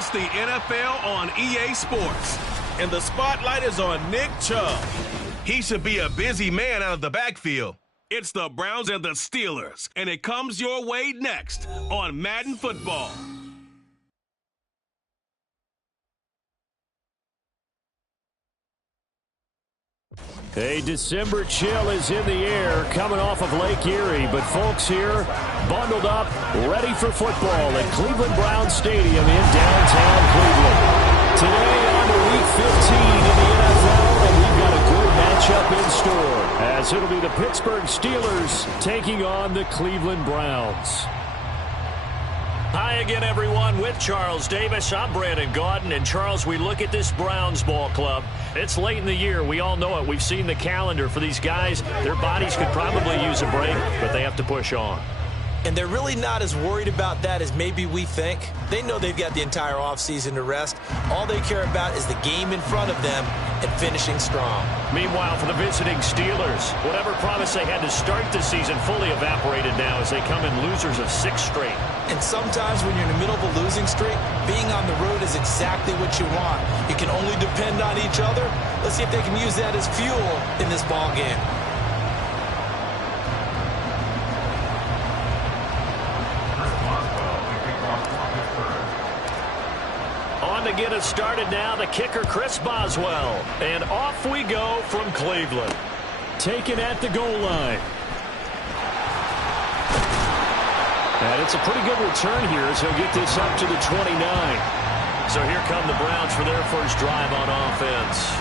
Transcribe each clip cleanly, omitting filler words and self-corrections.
It's the NFL on EA Sports, and the spotlight is on Nick Chubb. He should be a busy man out of the backfield. It's the Browns and the Steelers, and it comes your way next on Madden Football. A December chill is in the air coming off of Lake Erie, but folks here bundled up, ready for football at Cleveland Browns Stadium in downtown Cleveland. Today on to Week 15 in the NFL, and we've got a good matchup in store, as it'll be the Pittsburgh Steelers taking on the Cleveland Browns. Hi again, everyone, with Charles Davis. I'm Brandon Gaudin. And, Charles, we look at this Browns ball club. It's late in the year. We all know it. We've seen the calendar for these guys. Their bodies could probably use a break, but they have to push on. And they're really not as worried about that as maybe we think. They know they've got the entire offseason to rest. All they care about is the game in front of them and finishing strong. Meanwhile, for the visiting Steelers, whatever promise they had to start the season fully evaporated now as they come in losers of 6 straight. And sometimes when you're in the middle of a losing streak, being on the road is exactly what you want. You can only depend on each other. Let's see if they can use that as fuel in this ball game. On to get us started now, the kicker, Chris Boswell. And off we go from Cleveland. Taken at the goal line. And it's a pretty good return here as he'll get this up to the 29. So here come the Browns for their first drive on offense.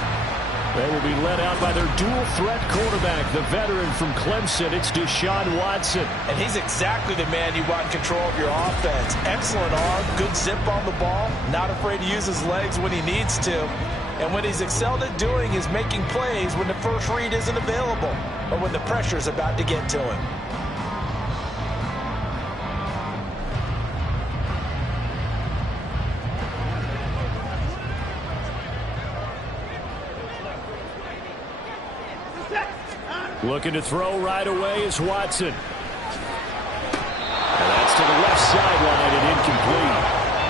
They will be led out by their dual-threat quarterback, the veteran from Clemson. It's Deshaun Watson. And he's exactly the man you want in control of your offense. Excellent arm, good zip on the ball, not afraid to use his legs when he needs to. And what he's excelled at doing is making plays when the first read isn't available or when the pressure's about to get to him. Looking to throw right away is Watson. And that's to the left sideline and incomplete.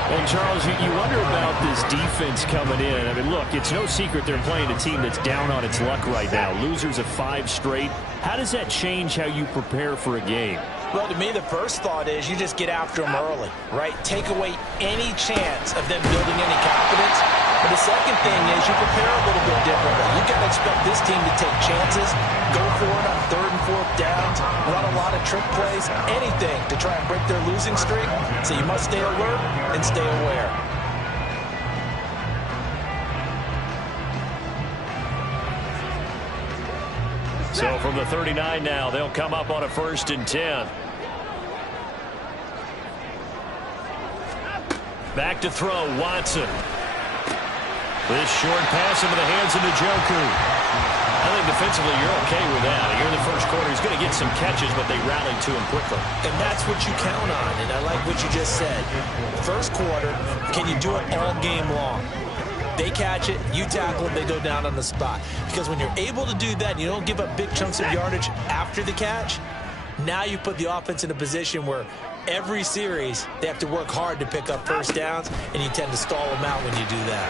And, Charles, you wonder about this defense coming in. I mean, look, it's no secret they're playing a team that's down on its luck right now. Losers of 5 straight. How does that change how you prepare for a game? Well, to me, the first thought is you just get after them early, right? Take away any chance of them building any confidence. But the second thing is you prepare a little bit differently. You've got to expect this team to take chances, go for it on 3rd and 4th downs, run a lot of trick plays, anything to try and break their losing streak. So you must stay alert and stay aware. So from the 39 now, they'll come up on a 1st and 10. Back to throw, Watson. This short pass into the hands of Njoku. I think defensively you're okay with that. Here in the first quarter, he's going to get some catches, but they rallied to him quickly. And that's what you count on, and I like what you just said. First quarter, can you do it all game long? They catch it, you tackle it, they go down on the spot. Because when you're able to do that, and you don't give up big chunks of yardage after the catch, now you put the offense in a position where every series they have to work hard to pick up first downs, and you tend to stall them out when you do that.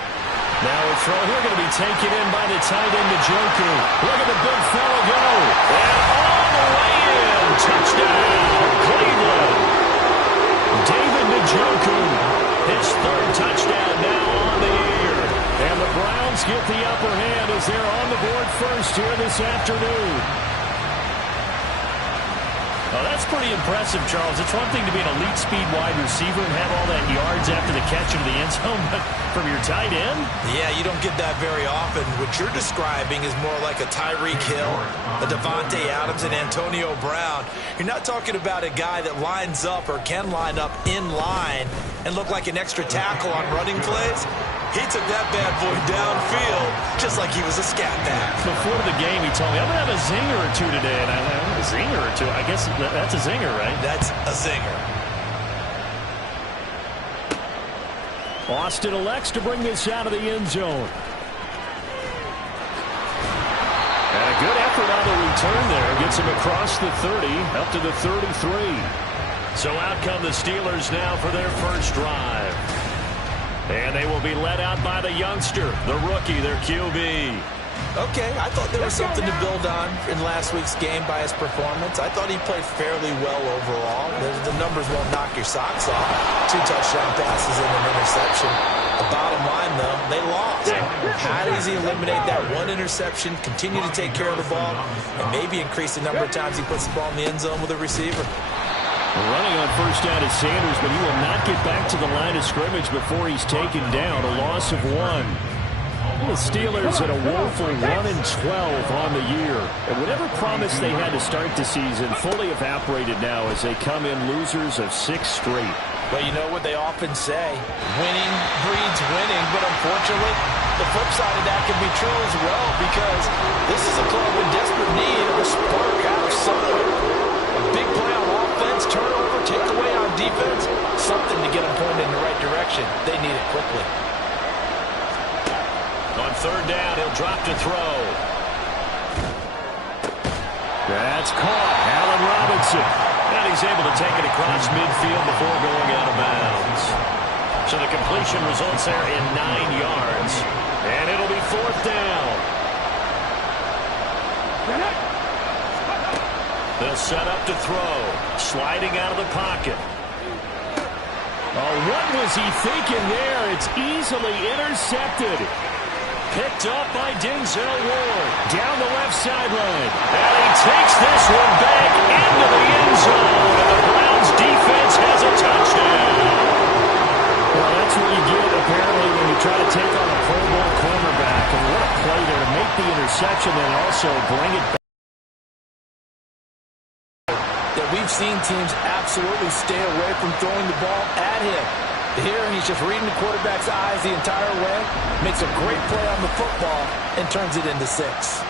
Now a throw here going to be taken in by the tight end, Njoku. Look at the big fellow go. And all the way in. Touchdown, Cleveland. David Njoku, his 3rd touchdown now on the year. And the Browns get the upper hand as they're on the board first here this afternoon. Oh, that's pretty impressive, Charles. It's one thing to be an elite speed wide receiver and have all that yards after the catch into the end zone, but from your tight end? Yeah, you don't get that very often. What you're describing is more like a Tyreek Hill, a Devontae Adams, and Antonio Brown. You're not talking about a guy that lines up or can line up in line and look like an extra tackle on running plays. He took that bad boy downfield just like he was a scat back. Before the game, he told me, I'm going to have a zinger or two today. And I'm like, a zinger or two? I guess that's a zinger, right? That's a zinger. Austin elects to bring this out of the end zone. And a good effort on the return there. Gets him across the 30, up to the 33. So out come the Steelers now for their first drive. And they will be led out by the youngster, the rookie, their QB. Okay, I thought there was something to build on in last week's game by his performance. I thought he played fairly well overall. The numbers won't knock your socks off. 2 touchdown passes and an interception. The bottom line, though, they lost. How does he eliminate that one interception, continue to take care of the ball, and maybe increase the number of times he puts the ball in the end zone with a receiver? Running on first down is Sanders, but he will not get back to the line of scrimmage before he's taken down. A loss of 1. The Steelers at a woeful 1-12 on the year. And whatever promise they had to start the season fully evaporated now as they come in losers of 6 straight. But you know what they often say, winning breeds winning, but unfortunately, the flip side of that can be true as well, because this is a club in desperate need of a spark out of somewhere. A big play on offense, turnover, takeaway on defense, something to get them pointed in the right direction. They need it quickly. On third down, he'll drop to throw. That's caught. Allen Robinson. And he's able to take it across midfield before going out of bounds. So the completion results there in 9 yards. And it'll be 4th down. They'll set up to throw. Sliding out of the pocket. Oh, what was he thinking there? It's easily intercepted. Picked up by Denzel Ward. Down the left sideline. And he takes this one back into the end zone. And the Browns defense has a touchdown. Well, that's what you get, apparently, when you try to take on a Pro Bowl cornerback. And what a play there to make the interception and also bring it back. That we've seen teams absolutely stay away from throwing the ball at him. Here, he's just reading the quarterback's eyes the entire way, makes a great play on the football, and turns it into 6.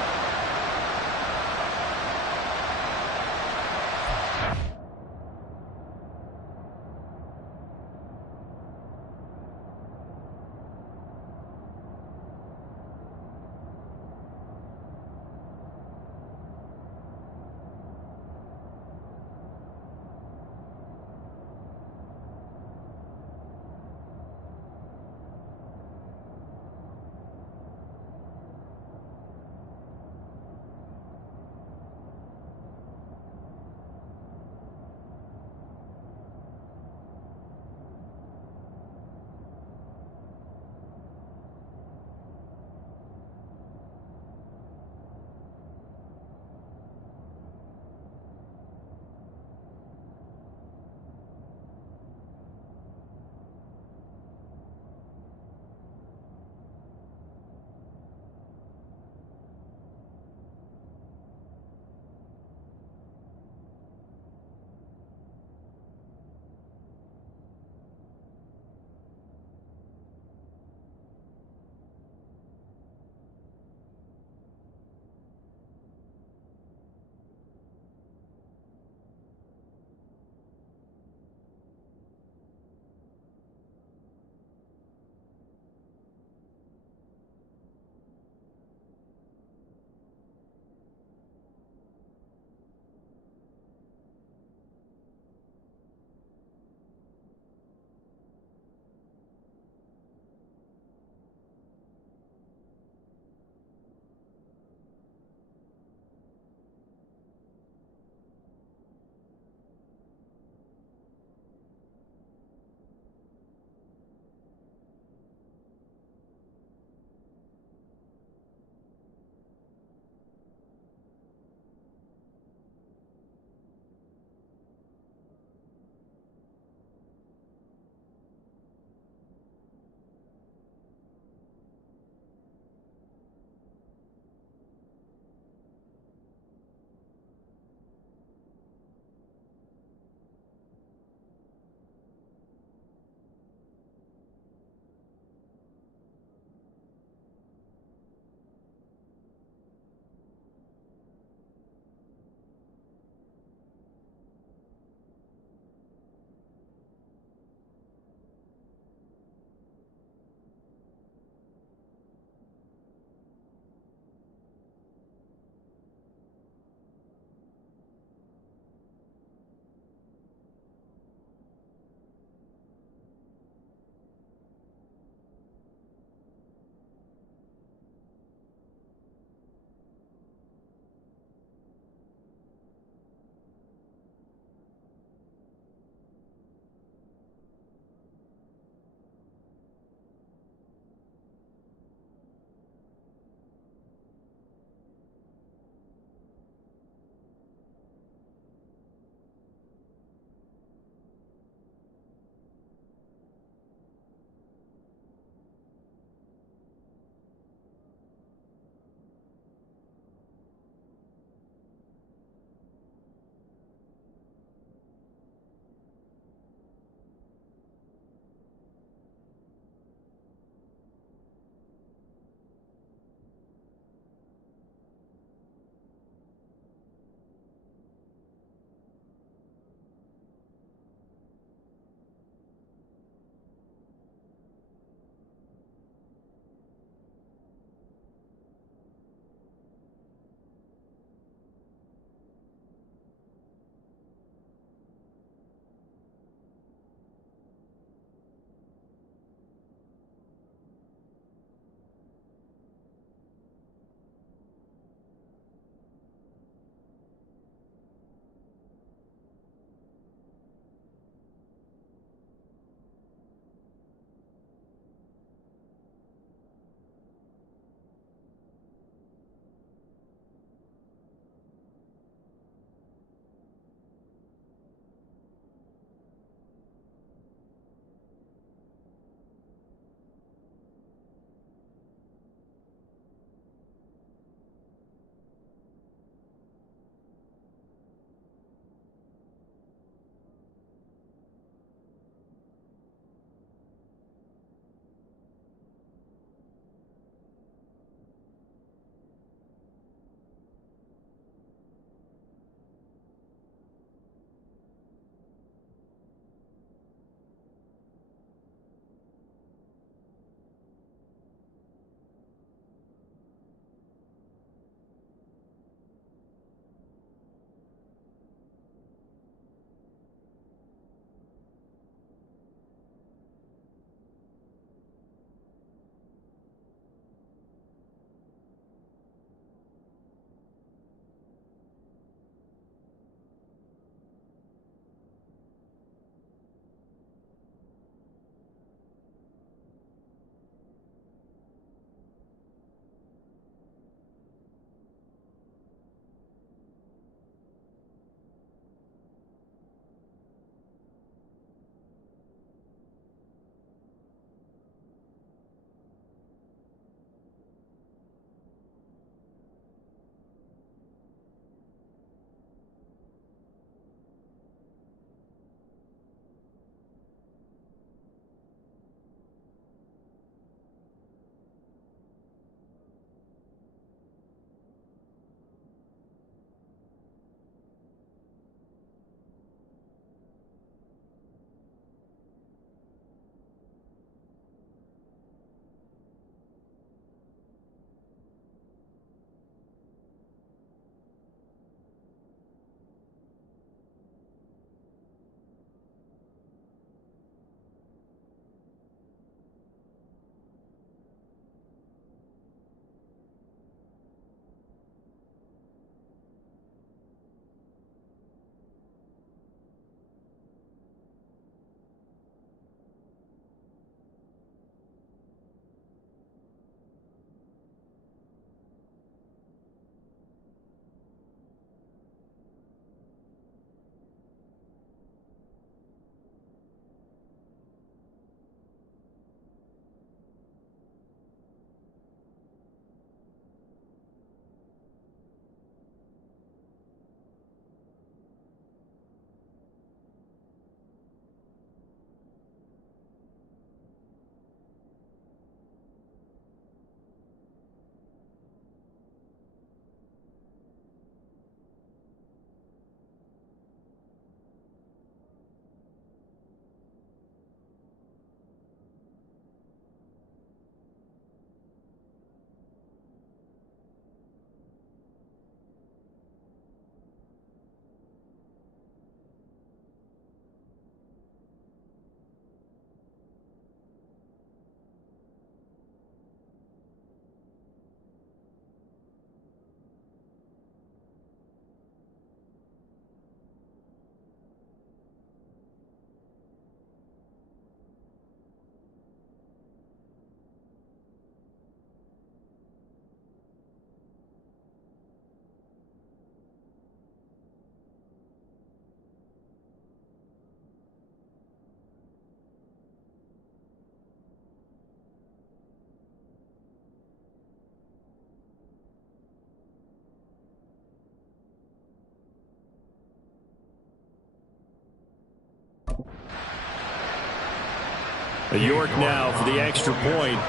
York now for the extra point.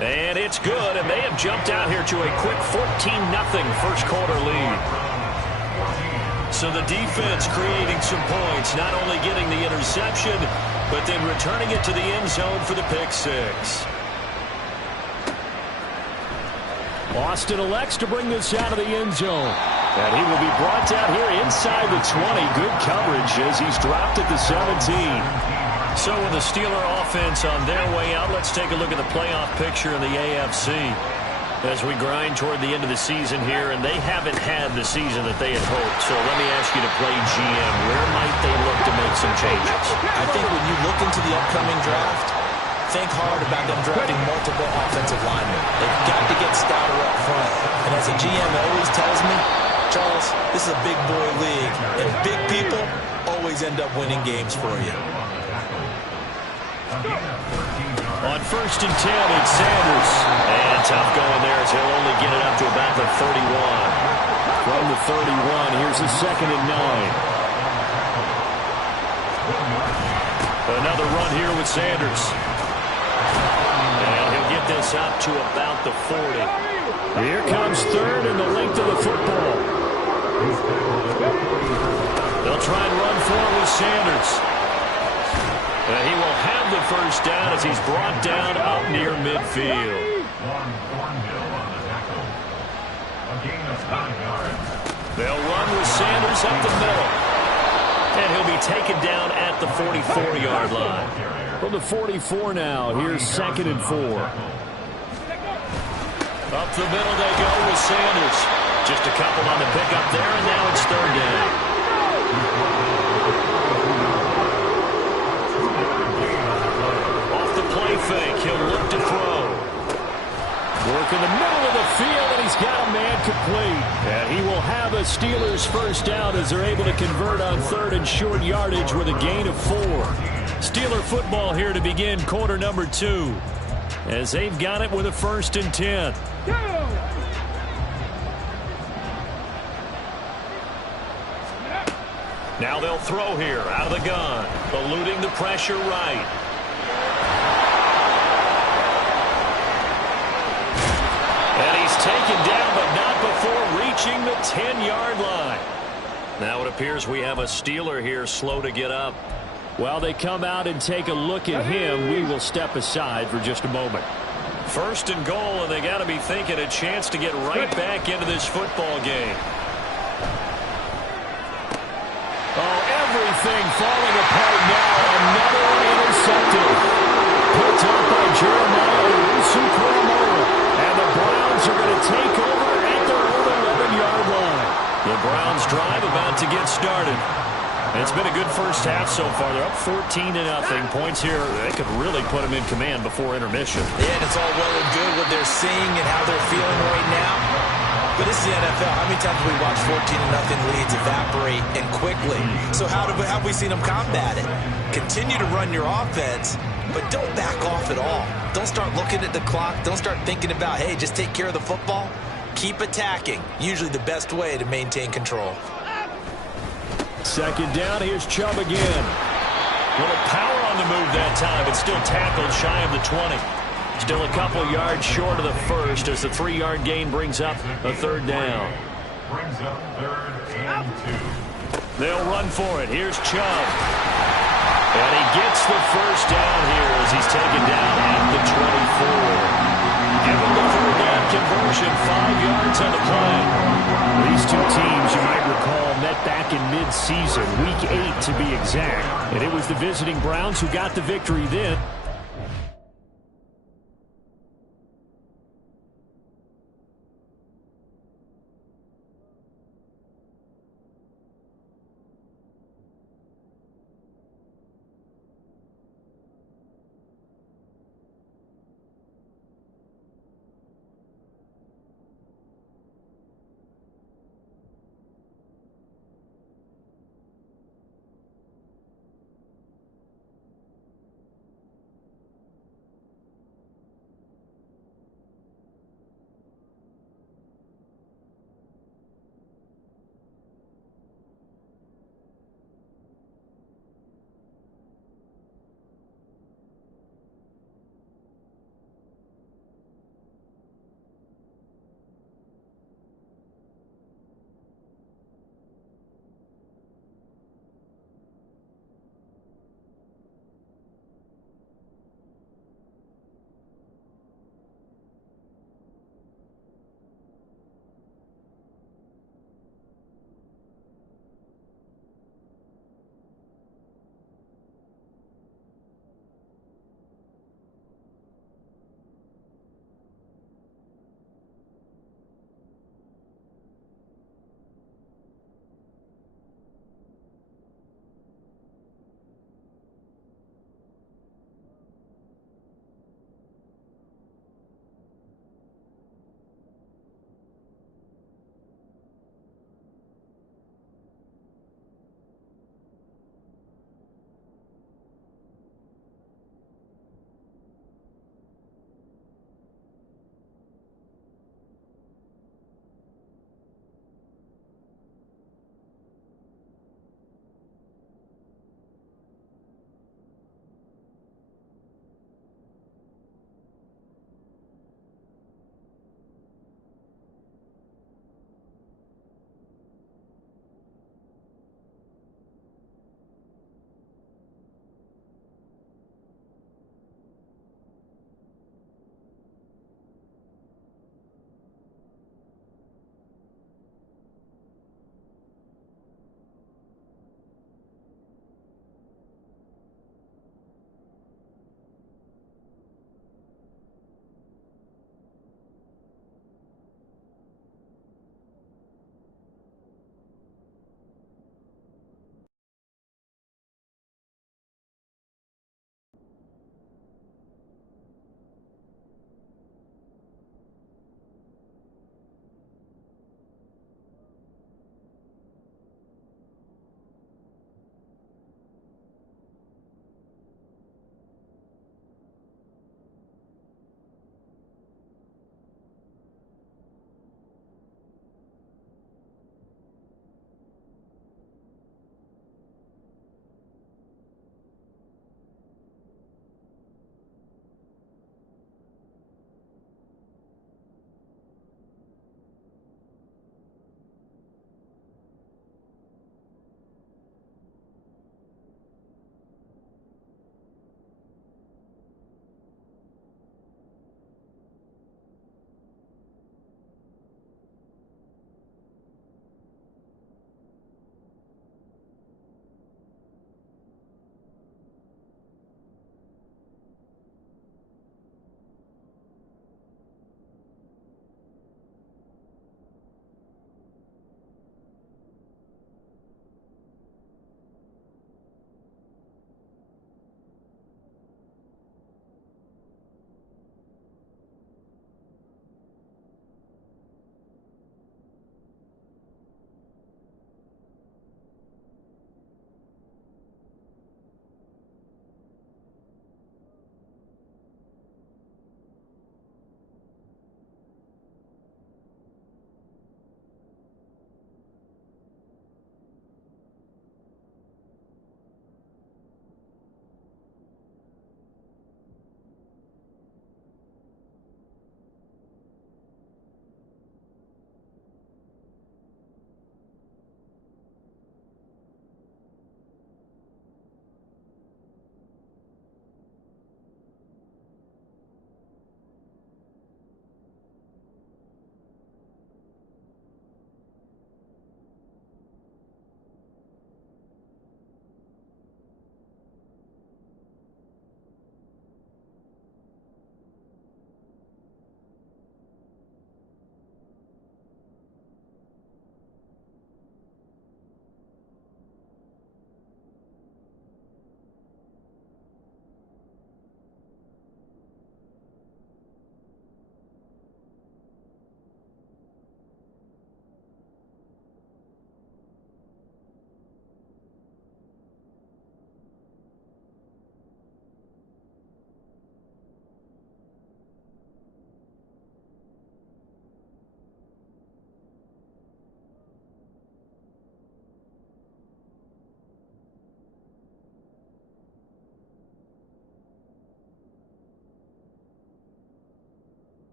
And it's good, and they have jumped out here to a quick 14-0 first quarter lead. So the defense creating some points, not only getting the interception, but then returning it to the end zone for the pick six. Austin elects to bring this out of the end zone. And he will be brought down here inside the 20. Good coverage as he's dropped at the 17. So with the Steeler offense on their way out, let's take a look at the playoff picture in the AFC. As we grind toward the end of the season here, and they haven't had the season that they had hoped. So let me ask you to play GM. Where might they look to make some changes? I think when you look into the upcoming draft, think hard about them drafting multiple offensive linemen. They've got to get stouter up front. And as a GM always tells me, Charles, this is a big boy league, and big people always end up winning games for you. On 1st and 10, it's Sanders. And tough going there as he'll only get it up to about the 31. From the 31, here's a 2nd and 9. Another run here with Sanders. And he'll get this up to about the 40. Here comes 3rd and the length of the football. They'll try and run for it with Sanders. And he will have the first down as he's brought down up near midfield. They'll run with Sanders up the middle. And he'll be taken down at the 44-yard line. From the 44 now, here's 2nd and 4. Up the middle they go with Sanders. Just a couple on the pickup there, and now it's 3rd down. Off the play fake, he'll look to throw. Work in the middle of the field, and he's got a man complete. And he will have a Steelers first down as they're able to convert on 3rd and short yardage with a gain of 4. Steeler football here to begin quarter number 2. As they've got it with a 1st and 10. Now they'll throw here out of the gun. Eluding the pressure right. And he's taken down, but not before reaching the 10-yard line. Now it appears we have a Steeler here slow to get up. While they come out and take a look at him, we will step aside for just a moment. 1st and goal, and they got to be thinking a chance to get right back into this football game. Oh, everything falling apart now. Another intercepted. Picked up by Jeremiah Owusu-Koramoah. And the Browns are going to take over at their own 11-yard line. The Browns drive about to get started. It's been a good first half so far. They're up 14-0. Points here, they could really put them in command before intermission. Yeah, and it's all well and good what they're seeing and how they're feeling right now. But this is the NFL. How many times have we watched 14-0 leads evaporate and quickly? So how have we seen them combat it? Continue to run your offense, but don't back off at all. Don't start looking at the clock. Don't start thinking about, hey, just take care of the football. Keep attacking. Usually the best way to maintain control. 2nd down, here's Chubb again. Little power on the move that time, but still tackled shy of the 20. Still a couple yards short of the first as the 3-yard gain brings up a 3rd down. Brings up 3rd and 2. They'll run for it. Here's Chubb. And he gets the first down here as he's taken down at the 24. Give him the 3rd down conversion, 5 yards on the play. These two teams, you might recall, met back in mid-season, week 8 to be exact. And it was the visiting Browns who got the victory then.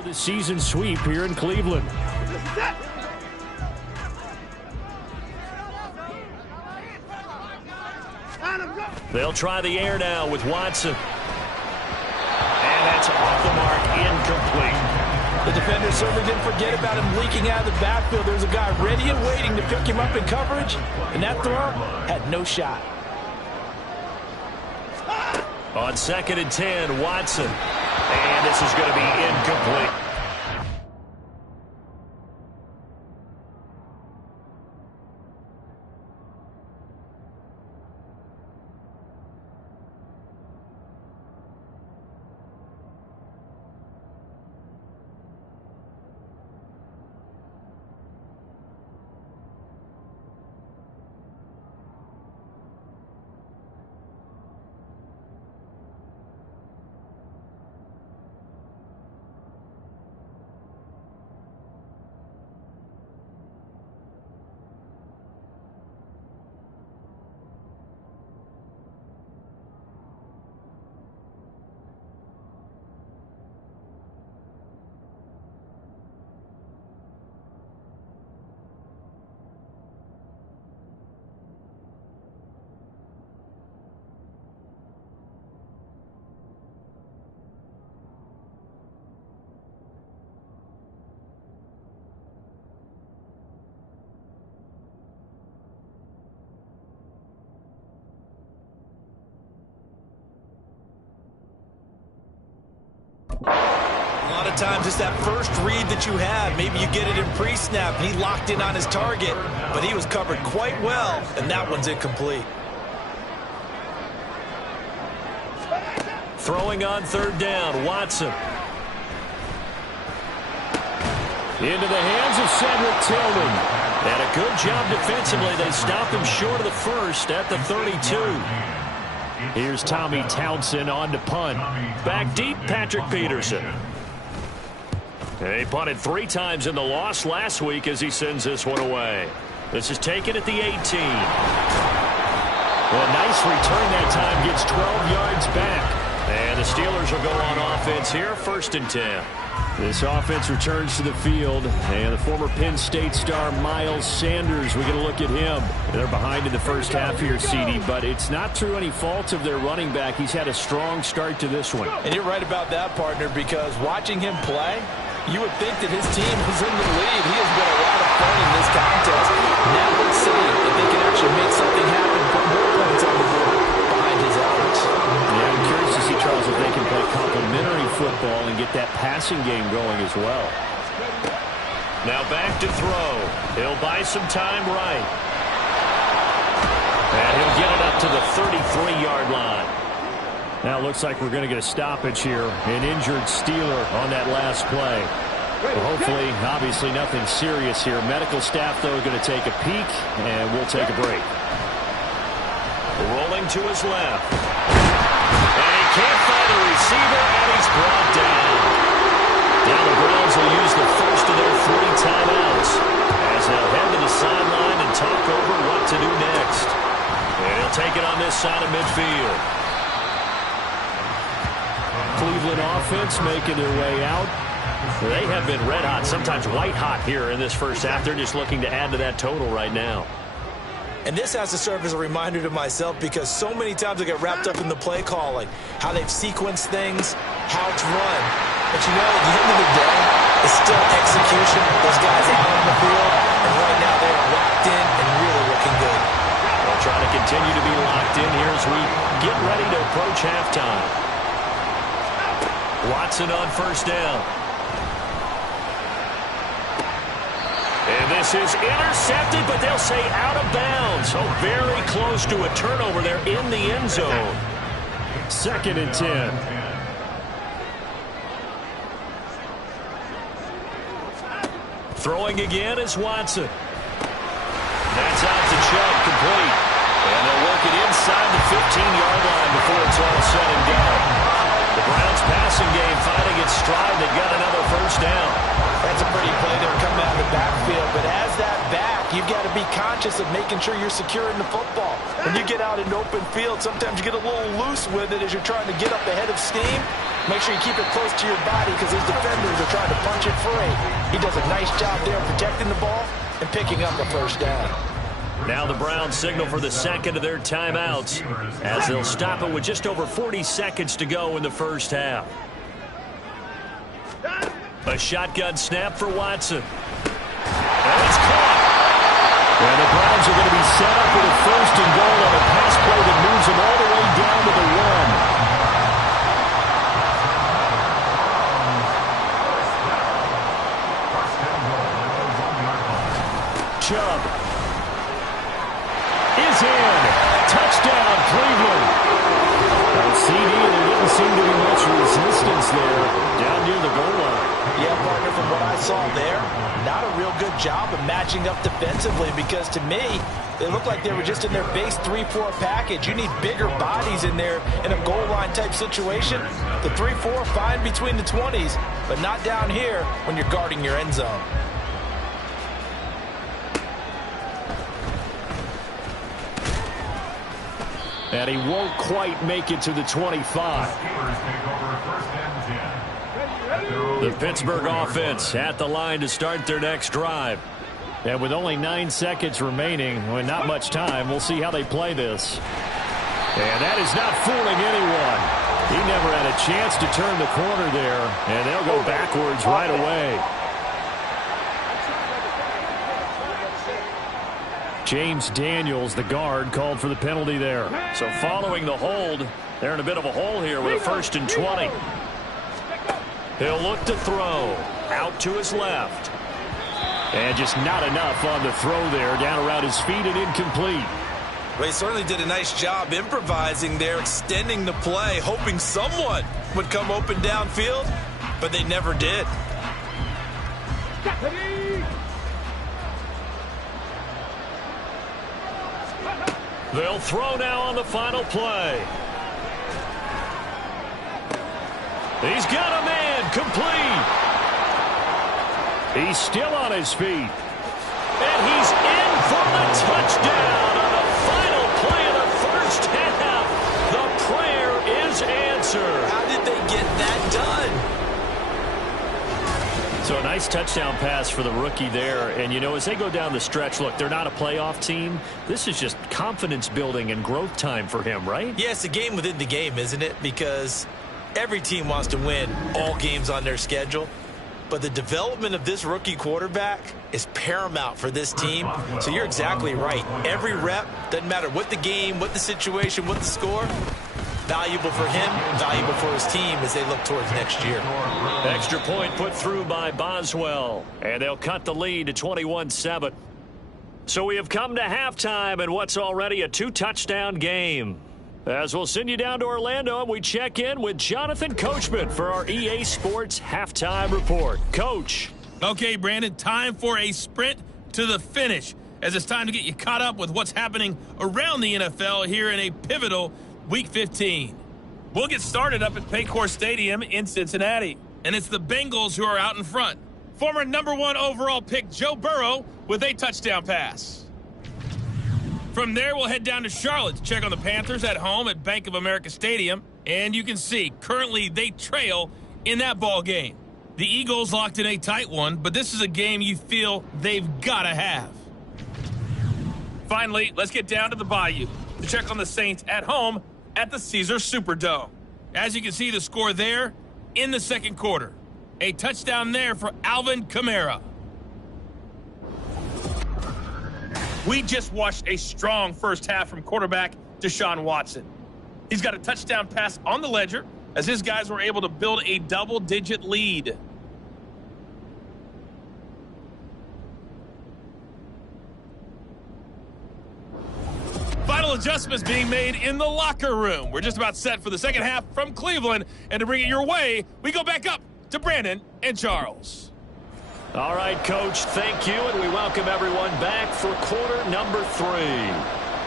for the season sweep here in Cleveland. They'll try the air now with Watson. And that's off the mark, incomplete. The defender certainly didn't forget about him leaking out of the backfield. There's a guy ready and waiting to pick him up in coverage, and that throw had no shot. On 2nd and 10, Watson. And this is going to be incomplete. A lot of times it's that first read that you have. Maybe you get it in pre-snap, and he locked in on his target, but he was covered quite well, and that one's incomplete. Throwing on 3rd down, Watson. Into the hands of Cedric Tillman. And a good job defensively. They stopped him short of the first at the 32. Here's Tommy Townsend on to punt. Back deep, Patrick Peterson. He punted 3 times in the loss last week as he sends this one away. This is taken at the 18. Well, a nice return that time, gets 12 yards back. And the Steelers will go on offense here, 1st and 10. This offense returns to the field, and the former Penn State star Miles Sanders, we get a look at him. They're behind in the first half here, CD, but it's not through any fault of their running back. He's had a strong start to this one. And you're right about that, partner, because watching him play, you would think that his team was in the lead. He has been a lot of fun in this contest. Now let's see if they can actually make something happen, put more points on the board behind his efforts. Yeah, I'm curious to see, Charles, if they can play complementary football and get that passing game going as well. Now back to throw. He'll buy some time right. And he'll get it up to the 33-yard line. Now it looks like we're going to get a stoppage here. An injured Steeler on that last play. Well, hopefully, obviously nothing serious here. Medical staff, though, are going to take a peek, and we'll take a break. Rolling to his left. And he can't find a receiver, and he's brought down. Now the Browns will use the first of their 3 timeouts as they'll head to the sideline and talk over what to do next. And he'll take it on this side of midfield. Cleveland offense making their way out. They have been red hot, sometimes white hot here in this first half. They're just looking to add to that total right now. And this has to serve as a reminder to myself, because so many times I get wrapped up in the play calling, how they've sequenced things, how it's run. But you know, at the end of the day, it's still execution. Those guys out on the field, and right now they are locked in and really looking good. They'll try to continue to be locked in here as we get ready to approach halftime. Watson on 1st down. And this is intercepted, but they'll say out of bounds. So very close to a turnover there in the end zone. 2nd and 10. Throwing again is Watson. That's out to Chubb, complete. And they'll work it inside the 15-yard line before it's all said and done. The Browns passing game finding its stride. They got another 1st down. That's a pretty play there coming out of the backfield. But as that back You've got to be conscious of making sure you're securing the football. When you get out in open field, sometimes you get a little loose with it as you're trying to get up ahead of steam. Make sure you keep it close to your body because those defenders are trying to punch it free. He does a nice job there protecting the ball and picking up a first down. Now the Browns signal for the second of their timeouts as they'll stop it with just over 40 seconds to go in the first half. A shotgun snap for Watson. And it's caught. And the Browns are going to be set up with a first and goal on a pass play that moves them all the way down to the 1. Chubb is in. Touchdown, Cleveland. Well, CD, there didn't seem to be much resistance there down near the goal line. Yeah, partner, from what I saw there, not a real good job of matching up defensively because to me, they looked like they were just in their base 3-4 package. You need bigger bodies in there in a goal line type situation. The 3-4, fine between the 20s, but not down here when you're guarding your end zone. And he won't quite make it to the 25. The Pittsburgh offense at the line to start their next drive. And with only 9 seconds remaining, with not much time, we'll see how they play this. And that is not fooling anyone. He never had a chance to turn the corner there, and they'll go backwards right away. James Daniels, the guard, called for the penalty there. So following the hold, they're in a bit of a hole here with a 1st and 20. He'll look to throw. Out to his left. And just not enough on the throw there. Down around his feet and incomplete. Well, he certainly did a nice job improvising there, extending the play, hoping someone would come open downfield, but they never did. They'll throw now on the final play. He's got a man complete. He's still on his feet. And he's in for the touchdown on the final play of the first half. The prayer is answered. How did they get that done? So a nice touchdown pass for the rookie there. And, you know, as they go down the stretch, look, they're not a playoff team. This is just confidence building and growth time for him, right? Yeah, it's a game within the game, isn't it? Because every team wants to win all games on their schedule. But the development of this rookie quarterback is paramount for this team. So you're exactly right. Every rep, doesn't matter what the game, what the situation, what the score, valuable for him, valuable for his team as they look towards next year. Extra point put through by Boswell. And they'll cut the lead to 21-7. So we have come to halftime in what's already a 2-touchdown game. As we'll send you down to Orlando, and we check in with Jonathan Coachman for our EA Sports Halftime Report. Coach. Okay, Brandon, time for a sprint to the finish, as it's time to get you caught up with what's happening around the NFL here in a pivotal Week 15. We'll get started up at Paycor Stadium in Cincinnati, and it's the Bengals who are out in front. Former #1 overall pick Joe Burrow with a touchdown pass. From there, we'll head down to Charlotte to check on the Panthers at home at Bank of America Stadium. And you can see, currently they trail in that ball game. The Eagles locked in a tight one, but this is a game you feel they've got to have. Finally, let's get down to the Bayou to check on the Saints at home at the Caesars Superdome. As you can see, the score there in the second quarter. A touchdown there for Alvin Kamara. We just watched a strong first half from quarterback Deshaun Watson. He's got a touchdown pass on the ledger as his guys were able to build a double-digit lead. Final adjustments being made in the locker room. We're just about set for the second half from Cleveland. And to bring it your way, we go back up to Brandon and Charles. All right, Coach, thank you, and we welcome everyone back for quarter number 3.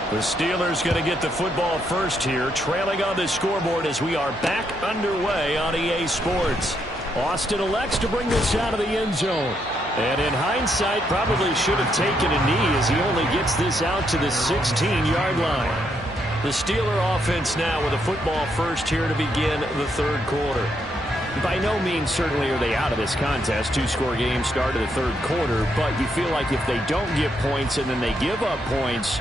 The Steelers going to get the football first here, trailing on the scoreboard as we are back underway on EA Sports. Austin elects to bring this out of the end zone. And in hindsight, probably should have taken a knee as he only gets this out to the 16-yard line. The Steeler offense now with a football first here to begin the third quarter. By no means certainly are they out of this contest. Two-score game start of the third quarter, but you feel like if they don't get points and then they give up points,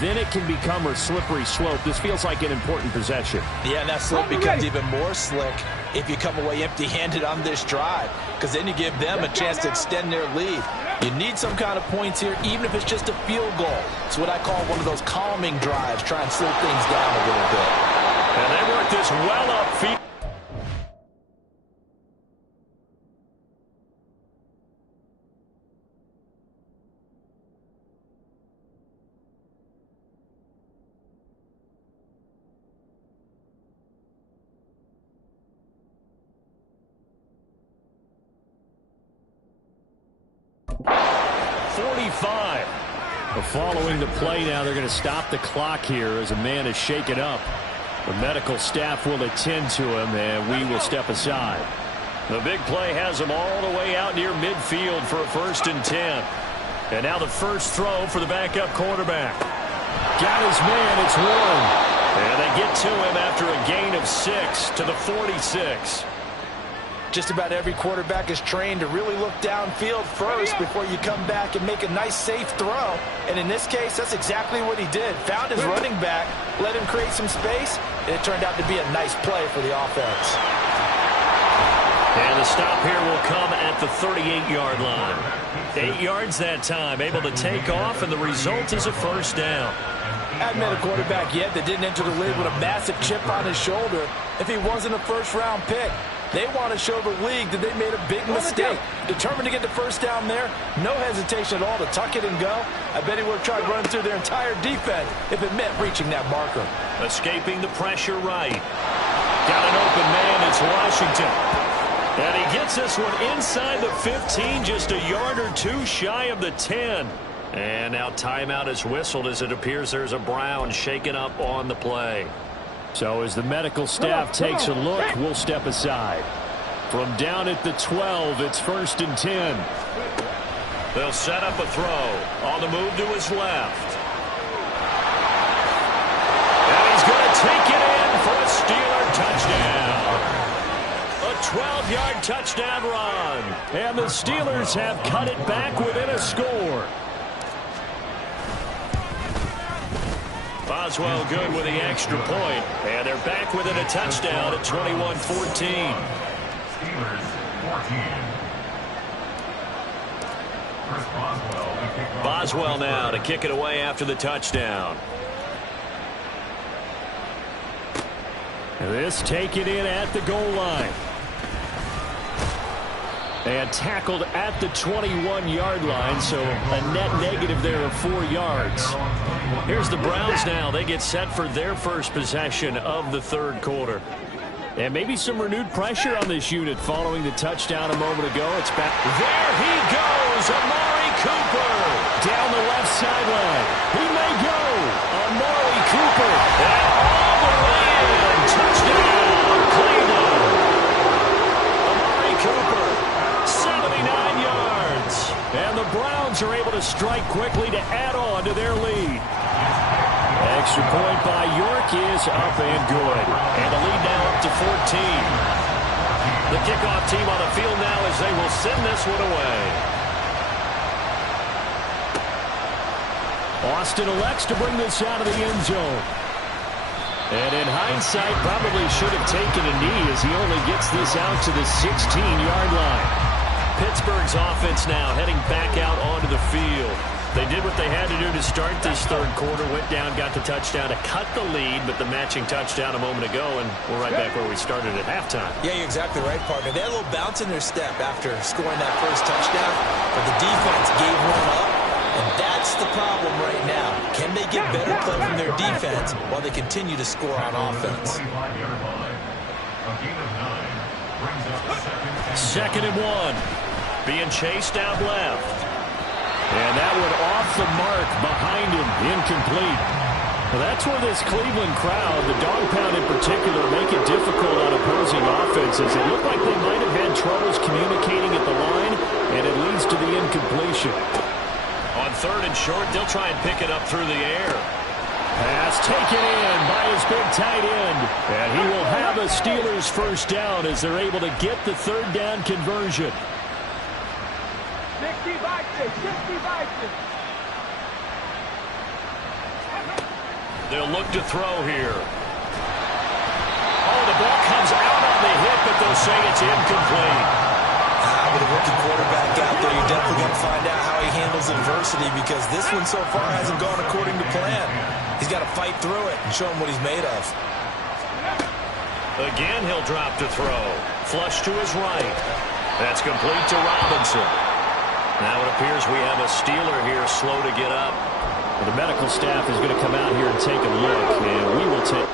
then it can become a slippery slope. This feels like an important possession. Yeah, and that slope becomes even more slick if you come away empty-handed on this drive, because then you give them a chance to extend their lead. You need some kind of points here, even if it's just a field goal. It's what I call one of those calming drives, try and slow things down a little bit. And they work this well upfield. Following the play now, they're going to stop the clock here as a man is shaken up. The medical staff will attend to him, and we will step aside. The big play has him all the way out near midfield for a 1st and 10. And now the first throw for the backup quarterback. Got his man, it's Warren. And they get to him after a gain of 6 to the 46. Just about every quarterback is trained to really look downfield first before you come back and make a nice, safe throw. And in this case, that's exactly what he did. Found his running back, let him create some space, and it turned out to be a nice play for the offense. And the stop here will come at the 38-yard line. 8 yards that time, able to take off, and the result is a first down. Hadn't met a quarterback yet that didn't enter the league with a massive chip on his shoulder if he wasn't a first-round pick. They want to show the league that they made a big mistake. Determined to get the first down there. No hesitation at all to tuck it and go. I bet he would have tried running through their entire defense if it meant reaching that marker. Escaping the pressure right. Got an open man. It's Washington. And he gets this one inside the 15, just a yard or two shy of the 10. And now timeout is whistled as it appears there's a Brown shaken up on the play. So as the medical staff takes a look, we'll step aside. From down at the 12, it's 1st and 10. They'll set up a throw. On the move to his left. And he's going to take it in for a Steeler touchdown. A 12-yard touchdown run. And the Steelers have cut it back within a score. Boswell good with the extra point. And they're back within a touchdown at 21-14. Steelers 14. Boswell now to kick it away after the touchdown. This taken in at the goal line. And tackled at the 21-yard line, so a net negative there of 4 yards. Here's the Browns now. They get set for their first possession of the third quarter. And maybe some renewed pressure on this unit following the touchdown a moment ago. It's back. There he goes, Amari Cooper. Down the left sideline. He may go. Amari Cooper. And all the way in. Touchdown, Cleveland. Amari Cooper, 79 yards. And the Browns are able to strike quickly to add on to their lead. Extra point by York is up and good. And the lead now up to 14. The kickoff team on the field now as they will send this one away. Austin elects to bring this out of the end zone. And in hindsight, probably should have taken a knee as he only gets this out to the 16-yard line. Pittsburgh's offense now heading back out onto the field. They did what they had to do to start this third quarter, went down, got the touchdown to cut the lead, but the matching touchdown a moment ago, and we're right back where we started at halftime. Yeah, you're exactly right, partner. They had a little bounce in their step after scoring that first touchdown, but the defense gave one up, and that's the problem right now. Can they get better play from their defense while they continue to score on offense? 2nd and 1. Being chased out left. And that one off the mark behind him, incomplete. Well, that's where this Cleveland crowd, the dog pound in particular, make it difficult on opposing offenses. It looked like they might have had troubles communicating at the line, and it leads to the incompletion. On 3rd and short, they'll try and pick it up through the air. Pass taken in by his big tight end. And he will have a Steelers first down as they're able to get the 3rd down conversion. 60 Vikings. They'll look to throw here. Oh, the ball comes out on the hit, but they'll say it's incomplete. With a rookie quarterback out there, you're definitely going to find out how he handles adversity, because this one so far hasn't gone according to plan. He's got to fight through it and show him what he's made of. Again, he'll drop to throw. Flush to his right. That's complete to Robinson. Now it appears we have a Steeler here slow to get up. Well, the medical staff is going to come out here and take a look, and we will take...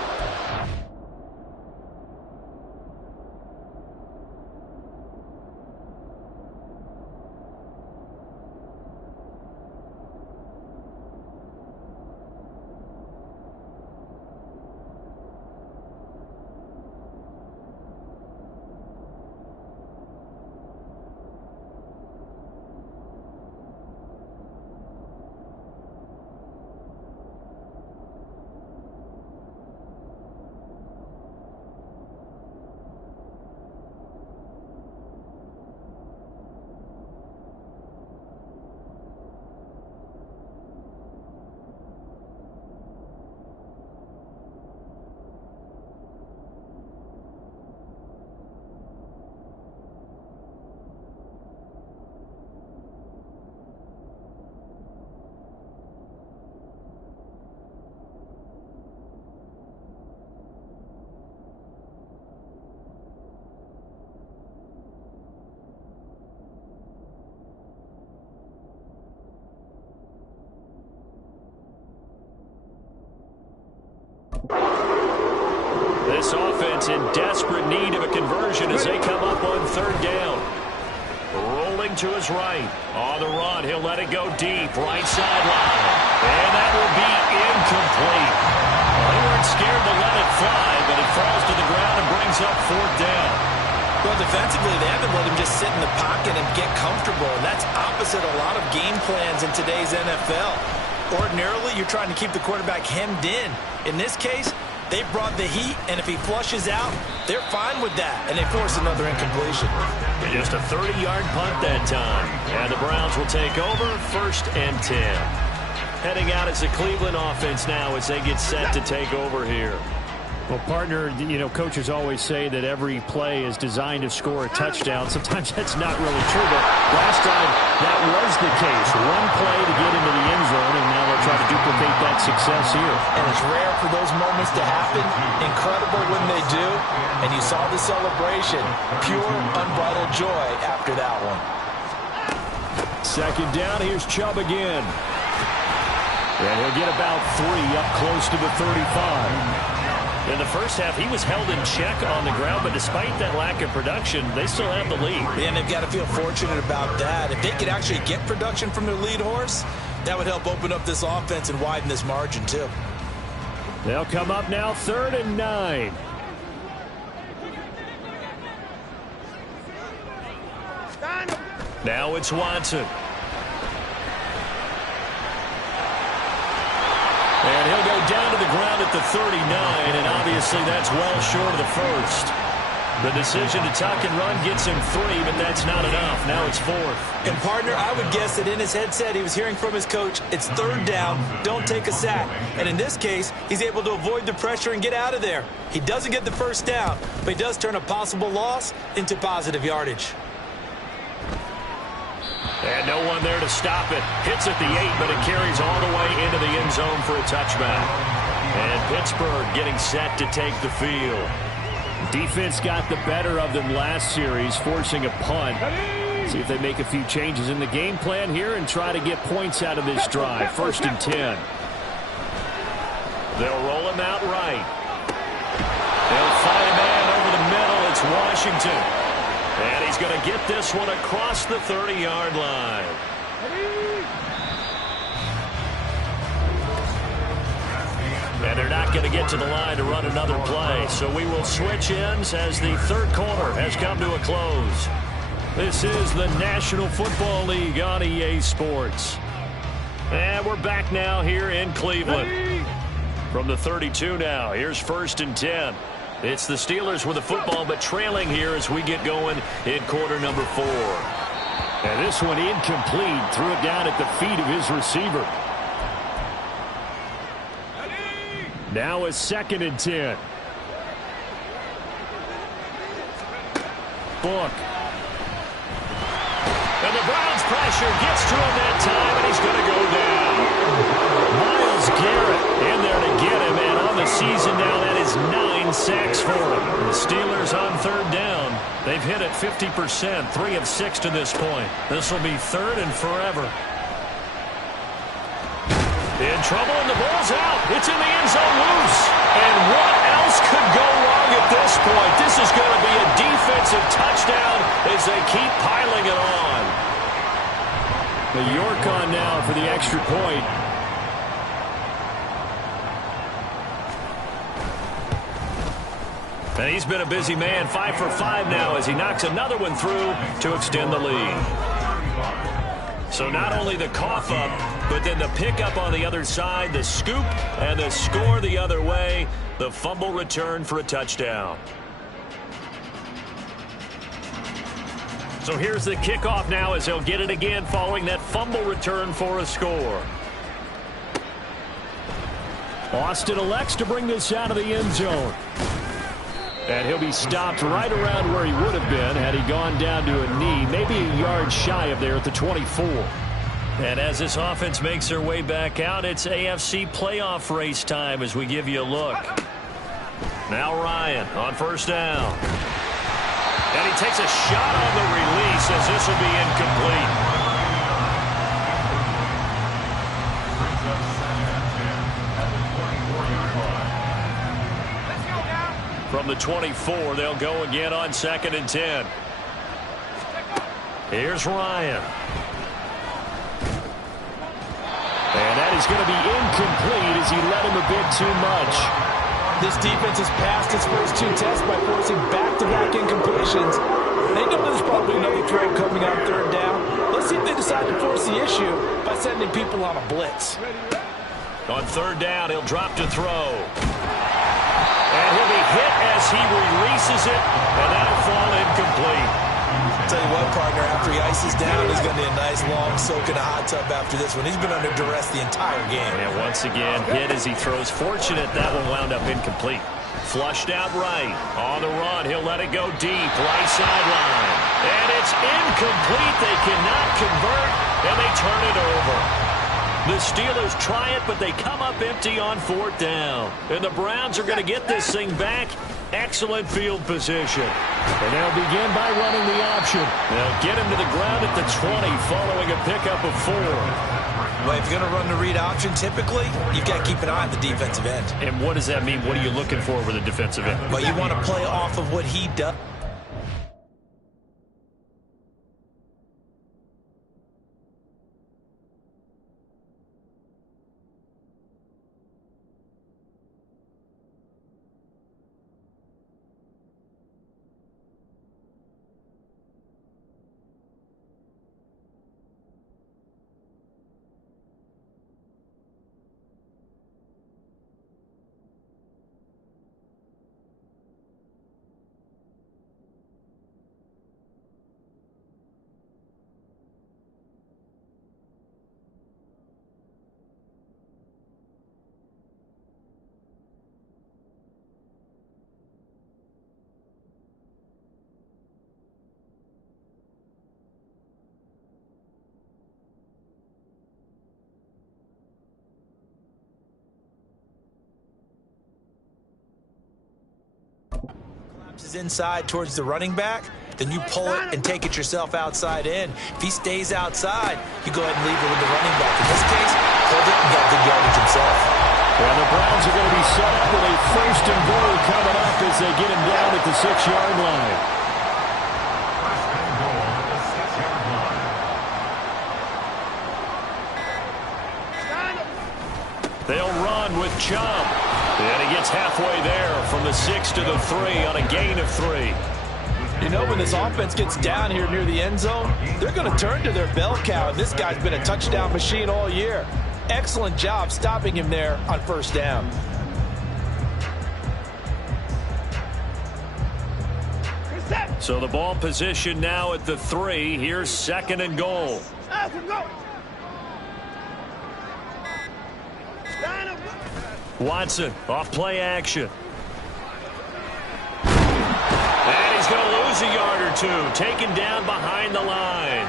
This offense in desperate need of a conversion as they come up on 3rd down. Rolling to his right. On the run, he'll let it go deep. Right sideline. And that will be incomplete. Well, they weren't scared to let it fly, but it falls to the ground and brings up 4th down. Well, defensively, they haven't let him just sit in the pocket and get comfortable, and that's opposite a lot of game plans in today's NFL. Ordinarily, you're trying to keep the quarterback hemmed in. In this case, they brought the heat, and if he flushes out, they're fine with that, and they force another incompletion. And just a 30-yard punt that time. And the Browns will take over 1st and 10. Heading out as the Cleveland offense now as they get set to take over here. Well, partner, you know, coaches always say that every play is designed to score a touchdown. Sometimes that's not really true, but last time that was the case. One play to get into the end zone, and now they'll try to duplicate that success here. And it's rare for those moments to happen. Incredible when they do. And you saw the celebration. Pure, unbridled joy after that one. 2nd down, here's Chubb again. And he'll get about 3 up close to the 35. In the first half, he was held in check on the ground, but despite that lack of production, they still have the lead. And they've got to feel fortunate about that. If they could actually get production from their lead horse, that would help open up this offense and widen this margin, too. They'll come up now 3rd and 9. Now it's Watson. And he'll go down to the ground at the 39, and obviously that's well short of the first. The decision to tuck and run gets him 3, but that's not enough. Now it's 4th. And, partner, I would guess that in his headset he was hearing from his coach, it's 3rd down, don't take a sack. And in this case, he's able to avoid the pressure and get out of there. He doesn't get the first down, but he does turn a possible loss into positive yardage. And no one there to stop it. Hits at the 8, but it carries all the way into the end zone for a touchback. And Pittsburgh getting set to take the field. Defense got the better of them last series, forcing a punt. See if they make a few changes in the game plan here and try to get points out of this drive. 1st and 10. They'll roll him out right. They'll find a man over the middle. It's Washington. And he's going to get this one across the 30-yard line. And they're not going to get to the line to run another play. So we will switch ends as the 3rd quarter has come to a close. This is the National Football League on EA Sports. And we're back now here in Cleveland. From the 32 now, here's 1st and 10. It's the Steelers with the football, but trailing here as we get going in quarter number 4. And this one incomplete. Threw it down at the feet of his receiver. Now it's 2nd and 10. Book. And the Browns pressure gets to him that time, and he's going to go down. Myles Garrett in there to get him, and on the season now, that is 9 sacks for him. The Steelers on 3rd down. They've hit it 50%, 3 of 6 to this point. This will be 3rd and forever. In trouble, and the ball's out. It's in the end zone loose. And what else could go wrong at this point? This is going to be a defensive touchdown as they keep piling it on. The York on now for the extra point. And he's been a busy man, 5 for 5 now as he knocks another one through to extend the lead. So not only the cough up, but then the pickup on the other side, the scoop, and the score the other way. The fumble return for a touchdown. So here's the kickoff now as he'll get it again following that fumble return for a score. Austin elects to bring this out of the end zone. And he'll be stopped right around where he would have been had he gone down to a knee, maybe a yard shy of there at the 24. And as this offense makes their way back out, it's AFC playoff race time as we give you a look. Now Ryan on 1st down. And he takes a shot on the release as this will be incomplete. From the 24, they'll go again on 2nd and 10. Here's Ryan. And that is going to be incomplete as he let him a bit too much. This defense has passed its first 2 tests by forcing back-to-back incompletions. They know there's probably another throw coming on 3rd down. Let's see if they decide to force the issue by sending people on a blitz. On 3rd down, he'll drop to throw. And he'll be hit as he releases it, and that'll fall incomplete. Tell you what, partner, after he ices down, he's going to need a nice long soak in a hot tub after this one. He's been under duress the entire game. And once again, hit as he throws. Fortunate that one wound up incomplete. Flushed out right. On the run, he'll let it go deep. Right sideline. And it's incomplete. They cannot convert, and they turn it over. The Steelers try it, but they come up empty on 4th down. And the Browns are going to get this thing back. Excellent field position. And they'll begin by running the option. They'll get him to the ground at the 20 following a pickup of 4. Well, if you're going to run the read option, typically, you've got to keep an eye on the defensive end. And what does that mean? What are you looking for with a defensive end? Well, you want to play off of what he does. Is inside towards the running back, then you pull it and take it yourself outside in. If he stays outside, you go ahead and leave it with the running back. In this case, hold it and get good yardage himself. Well, the Browns are going to be set up with a 1st and goal coming up as they get him down at the 6-yard line. They'll run with Chubb. And he gets halfway there from the 6 to the 3 on a gain of 3. You know, when this offense gets down here near the end zone, they're going to turn to their bell cow, and this guy's been a touchdown machine all year. Excellent job stopping him there on first down. So the ball position now at the 3. Here's 2nd and goal. Watson off play action. And he's going to lose a yard or two. Taken down behind the line.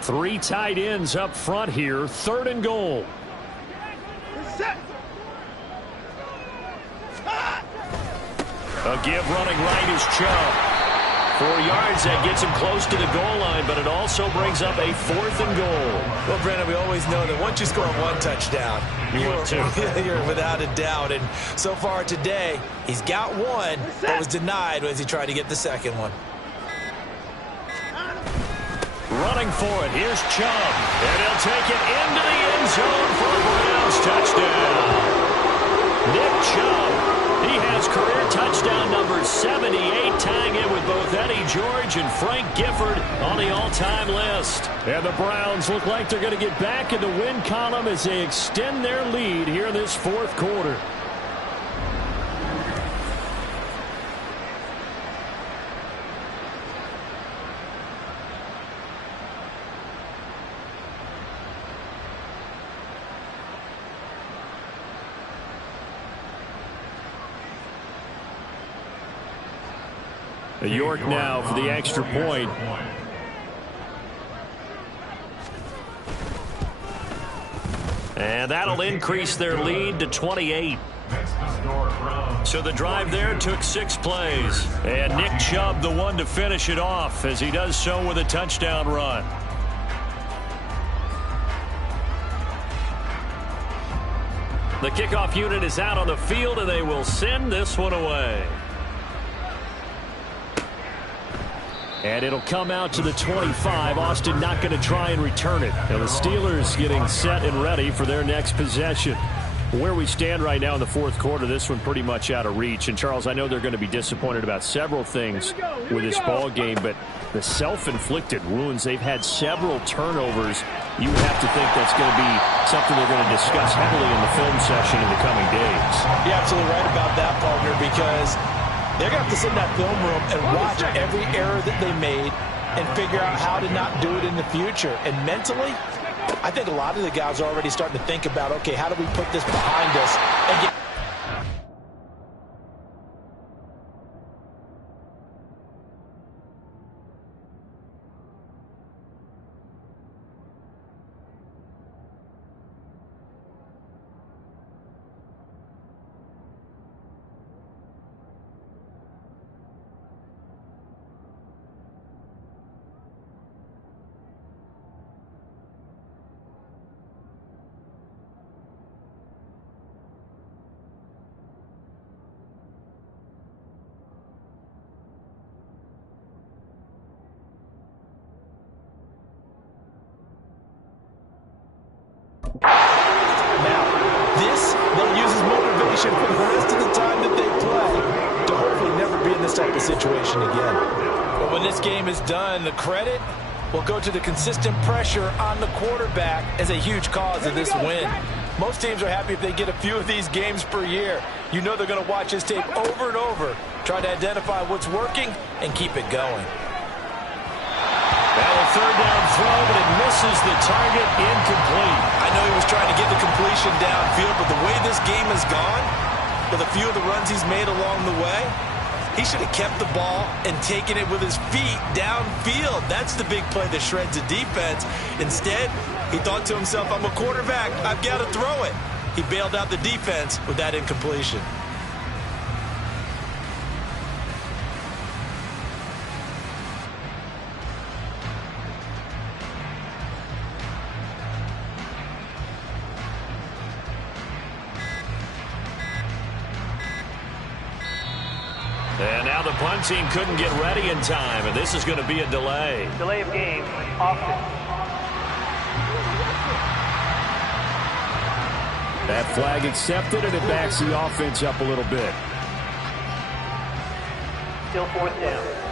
Three tight ends up front here. 3rd and goal. A give running right is Chubb. 4 yards, that gets him close to the goal line, but it also brings up a 4th and goal. Well, Brandon, we always know that once you score 1 touchdown, you're without a doubt. And so far today, he's got 1 that was denied as he tried to get the 2nd one. Running for it, here's Chubb. And he'll take it into the end zone for a Browns touchdown. Nick Chubb. He has career touchdown number 78, tying it with both Eddie George and Frank Gifford on the all-time list. And the Browns look like they're going to get back in the win column as they extend their lead here in this 4th quarter. York now for the extra point. And that'll increase their lead to 28. So the drive there took 6 plays. And Nick Chubb the one to finish it off as he does so with a touchdown run. The kickoff unit is out on the field, and they will send this one away. And it'll come out to the 25. Austin not going to try and return it. And the Steelers getting set and ready for their next possession. Where we stand right now in the 4th quarter, this one pretty much out of reach. And, Charles, I know they're going to be disappointed about several things with this ball game, but the self-inflicted wounds, they've had several turnovers. You would have to think that's going to be something they're going to discuss heavily in the film session in the coming days. You're absolutely right about that, partner, because they're going to have to sit in that film room and watch every error that they made and figure out how to not do it in the future. And mentally, I think a lot of the guys are already starting to think about, okay, how do we put this behind us and get for the rest of the time that they play to hopefully never be in this type of situation again. But when this game is done, the credit will go to the consistent pressure on the quarterback as a huge cause of this win. Most teams are happy if they get a few of these games per year. You know they're going to watch this tape over and over, try to identify what's working and keep it going. Now a 3rd down throw, but it misses the target, incomplete. I know he was trying to get the completion downfield, but the way this game has gone, with a few of the runs he's made along the way, he should have kept the ball and taken it with his feet downfield. That's the big play that shreds the defense. Instead, he thought to himself, I'm a quarterback, I've got to throw it. He bailed out the defense with that incompletion. And now the punt team couldn't get ready in time, and this is going to be a delay. Delay of game, offense. That flag accepted, and it backs the offense up a little bit. Still fourth down.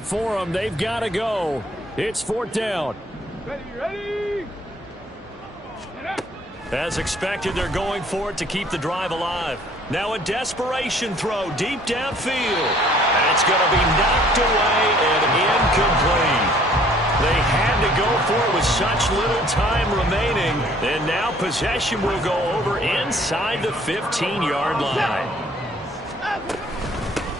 right for them. They've got to go. It's 4th down. Ready. As expected, they're going for it to keep the drive alive. Now a desperation throw deep downfield. That's going to be knocked away and incomplete. They had to go for it with such little time remaining. And now possession will go over inside the 15-yard line.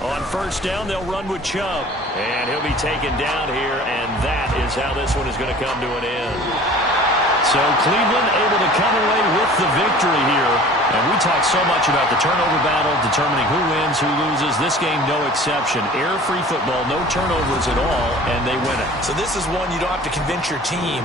On 1st down, they'll run with Chubb. And he'll be taken down here, and that is how this one is going to come to an end. So Cleveland able to come away with the victory here. And we talk so much about the turnover battle, determining who wins, who loses. This game, no exception. Error-free football, no turnovers at all, and they win it. So this is one you don't have to convince your team.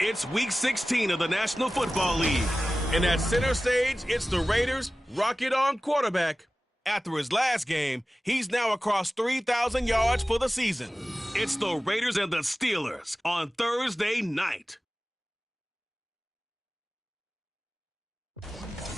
It's Week 16 of the National Football League. And at center stage, it's the Raiders' Rocket On quarterback. After his last game, he's now across 3,000 yards for the season. It's the Raiders and the Steelers on Thursday night.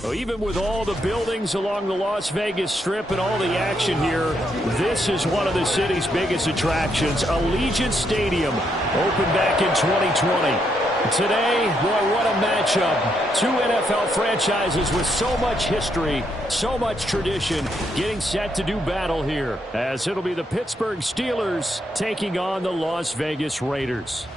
Well, even with all the buildings along the Las Vegas Strip and all the action here, this is one of the city's biggest attractions. Allegiant Stadium opened back in 2020. Today, boy, what a matchup. Two NFL franchises with so much history, so much tradition, getting set to do battle here, as it'll be the Pittsburgh Steelers taking on the Las Vegas Raiders.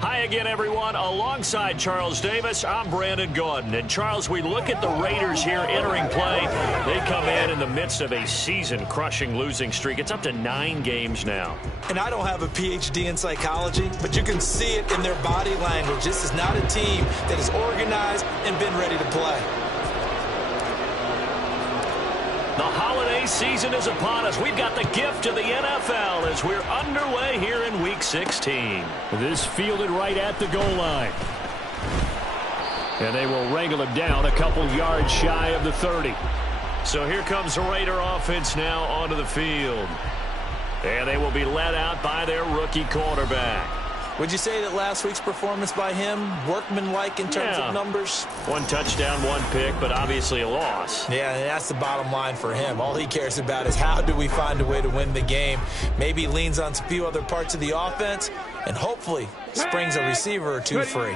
Hi again, everyone. Alongside Charles Davis, I'm Brandon Gordon. And, Charles, we look at the Raiders here entering play. They come in the midst of a season-crushing losing streak. It's up to 9 games now. And I don't have a PhD in psychology, but you can see it in their body language. This is not a team that is organized and been ready to play. The holiday season is upon us. We've got the gift of the NFL as we're underway here in Week 16. This fielded right at the goal line. And they will wrangle him down a couple yards shy of the 30. So here comes the Raider offense now onto the field. And they will be led out by their rookie quarterback. Would you say that last week's performance by him, workmanlike in terms of numbers? 1 touchdown, 1 pick, but obviously a loss. Yeah, and that's the bottom line for him. All he cares about is how do we find a way to win the game. Maybe he leans on a few other parts of the offense and hopefully springs a receiver or two free.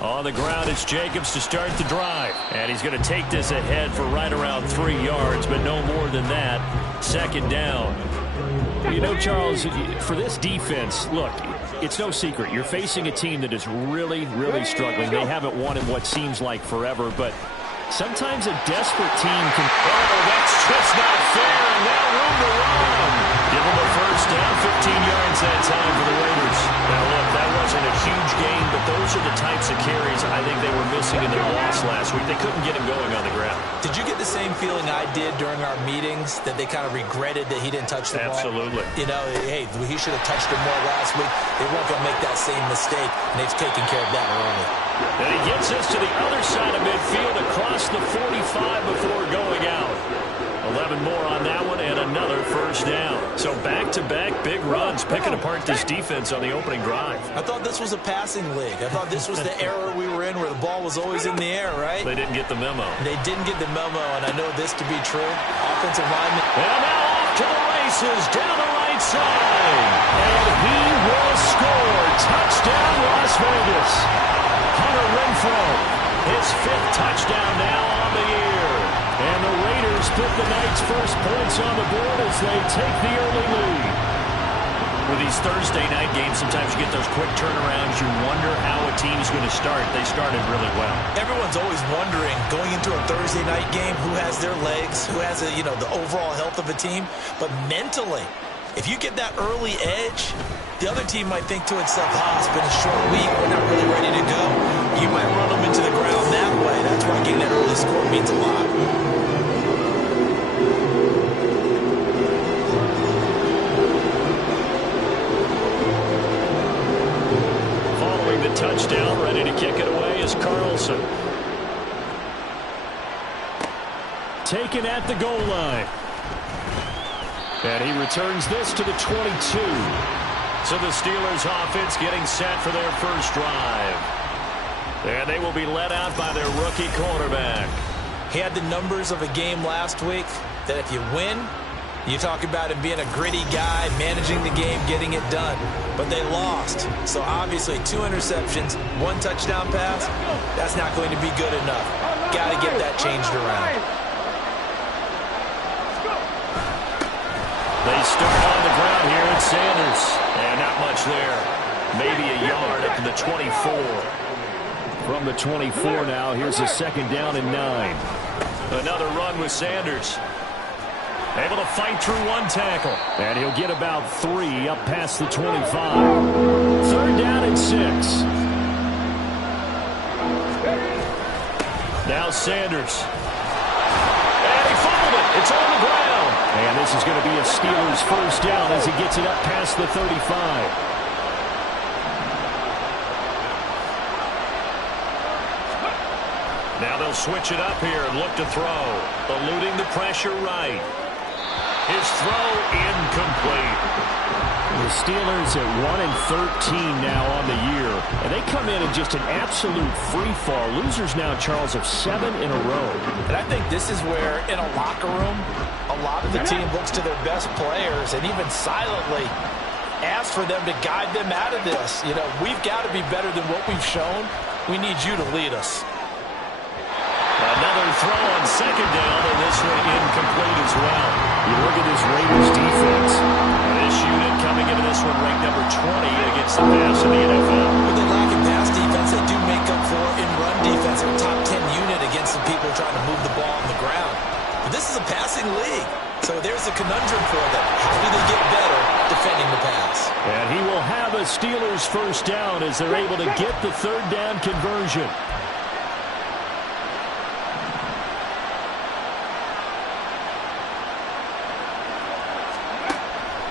On the ground, it's Jacobs to start the drive. And he's going to take this ahead for right around 3 yards, but no more than that. Second down. You know, Charles, for this defense, look, it's no secret. You're facing a team that is really, really struggling. They haven't won in what seems like forever, but sometimes a desperate team can... Oh, that's just not fair, and now room to run. Give them a first down, 15 yards that time for the Raiders. Now, look, that wasn't a huge gain, but those are the types of carries I think they were missing in their loss last week. They couldn't get him going on the ground. Did you get the same feeling I did during our meetings, that they kind of regretted that he didn't touch the ball? Absolutely. You know, hey, he should have touched it more last week. They weren't going to make that same mistake, and they've taken care of that early. And he gets us to the other side of midfield across the 45 before going out. 11 more on that one and another first down. So back-to-back big runs, picking apart this defense on the opening drive. I thought this was a passing league. I thought this was the era we were in where the ball was always in the air, right? They didn't get the memo. They didn't get the memo, and I know this to be true. Offensive lineman. And now off to the races down the right side. And he will score. Touchdown, Las Vegas. Hunter Renfrow, his 5th touchdown now on the year. And the Raiders put the night's first points on the board as they take the early lead. With these Thursday night games, sometimes you get those quick turnarounds. You wonder how a team's going to start. They started really well. Everyone's always wondering, going into a Thursday night game, who has their legs, who has the overall health of a team. But mentally, if you get that early edge, the other team might think to itself, it's been a short week, we're not really ready to go. You might run them into the ground that way. That's why getting that early score means a lot. Following the touchdown, ready to kick it away is Carlson. Taken at the goal line. And he returns this to the 22. So the Steelers offense getting set for their first drive. And they will be led out by their rookie quarterback. He had the numbers of a game last week that if you win, you talk about him being a gritty guy, managing the game, getting it done. But they lost. So obviously 2 interceptions, 1 touchdown pass, that's not going to be good enough. Got to get that changed around. They start on the ground here at Sanders. And not much there. Maybe a yard up to the 24. From the 24 now, here's a second down and 9. Another run with Sanders. Able to fight through 1 tackle. And he'll get about 3 up past the 25. Third down and 6. Now Sanders. And he fumbled it. It's on the ground. And this is going to be a Steelers first down as he gets it up past the 35. Now they'll switch it up here and look to throw. Eluding the pressure right. His throw incomplete. The Steelers at 1-13 now on the year. And they come in just an absolute free fall. Losers now, Charles, of 7 in a row. And I think this is where, in a locker room, a lot of the team looks to their best players and even silently asks for them to guide them out of this. You know, we've got to be better than what we've shown. We need you to lead us. Another throw on second down, and this one incomplete as well. You look at this Raiders defense. This unit coming into this one ranked number 20 against the pass in the NFL. When they lack in pass defense, they do make up for in run defense. They're a top 10 unit against the people trying to move the ball on the ground. But this is a passing league, so there's a conundrum for them. How do they get better defending the pass? And he will have a Steelers first down as they're able to get the third down conversion.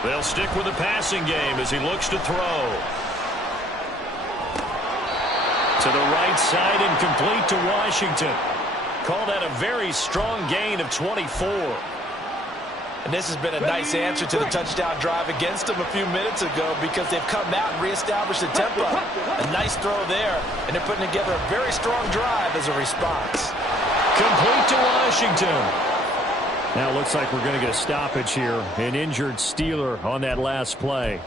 They'll stick with the passing game as he looks to throw. To the right side and complete to Washington. Call that a very strong gain of 24. And this has been a nice answer to the touchdown drive against them a few minutes ago because they've come out and reestablished the tempo. A nice throw there, and they're putting together a very strong drive as a response. Complete to Washington. Now it looks like we're going to get a stoppage here. An injured Steeler on that last play.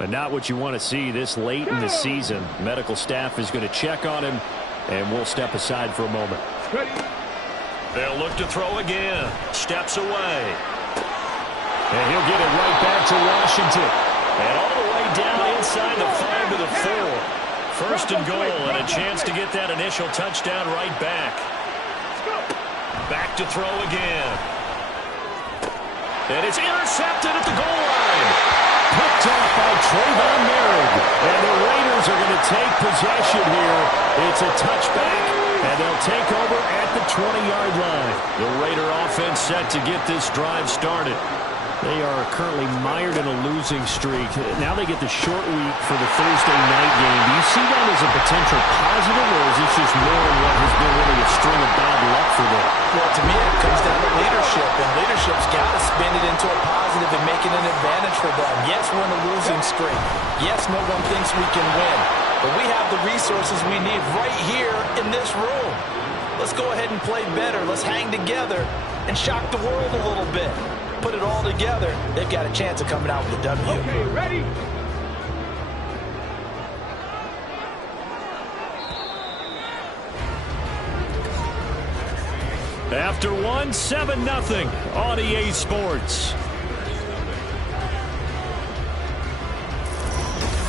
But not what you want to see this late in the season. Medical staff is going to check on him, and we'll step aside for a moment. They'll look to throw again. Steps away. And he'll get it right back to Washington. And all the way down inside the 5 to the 4. First and goal, and a chance to get that initial touchdown right back. Back to throw again. And it's intercepted at the goal line. Picked off by Trayvon Merrick. And the Raiders are going to take possession here. It's a touchback, and they'll take over at the 20-yard line. The Raider offense set to get this drive started. They are currently mired in a losing streak. Now they get the short week for the Thursday night game. Do you see that as a potential positive, or is this just more of what has been really a string of bad luck for them? Well, to me, it comes down to leadership, and leadership's got to spin it into a positive and make it an advantage for them. Yes, we're in a losing streak. Yes, no one thinks we can win, but we have the resources we need right here in this room. Let's go ahead and play better. Let's hang together and shock the world a little bit. Put it all together, they've got a chance of coming out with a W. Okay, ready? After 7-0 on EA Sports.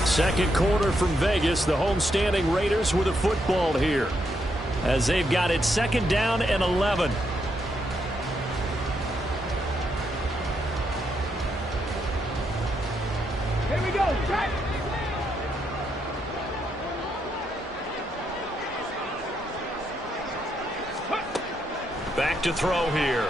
Second quarter from Vegas, the homestanding Raiders with a football here, as they've got it 2nd down and 11. Here we go, check! Back to throw here.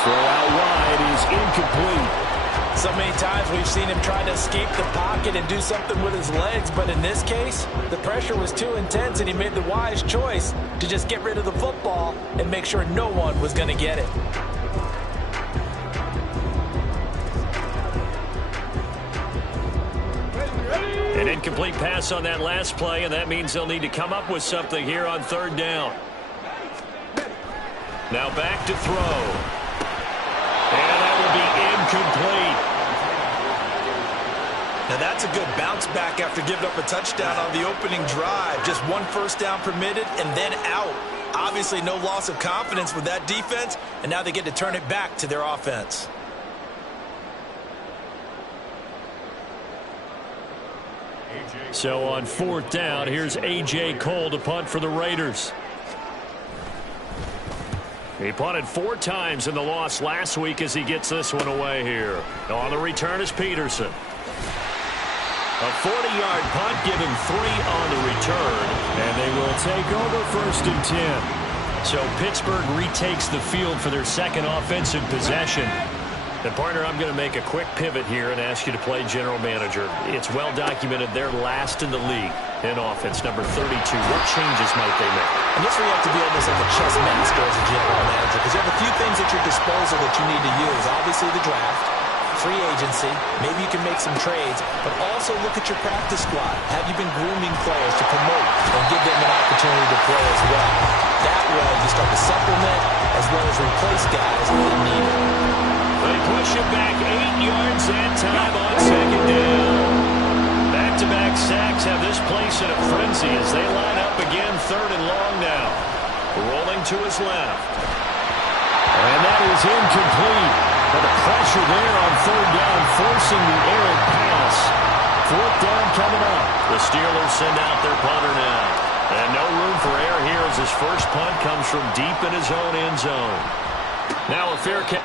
Throw out wide is incomplete. So many times we've seen him try to escape the pocket and do something with his legs, but in this case, the pressure was too intense and he made the wise choice to just get rid of the football and make sure no one was going to get it. An incomplete pass on that last play, and that means they'll need to come up with something here on 3rd down. Now back to throw. And that will be incomplete. Now that's a good bounce back after giving up a touchdown on the opening drive. Just 1 first down permitted and then out. Obviously no loss of confidence with that defense, and now they get to turn it back to their offense. So on 4th down, here's A.J. Cole to punt for the Raiders. He punted 4 times in the loss last week as he gets this one away here. On the return is Peterson. A 40-yard punt, given 3 on the return. And they will take over 1st and 10. So Pittsburgh retakes the field for their 2nd offensive possession. And, partner, I'm going to make a quick pivot here and ask you to play general manager. It's well documented they're last in the league in offense, number 32. What changes might they make? And this where you have to be almost like a chess master as a general manager, because you have a few things at your disposal that you need to use. Obviously the draft, free agency, maybe you can make some trades, but also look at your practice squad. Have you been grooming players to promote and give them an opportunity to play as well? That way you start to supplement as well as replace guys when needed. They push it back 8 yards that time on 2nd down. Back-to-back sacks have this place in a frenzy as they line up again 3rd and long now. Rolling to his left. And that is incomplete. But the pressure there on 3rd down, forcing the errant pass. 4th down coming up. The Steelers send out their punter now. And no room for error here as his first punt comes from deep in his own end zone. Now a fair catch.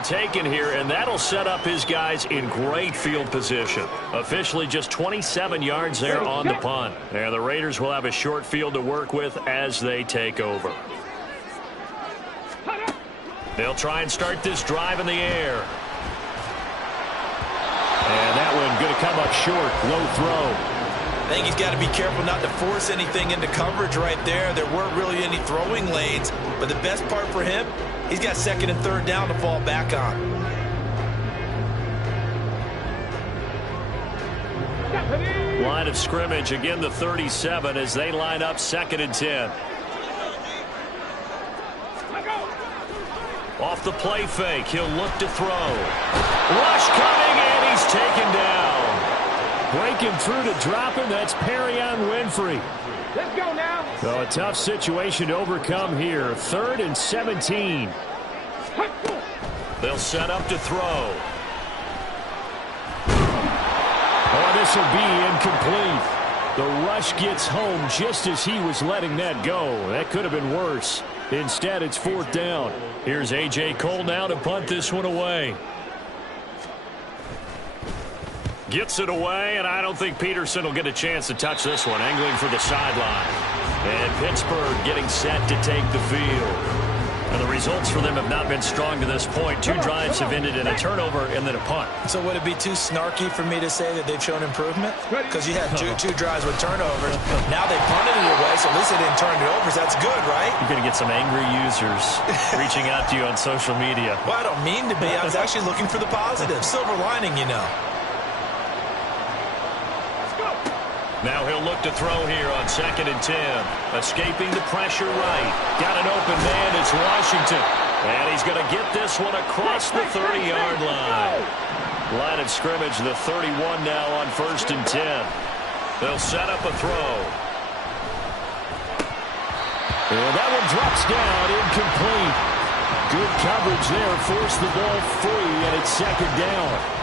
punt taken here, and that'll set up his guys in great field position. Officially just 27 yards there on the punt. And the Raiders will have a short field to work with as they take over. They'll try and start this drive in the air. And that one going to come up short. Low throw. I think he's got to be careful not to force anything into coverage right there. There weren't really any throwing lanes, but the best part for him, he's got second and third down to fall back on. Line of scrimmage, again the 37 as they line up 2nd and 10. Off the play fake, he'll look to throw. Rush coming, and he's taken down. Breaking through to drop him, that's Perrion Winfrey. Let's go now. So a tough situation to overcome here. 3rd and 17. They'll set up to throw. Oh, this will be incomplete. The rush gets home just as he was letting that go. That could have been worse. Instead, it's 4th down. Here's A.J. Cole now to punt this one away. Gets it away, and I don't think Peterson will get a chance to touch this one. Angling for the sideline. And Pittsburgh getting set to take the field. And the results for them have not been strong to this point. 2 drives have ended in a turnover and then a punt. So would it be too snarky for me to say that they've shown improvement? Because you had two drives with turnovers. Now they punted it away, so at least they didn't turn it over. So that's good, right? You're going to get some angry users reaching out to you on social media. Well, I don't mean to be. I was actually looking for the positive. Silver lining, you know. Now he'll look to throw here on 2nd and 10. Escaping the pressure right. Got an open man. It's Washington. And he's going to get this one across the 30-yard line. Line of scrimmage, the 31 now on 1st and 10. They'll set up a throw. And that one drops down, incomplete. Good coverage there. Forced the ball free, and it's 2nd down.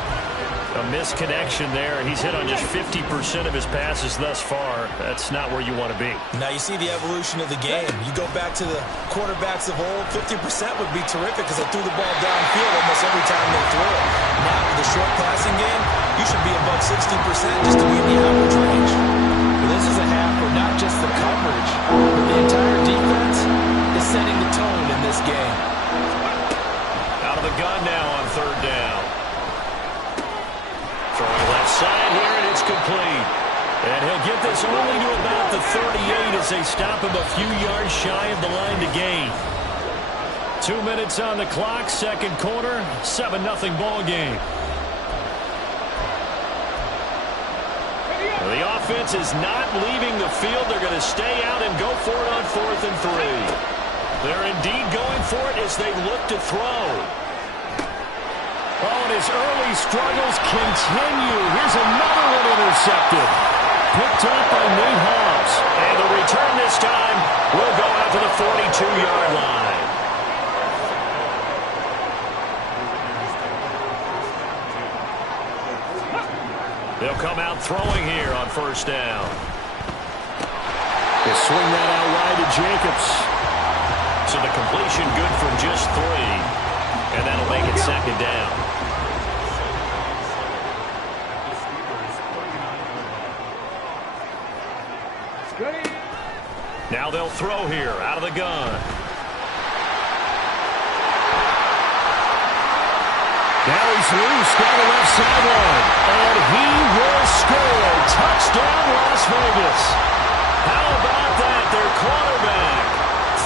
A misconnection there. He's hit on just 50% of his passes thus far. That's not where you want to be. Now you see the evolution of the game. You go back to the quarterbacks of old, 50% would be terrific because they threw the ball downfield almost every time they threw it. Now with the short passing game, you should be above 60% just to be in the average range. But this is a half where not just the coverage, but the entire defense is setting the tone in this game. Out of the gun now on 3rd down. Throwing left side here, and it's complete. And he'll get this only to about the 38 as they stop him a few yards shy of the line to gain. 2 minutes on the clock, 2nd quarter, 7-0 ball game. The offense is not leaving the field. They're going to stay out and go for it on 4th and 3. They're indeed going for it as they look to throw. Oh, and his early struggles continue. Here's another one intercepted. Picked up by Nate Hobbs. And the return this time will go out to the 42-yard line. They'll come out throwing here on 1st down. They swing that out wide to Jacobs. So the completion good from just 3. And that'll make it 2nd down. Now they'll throw here out of the gun. Now he's loose down the left sideline. And he will score. Touchdown, Las Vegas. How about that? Their quarterback.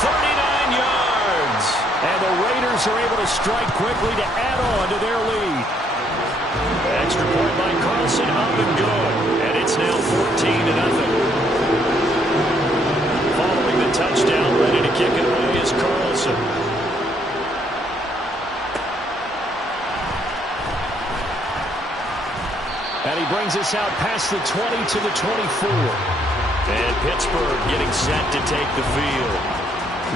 39 yards. And the Raiders are able to strike quickly to add on to their lead. Extra point by Carlson, up and good. And it's now 14-0. Following the touchdown, ready to kick it away is Carlson. And he brings us out past the 20 to the 24. And Pittsburgh getting set to take the field.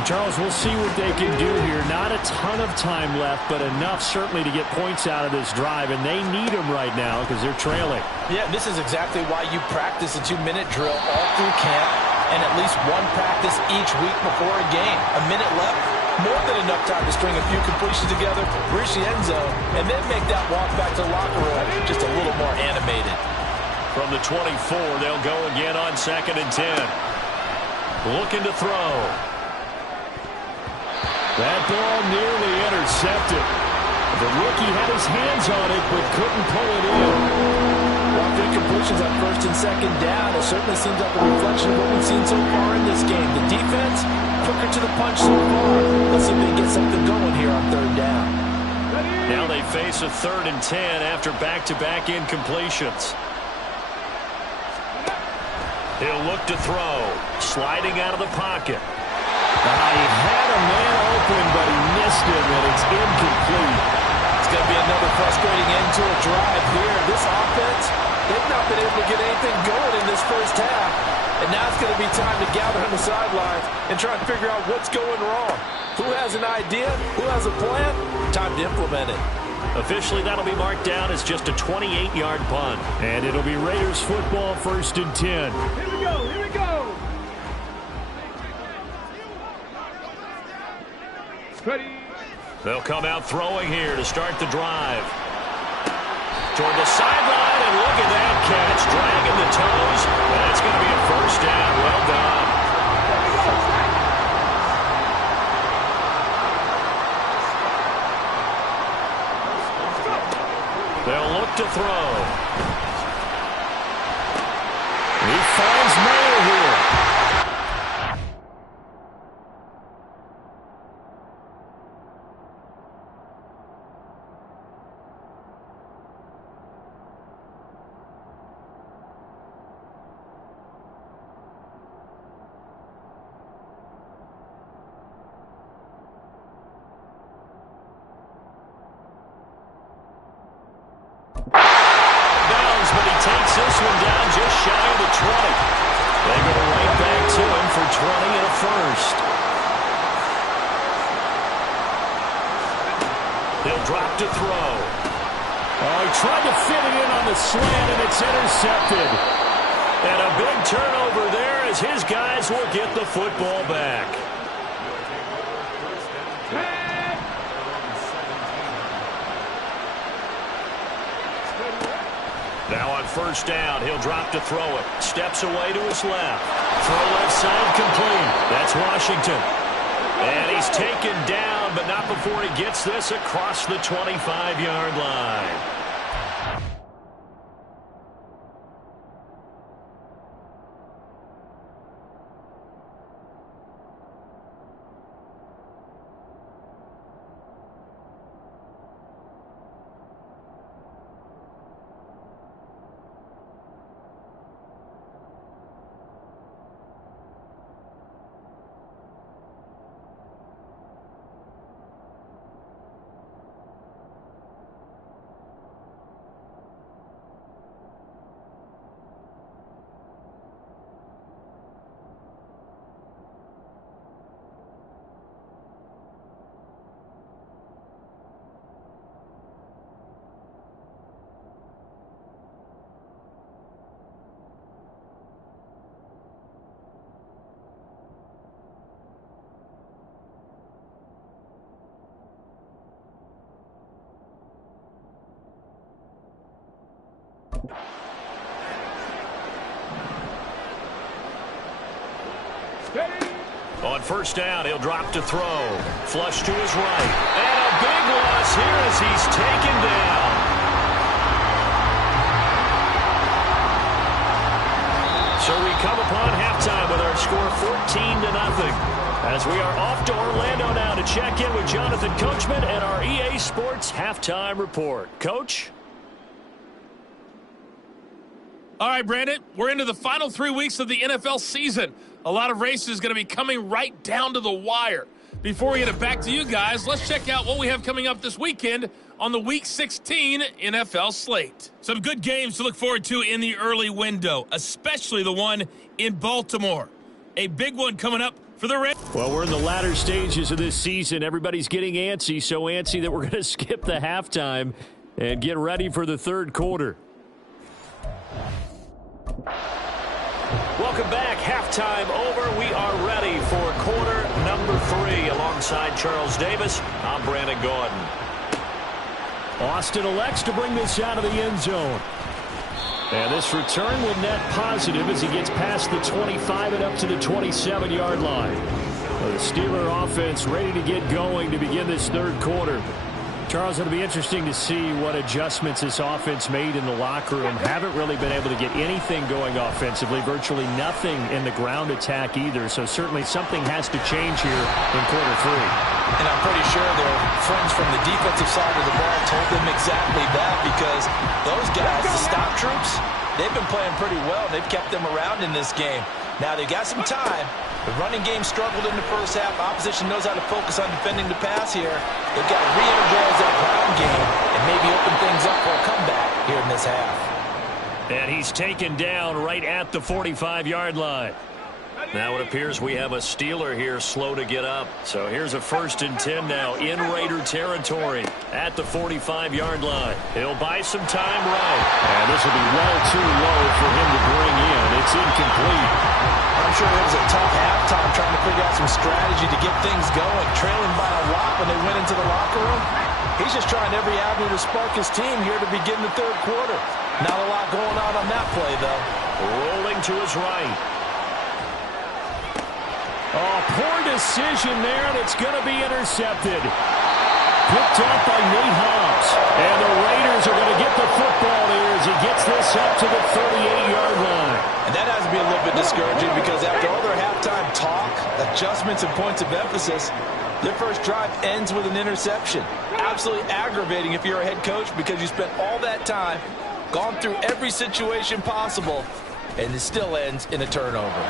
Charles, we'll see what they can do here. Not a ton of time left, but enough certainly to get points out of this drive, and they need them right now because they're trailing. Yeah, this is exactly why you practice a 2-minute drill all through camp and at least one practice each week before a game. A minute left, More than enough time to string a few completions together, reach the end zone, and then make that walk back to the locker room just a little more animated. From the 24, they'll go again on 2nd and 10. Looking to throw. That ball nearly intercepted. The rookie had his hands on it, but couldn't pull it in. Well, 3 completions on 1st and 2nd down. It certainly seems like a reflection of what we've seen so far in this game. The defense, quicker to the punch so far. Let's see if they can get something going here on 3rd down. Now they face a 3rd and 10 after back-to-back incompletions. He'll look to throw. Sliding out of the pocket. He had a man open, but he missed him, and it's incomplete. It's going to be another frustrating end to a drive here. This offense, they've not been able to get anything going in this first half. And now it's going to be time to gather on the sidelines and try and figure out what's going wrong. Who has an idea? Who has a plan? Time to implement it. Officially, that'll be marked down as just a 28-yard punt. And it'll be Raiders football, 1st and 10. Here we go, here we go. Ready. They'll come out throwing here to start the drive. Toward the sideline, and look at that catch. Dragging the toes. That's going to be a 1st down. Well done. They'll look to throw. He finds Mayer here. Takes this one down just shy of the 20. They go right back to him for 20 and a 1st. He'll drop to throw. Oh, he tried to fit it in on the slant, and it's intercepted. And a big turnover there as his guys will get the football back. Now on 1st down, he'll drop to throw it. Steps away to his left. Throw left side complete. That's Washington. And he's taken down, but not before he gets this across the 25-yard line. On 1st down, he'll drop to throw. Flush to his right. And a big loss here as he's taken down. So we come upon halftime with our score 14-0. As we are off to Orlando now to check in with Jonathan Coachman and our EA Sports halftime report. Coach? All right, Brandon, we're into the final 3 weeks of the NFL season. A lot of races going to be coming right down to the wire. Before we get it back to you guys, let's check out what we have coming up this weekend on the Week 16 NFL slate. Some good games to look forward to in the early window, especially the one in Baltimore. A big one coming up for the Reds. Well, we're in the latter stages of this season. Everybody's getting antsy, so antsy that we're going to skip the halftime and get ready for the 3rd quarter. Welcome back. Halftime over. We are ready for quarter number 3 alongside Charles Davis. I'm Brandon Gordon. Austin elects to bring this out of the end zone. And this return will net positive as he gets past the 25 and up to the 27-yard line. Well, the Steeler offense ready to get going to begin this third quarter. Charles, it'll be interesting to see what adjustments this offense made in the locker room. Haven't really been able to get anything going offensively, virtually nothing in the ground attack either. So certainly something has to change here in quarter 3. And I'm pretty sure their friends from the defensive side of the ball told them exactly that, because those guys, the stop troops, they've been playing pretty well. They've kept them around in this game. Now they've got some time. The running game struggled in the first half. Opposition knows how to focus on defending the pass here. They've got to re-energize that ground game and maybe open things up for a comeback here in this half. And he's taken down right at the 45-yard line. Now it appears we have a Steeler here slow to get up. So here's a 1st and 10 now in Raider territory at the 45-yard line. He'll buy some time right. And this will be well too low for him to bring in. It's incomplete. I'm sure it was a tough halftime trying to figure out some strategy to get things going. Trailing by a lot when they went into the locker room. He's just trying every avenue to spark his team here to begin the third quarter. Not a lot going on that play, though. Rolling to his right. Oh, poor decision there, and it's going to be intercepted. Picked up by Nate Hobbs. And the Raiders are going to get the football here as he gets this up to the 38-yard line. And that has to be a little bit discouraging, because after all their halftime talk, adjustments and points of emphasis, their first drive ends with an interception. Absolutely aggravating if you're a head coach, because you spent all that time, gone through every situation possible, and it still ends in a turnover.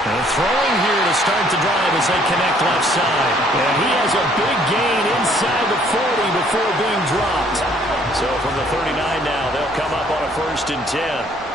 And throwing here to start the drive as they connect left side. And he has a big gain inside the 40 before being dropped. So from the 39 now, they'll come up on a 1st and 10.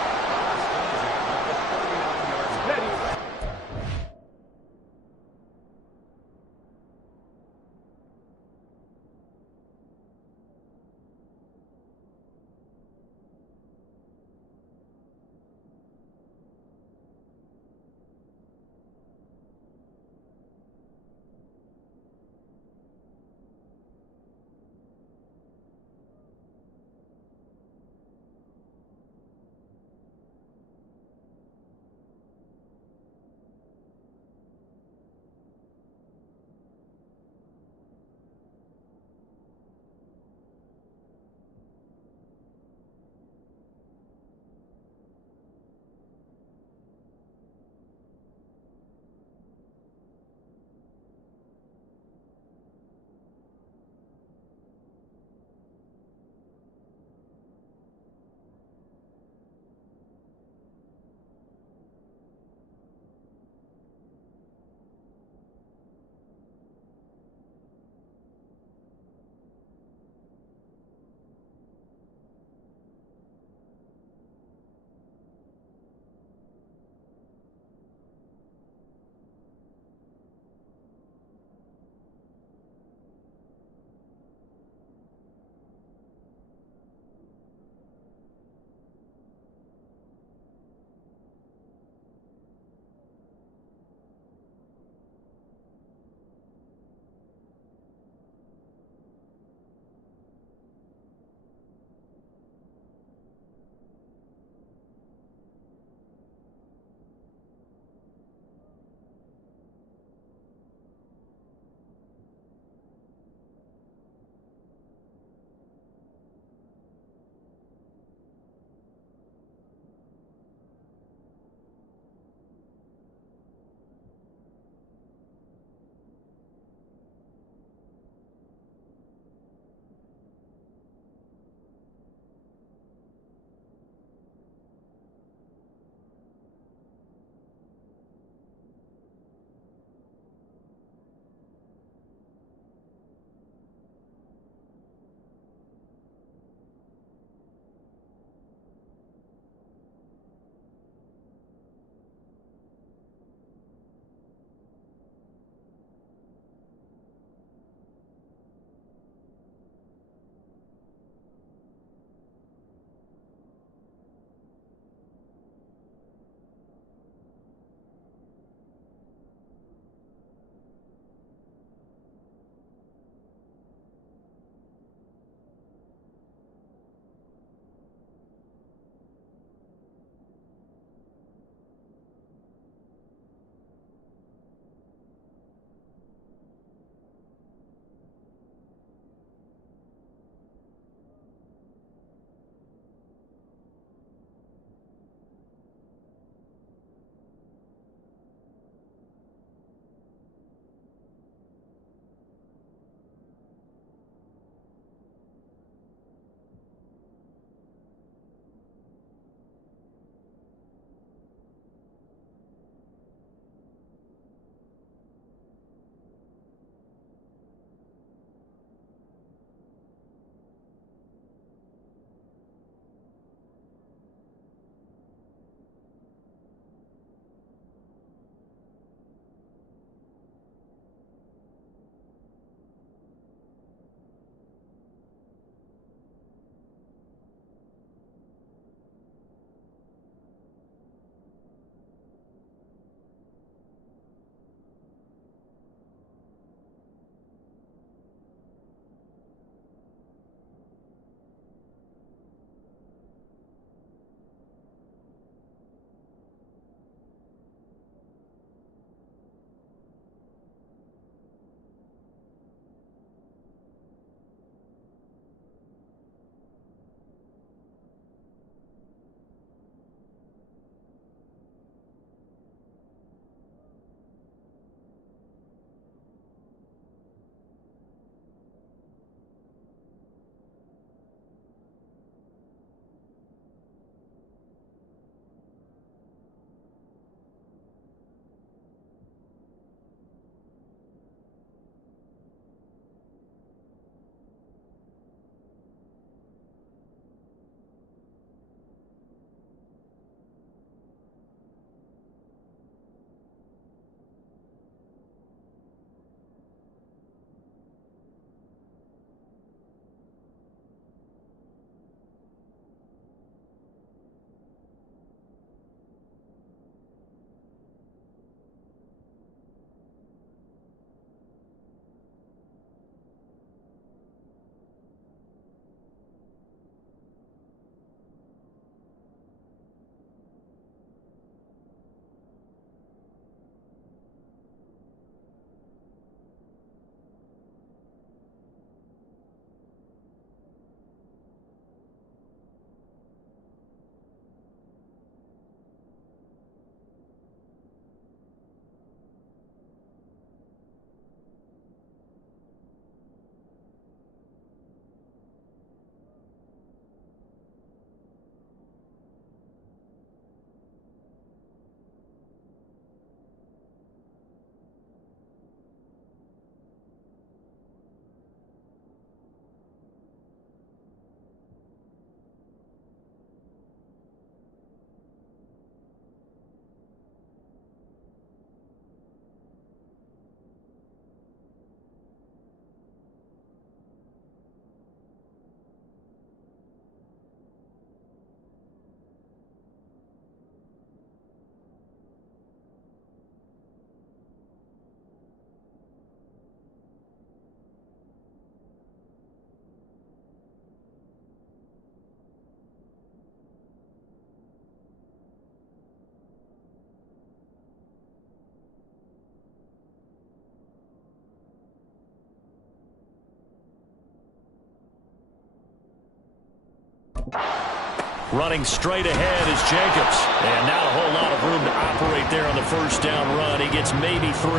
Running straight ahead is Jacobs. And not a whole lot of room to operate there on the first down run. He gets maybe 3.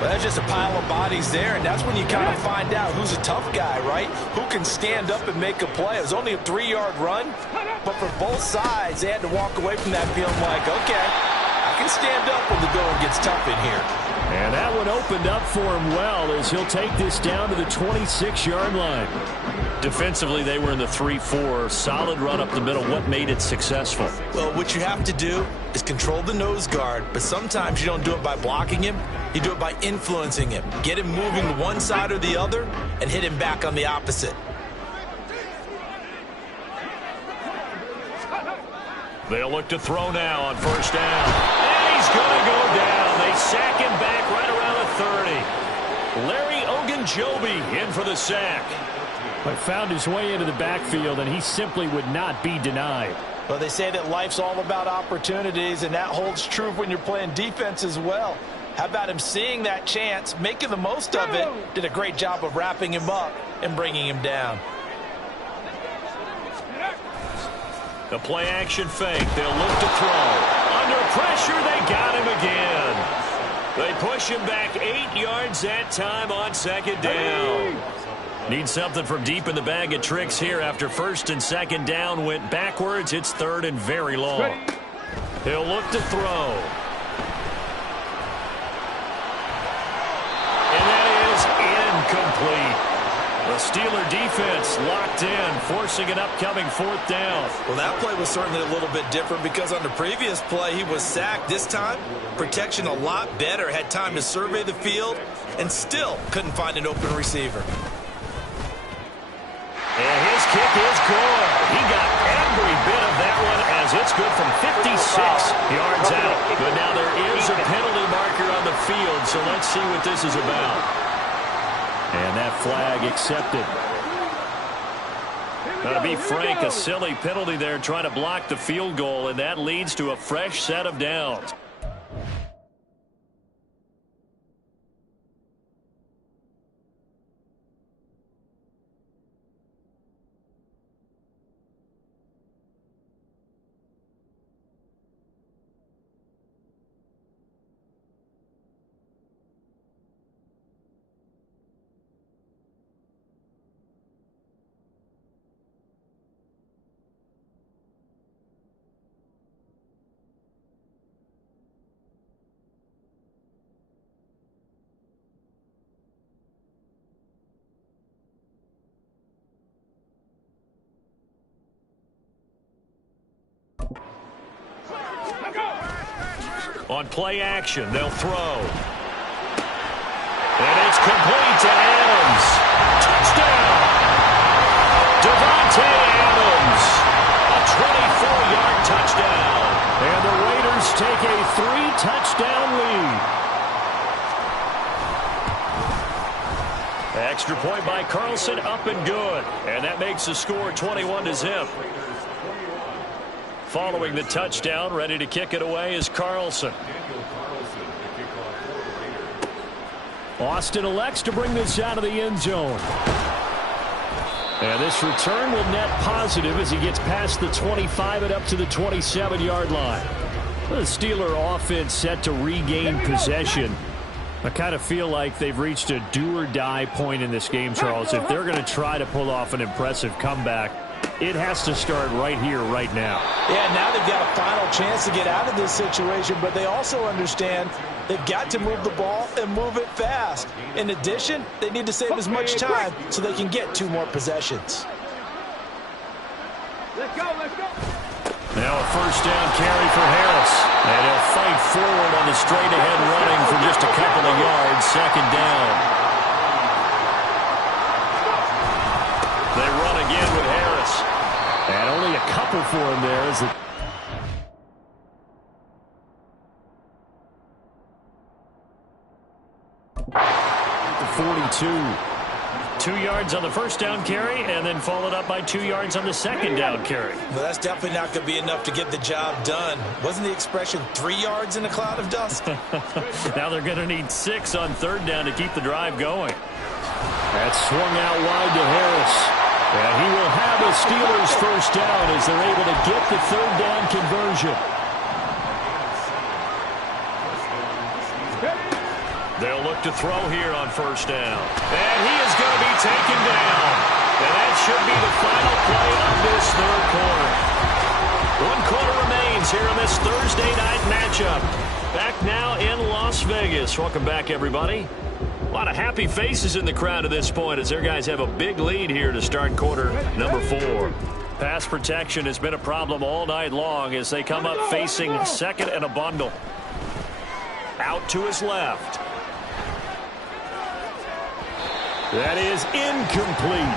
Well, that's just a pile of bodies there, and that's when you kind of find out who's a tough guy, right? Who can stand up and make a play. It was only a 3-yard run, but for both sides, they had to walk away from that feeling like, okay, I can stand up when the going gets tough in here. And that one opened up for him well as he'll take this down to the 26-yard line. Defensively, they were in the 3-4. Solid run up the middle. What made it successful? Well, what you have to do is control the nose guard, but sometimes you don't do it by blocking him. You do it by influencing him. Get him moving to one side or the other and hit him back on the opposite. They'll look to throw now on first down. And he's going to go down. They sack him back right around the 30. Larry Ogunjobi in for the sack. But found his way into the backfield, and he simply would not be denied. Well, they say that life's all about opportunities, and that holds true when you're playing defense as well. How about him seeing that chance, making the most of it, did a great job of wrapping him up and bringing him down. The play action fake. They'll look to throw. Under pressure, they got him again. They push him back 8 yards that time on second down. Need something from deep in the bag of tricks here after first and second down went backwards. It's third and very long. He'll look to throw. And that is incomplete. The Steeler defense locked in, forcing an upcoming fourth down. Well, that play was certainly a little bit different because on the previous play, he was sacked. This time, protection a lot better. Had time to survey the field and still couldn't find an open receiver. And his kick is good. He got every bit of that one as it's good from 56 yards out. But now there is a penalty marker on the field, so let's see what this is about. And that flag accepted. To be frank, a silly penalty there trying to block the field goal, and that leads to a fresh set of downs. On play action, they'll throw. And it's complete to Adams. Touchdown! Devontae Adams. A 24-yard touchdown. And the Raiders take a 3-touchdown lead. Extra point by Carlson, up and good. And that makes the score 21-0. Following the touchdown, ready to kick it away is Carlson. Austin elects to bring this out of the end zone. And this return will net positive as he gets past the 25 and up to the 27-yard line. The Steeler offense set to regain possession. I kind of feel like they've reached a do-or-die point in this game, Charles. If they're going to try to pull off an impressive comeback, it has to start right here, right now. Yeah, now they've got a final chance to get out of this situation, but they also understand they've got to move the ball and move it fast. In addition, they need to save as much time so they can get 2 more possessions. Let's go, let's go. Now a first down carry for Harris. And he'll fight forward on the straight-ahead running for just a couple of yards. Second down. They run again with Harris. And only a couple for him there as the 42. 2 yards on the first down carry, and then followed up by 2 yards on the second down carry. Well, that's definitely not going to be enough to get the job done. Wasn't the expression 3 yards in a cloud of dust? Now they're going to need 6 on third down to keep the drive going. That swung out wide to Harris. And he will have a Steelers first down as they're able to get the third down conversion. They'll look to throw here on first down. And he is going to be taken down. And that should be the final play of this third quarter. 1 quarter remains here in this Thursday night matchup. Back now in Las Vegas. Welcome back, everybody. A lot of happy faces in the crowd at this point as their guys have a big lead here to start quarter number 4. Pass protection has been a problem all night long as they come up facing second and a bundle. Out to his left. That is incomplete.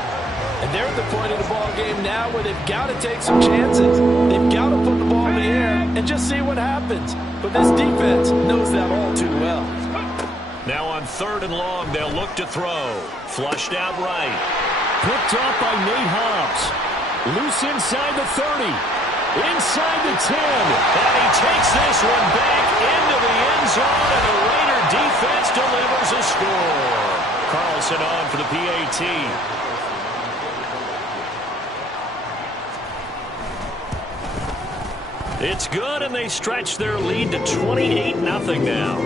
And they're at the point of the ball game now where they've got to take some chances. They've got to put the ball in the air and just see what happens. But this defense knows that all too well. Now on third and long, they'll look to throw. Flushed out right. Picked off by Nate Hobbs. Loose inside the 30. Inside the 10. And he takes this one back into the end zone, and the Raider defense delivers a score. Carlson on for the PAT. It's good, and they stretch their lead to 28-0 now.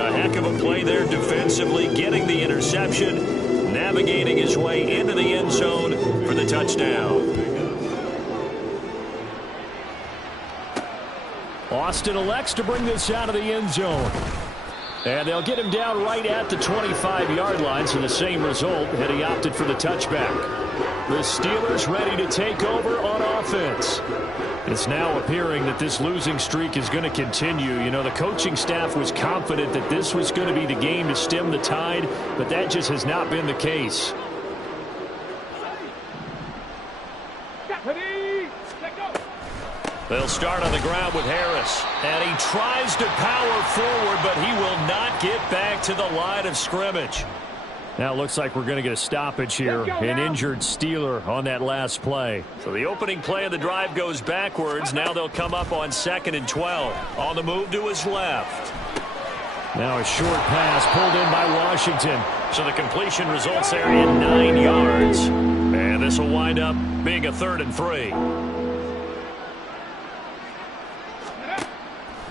A heck of a play there defensively, getting the interception, navigating his way into the end zone for the touchdown. Austin elects to bring this out of the end zone. And they'll get him down right at the 25-yard line, so the same result had he opted for the touchback. The Steelers ready to take over on offense. It's now appearing that this losing streak is going to continue. You know, the coaching staff was confident that this was going to be the game to stem the tide, but that just has not been the case. They'll start on the ground with Harris. And he tries to power forward, but he will not get back to the line of scrimmage. Now it looks like we're going to get a stoppage here. An injured Steeler on that last play. So the opening play of the drive goes backwards. Now they'll come up on 2nd and 12. On the move to his left. Now a short pass pulled in by Washington. So the completion results there in 9 yards. And this will wind up being a 3rd and 3.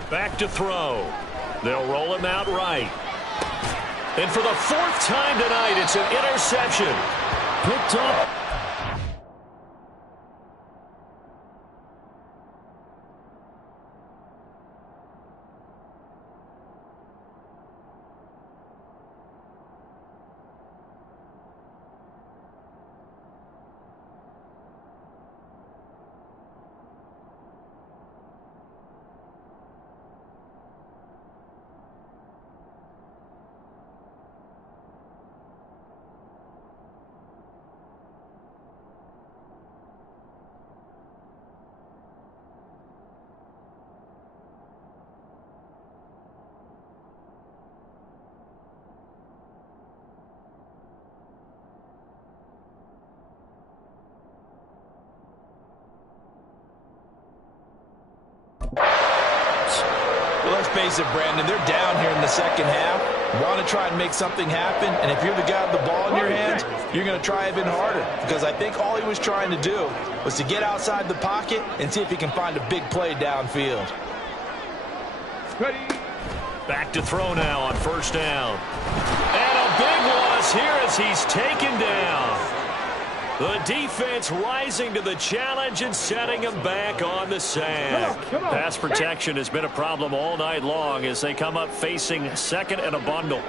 Back to throw. They'll roll him out right. And for the 4th time tonight, it's an interception. Picked up. Well, let's face it, Brandon, they're down here in the second half. Want to try and make something happen, and if you're the guy with the ball in your hands, you're going to try even harder, because I think all he was trying to do was to get outside the pocket and see if he can find a big play downfield. Back to throw now on 1st down. And a big loss here as he's taken down. The defense rising to the challenge and setting him back on the sand. Pass protection has been a problem all night long as they come up facing 2nd and a bundle.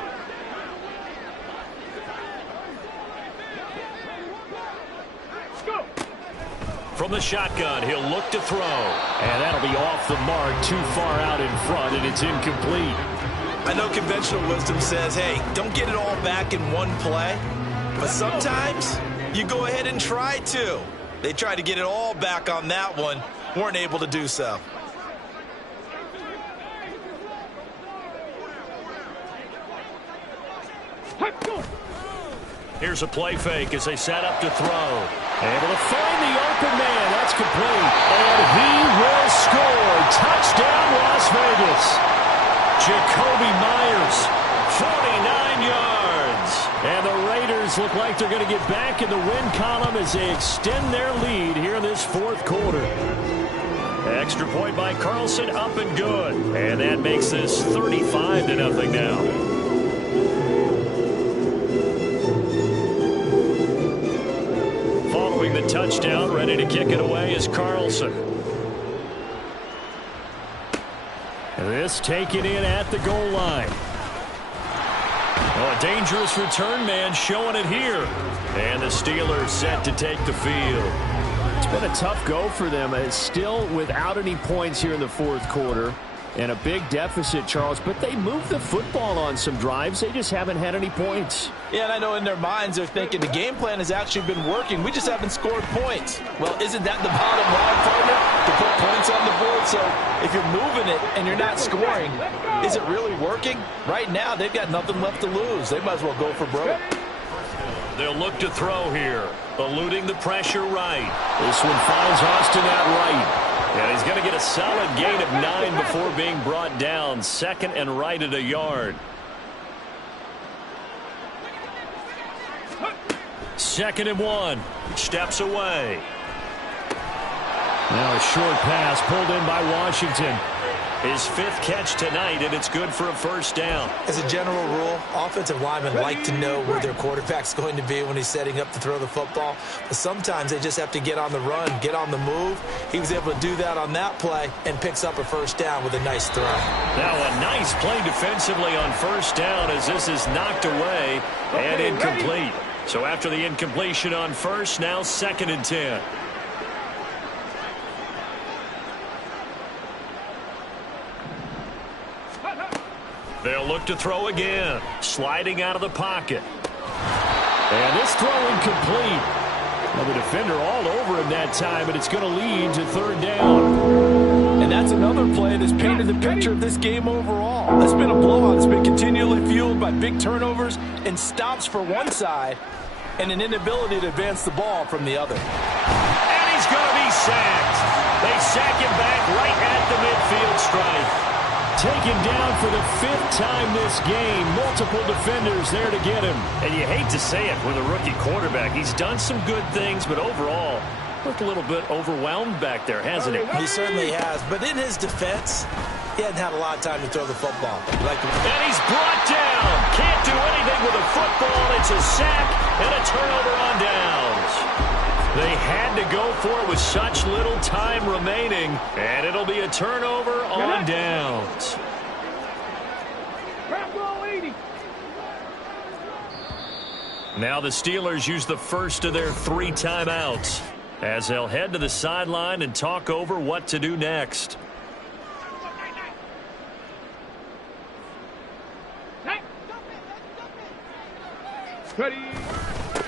From the shotgun, he'll look to throw. And that'll be off the mark, too far out in front, and it's incomplete. I know conventional wisdom says, hey, don't get it all back in one play. But sometimes you go ahead and try to. They tried to get it all back on that one. Weren't able to do so. Here's a play fake as they set up to throw. Able to find the open man. That's complete. And he will score. Touchdown, Las Vegas. Jacoby Myers, 49 yards. And the Raiders Steelers look like they're going to get back in the win column as they extend their lead here in this fourth quarter. Extra point by Carlson, up and good. And that makes this 35-0 now. Following the touchdown, ready to kick it away is Carlson. This taken in at the goal line. Oh, a dangerous return man showing it here. And the Steelers set to take the field. It's been a tough go for them. It's still without any points here in the fourth quarter. And a big deficit, Charles. But they moved the football on some drives. They just haven't had any points. Yeah, and I know in their minds they're thinking the game plan has actually been working. We just haven't scored points. Well, isn't that the bottom line, partner? To put points on the board. So if you're moving it and you're not scoring, is it really working? Right now, they've got nothing left to lose. They might as well go for broke. They'll look to throw here. Eluding the pressure right. This one finds Austin at right. And he's going to get a solid gain of 9 before being brought down. Second and right at a yard. Second and 1. Steps away. Now a short pass pulled in by Washington. His fifth catch tonight, and it's good for a first down. As a general rule, offensive linemen like to know where their quarterback's going to be when he's setting up to throw the football. But sometimes they just have to get on the run, get on the move. He was able to do that on that play and picks up a first down with a nice throw. Now a nice play defensively on first down as this is knocked away and incomplete. So after the incompletion on first, now second and 10. They'll look to throw again. Sliding out of the pocket. And this throw incomplete. Well, the defender all over him that time, but it's going to lead to third down. And that's another play that's painted the picture of this game overall. It's been a blowout. It's been continually fueled by big turnovers and stops for one side and an inability to advance the ball from the other. And he's going to be sacked. They sack him back right at the midfield stripe. Taken down for the fifth time this game. Multiple defenders there to get him. And you hate to say it with a rookie quarterback. He's done some good things, but overall, looked a little bit overwhelmed back there, hasn't he? He certainly has. But in his defense, he hadn't had a lot of time to throw the football. And he's brought down. Can't do anything with a football. It's a sack and a turnover on downs. They had to go for it with such little time remaining, and it'll be a turnover on downs. Now the Steelers use the first of their 3 timeouts as they'll head to the sideline and talk over what to do next.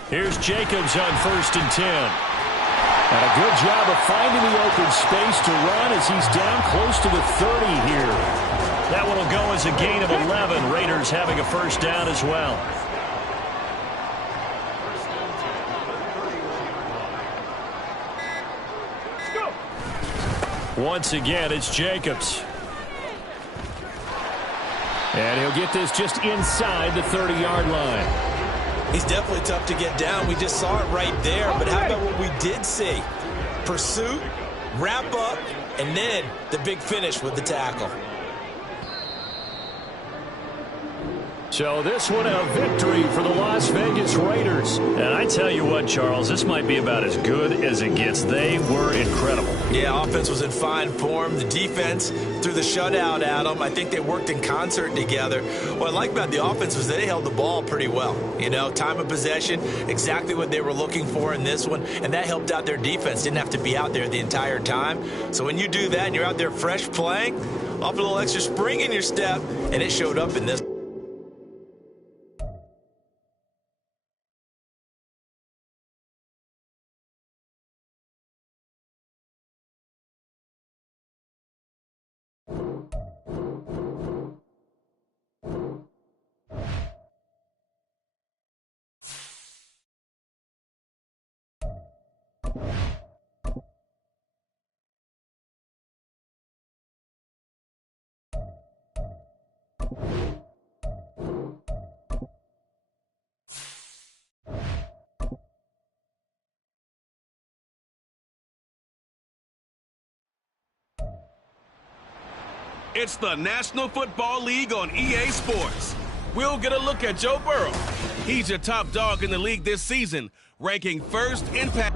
Here's Jacobs on first and 10. And a good job of finding the open space to run as he's down close to the 30 here. That one will go as a gain of 11. Raiders having a first down as well. Once again, it's Jacobs. And he'll get this just inside the 30-yard line. He's definitely tough to get down. We just saw it right there. But how about what we did see? Pursuit, wrap up, and then the big finish with the tackle. So this one a victory for the Las Vegas Raiders. And I tell you what, Charles, this might be about as good as it gets. They were incredible. Yeah, offense was in fine form. The defense threw the shutout at them. I think they worked in concert together. What I like about the offense was they held the ball pretty well. You know, time of possession, exactly what they were looking for in this one. And that helped out their defense. Didn't have to be out there the entire time. So when you do that and you're out there fresh playing, off a little extra spring in your step, and it showed up in this. It's the National Football League on EA Sports. We'll get a look at Joe Burrow. He's your top dog in the league this season, ranking first in pass.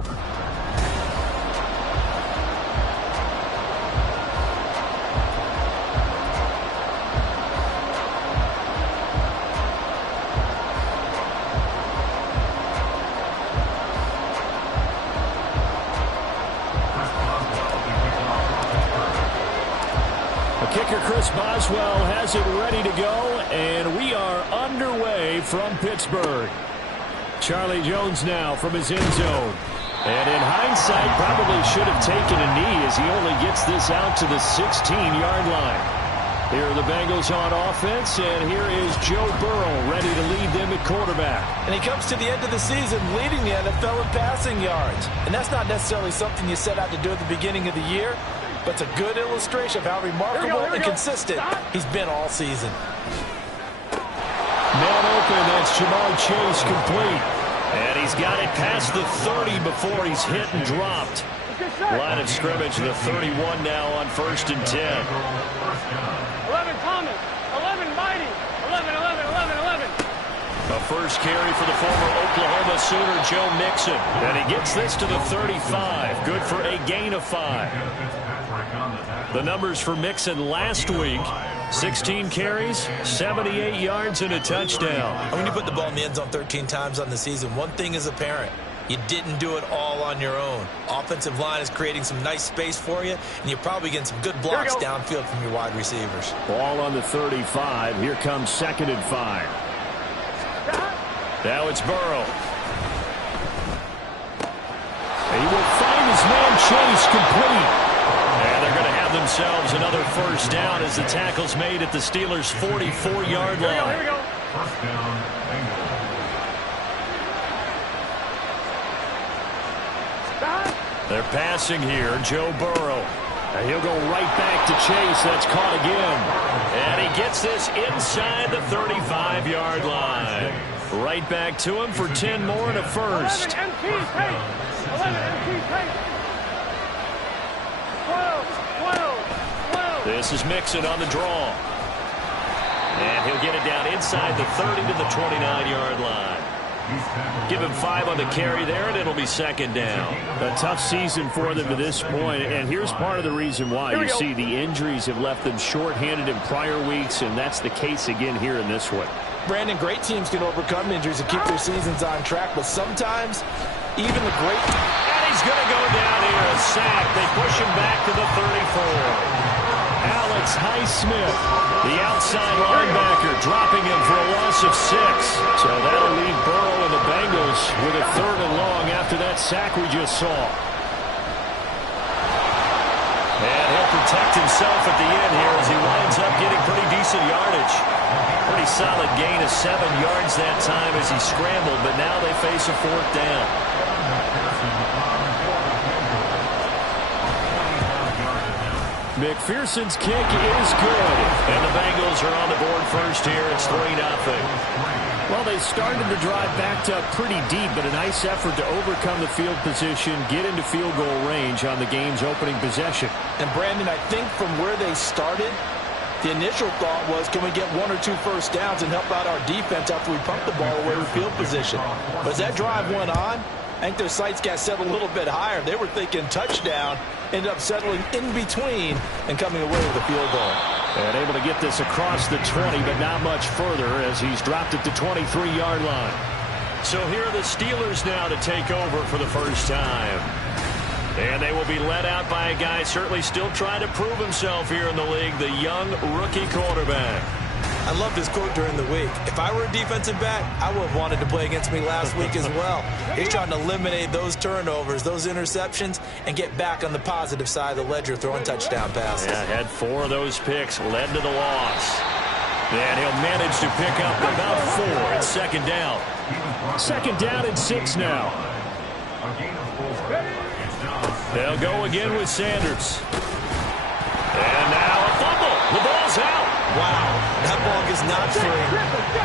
Kicker Chris Boswell has it ready to go, and we are underway from Pittsburgh. Charlie Jones now from his end zone. And in hindsight, probably should have taken a knee as he only gets this out to the 16-yard line. Here are the Bengals on offense, and here is Joe Burrow ready to lead them at quarterback. And he comes to the end of the season leading the NFL in passing yards. And that's not necessarily something you set out to do at the beginning of the year, but it's a good illustration of how remarkable and consistent he's been all season. Man open, that's Jamar Chase complete. And he's got it past the 30 before he's hit and dropped. Line of scrimmage, the 31 now on 1st and 10. 11 Thomas, 11 Mighty, 11, 11, 11, 11. A first carry for the former Oklahoma Sooner, Joe Mixon. And he gets this to the 35. Good for a gain of 5. The numbers for Mixon last week, 16 carries, 78 yards, and a touchdown. And when you put the ball in the end zone 13 times on the season, one thing is apparent. You didn't do it all on your own. Offensive line is creating some nice space for you, and you're probably getting some good blocks downfield from your wide receivers. Ball on the 35. Here comes 2nd and 5. Now it's Burrow. He will find his man Chase complete. And they're going to have themselves another first down as the tackle's made at the Steelers' 44-yard line. Here we go. First down, Bengals. They're passing here, Joe Burrow. And he'll go right back to Chase. That's caught again. And he gets this inside the 35-yard line. Right back to him for 10 more and a first. 11 MT tape. 11 MT tape. 12, 12, 12. This is Mixon on the draw. And he'll get it down inside the 30 to the 29-yard line. Give him 5 on the carry there, and it'll be 2nd down. A tough season for them to this point, and here's part of the reason why. You see the injuries have left them shorthanded in prior weeks, and that's the case again here in this one. Brandon, great teams can overcome injuries and keep their seasons on track, but sometimes even the great... And he's going to go down here, a sack. They push him back to the 34. Alex Highsmith, the outside linebacker, dropping him for a loss of 6. So that'll leave Burrow and the Bengals with a 3rd and long after that sack we just saw. And he'll protect himself at the end here as he winds up getting pretty decent yardage. Pretty solid gain of 7 yards that time as he scrambled, but now they face a 4th down. McPherson's kick is good. And the Bengals are on the board first here. It's 3-0. Well, they started the drive backed up pretty deep, but a nice effort to overcome the field position, get into field goal range on the game's opening possession. And Brandon, I think from where they started, the initial thought was, can we get 1 or 2 first downs and help out our defense after we pump the ball away from field position? But as that drive went on, I think their sights got set a little bit higher. They were thinking touchdown, ended up settling in between and coming away with a field goal. And able to get this across the 20, but not much further as he's dropped it to 23-yard line. So here are the Steelers now to take over for the first time. And they will be led out by a guy certainly still trying to prove himself here in the league, the young rookie quarterback. I loved his quote during the week. If I were a defensive back, I would have wanted to play against me last week as well. He's trying to eliminate those turnovers, those interceptions, and get back on the positive side of the ledger throwing touchdown passes. Yeah, had 4 of those picks, led to the loss. And he'll manage to pick up about 4. It's 2nd down. 2nd down and 6 now. They'll go again with Sanders. And now a fumble. The ball's out. Wow, that ball is not free,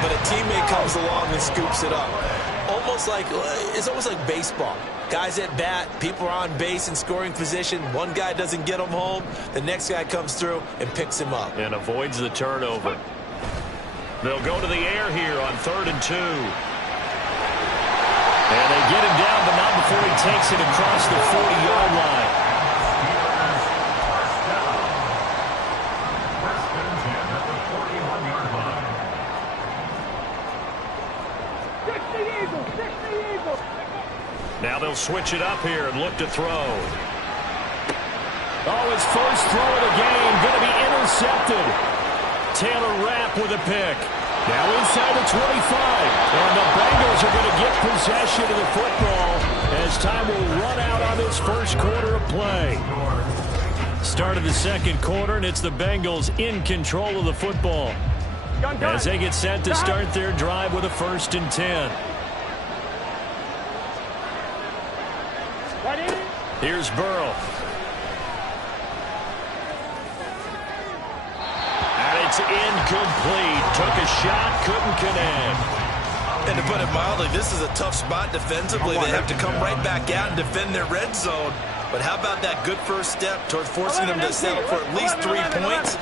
but a teammate comes along and scoops it up. It's almost like baseball. Guys at bat, people are on base in scoring position. One guy doesn't get him home. The next guy comes through and picks him up. And avoids the turnover. They'll go to the air here on 3rd and 2. And they get him down, but not before he takes it across the 40-yard line. Now they'll switch it up here and look to throw. Oh, his first throw of the game going to be intercepted. Taylor Rapp with a pick. Now inside the 25. And the Bengals are going to get possession of the football as time will run out on this first quarter of play. Start of the second quarter, and it's the Bengals in control of the football as they get set to start their drive with a 1st and 10. Here's Burrow. And it's incomplete. Took a shot, couldn't connect. And to put it mildly, this is a tough spot defensively. They have to come right back out and defend their red zone. But how about that good first step towards forcing them to settle for at least 3 points?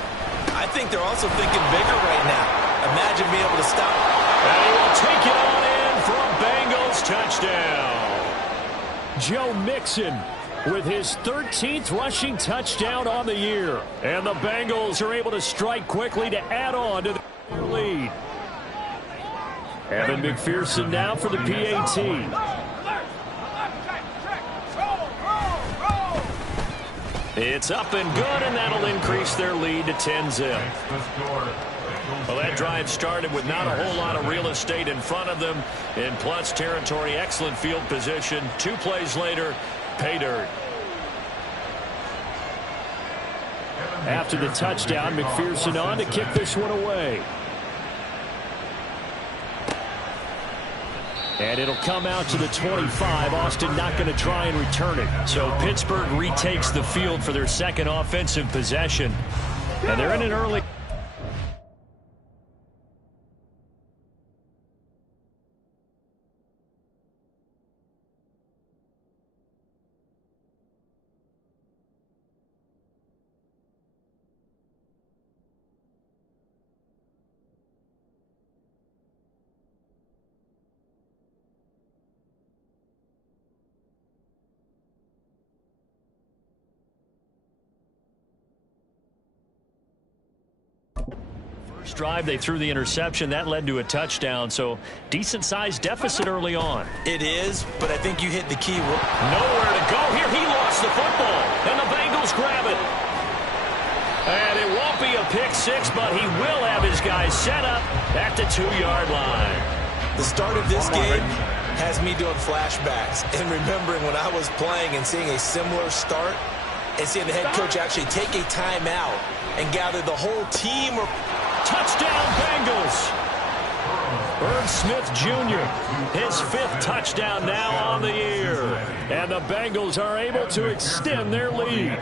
I think they're also thinking bigger right now. Imagine being able to stop. And he will take it on in for a Bengals touchdown. Joe Mixon with his 13th rushing touchdown on the year. And the Bengals are able to strike quickly to add on to the lead. Evan McPherson now for the PAT. It's up and good, and that'll increase their lead to 10-zip. Well, that drive started with not a whole lot of real estate in front of them. In plus territory, excellent field position. 2 plays later, pay dirt. After the touchdown, McPherson on to kick this one away. And it'll come out to the 25. Austin not going to try and return it. So Pittsburgh retakes the field for their second offensive possession. And they're in an early... drive, they threw the interception. That led to a touchdown, so decent-sized deficit early on. It is, but I think you hit the key. Nowhere to go here. He lost the football, and the Bengals grab it. And it won't be a pick-6, but he will have his guys set up at the 2-yard line. The start of this game has me doing flashbacks and remembering when I was playing and seeing a similar start and seeing the head coach actually take a timeout and gather the whole team. Touchdown, Bengals. Irv Smith Jr., his 5th touchdown now on the year. And the Bengals are able to extend their lead.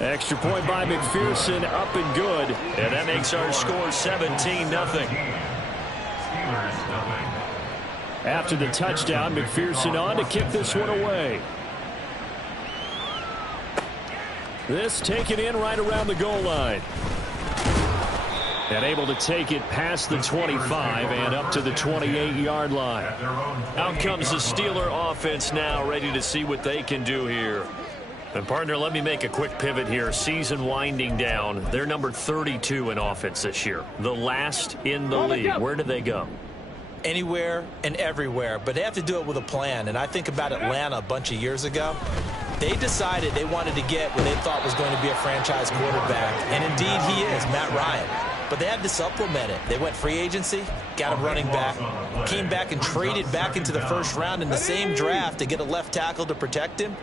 Extra point by McPherson, up and good. And that makes our score 17-0. After the touchdown, McPherson on to kick this one away. This taken in right around the goal line. And able to take it past the 25 and up to the 28-yard line. Out comes the Steeler offense now, ready to see what they can do here. And partner, let me make a quick pivot here. Season winding down. They're number 32 in offense this year. The last in the league. Where do they go? Anywhere and everywhere, but they have to do it with a plan. And I think about Atlanta a bunch of years ago. They decided they wanted to get what they thought was going to be a franchise quarterback, and indeed he is, Matt Ryan. But they had to supplement it. They went free agency, got a running back, came back and traded back into the first round in the same draft to get a left tackle to protect him,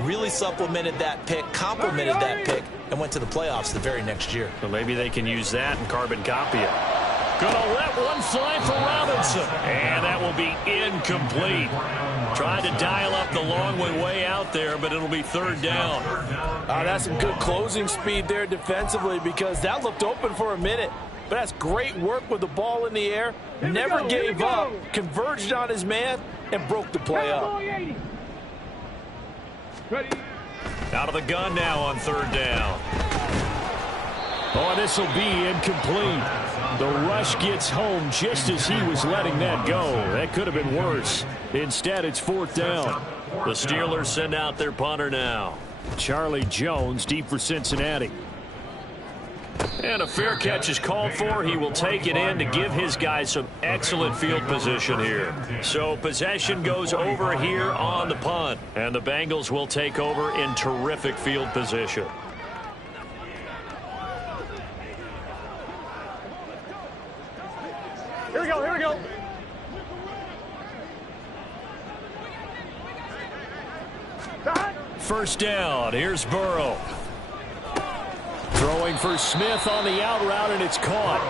really supplemented that pick, complemented that pick, and went to the playoffs the very next year. So maybe they can use that and carbon copy it. Gonna let one fly for Robinson. And that will be incomplete. Trying to dial up the long way out there, but it'll be third down. That's some good closing speed there defensively because that looked open for a minute. But that's great work with the ball in the air. Never gave up, converged on his man, and broke the play up. Out of the gun now on third down. Oh, this will be incomplete. The rush gets home just as he was letting that go. That could have been worse. Instead, it's fourth down. The Steelers send out their punter now. Charlie Jones deep for Cincinnati. And a fair catch is called for. He will take it in to give his guys some excellent field position here. So possession goes over here on the punt. And the Bengals will take over in terrific field position. Here we go, here we go. First down. Here's Burrow. Throwing for Smith on the out route, and it's caught.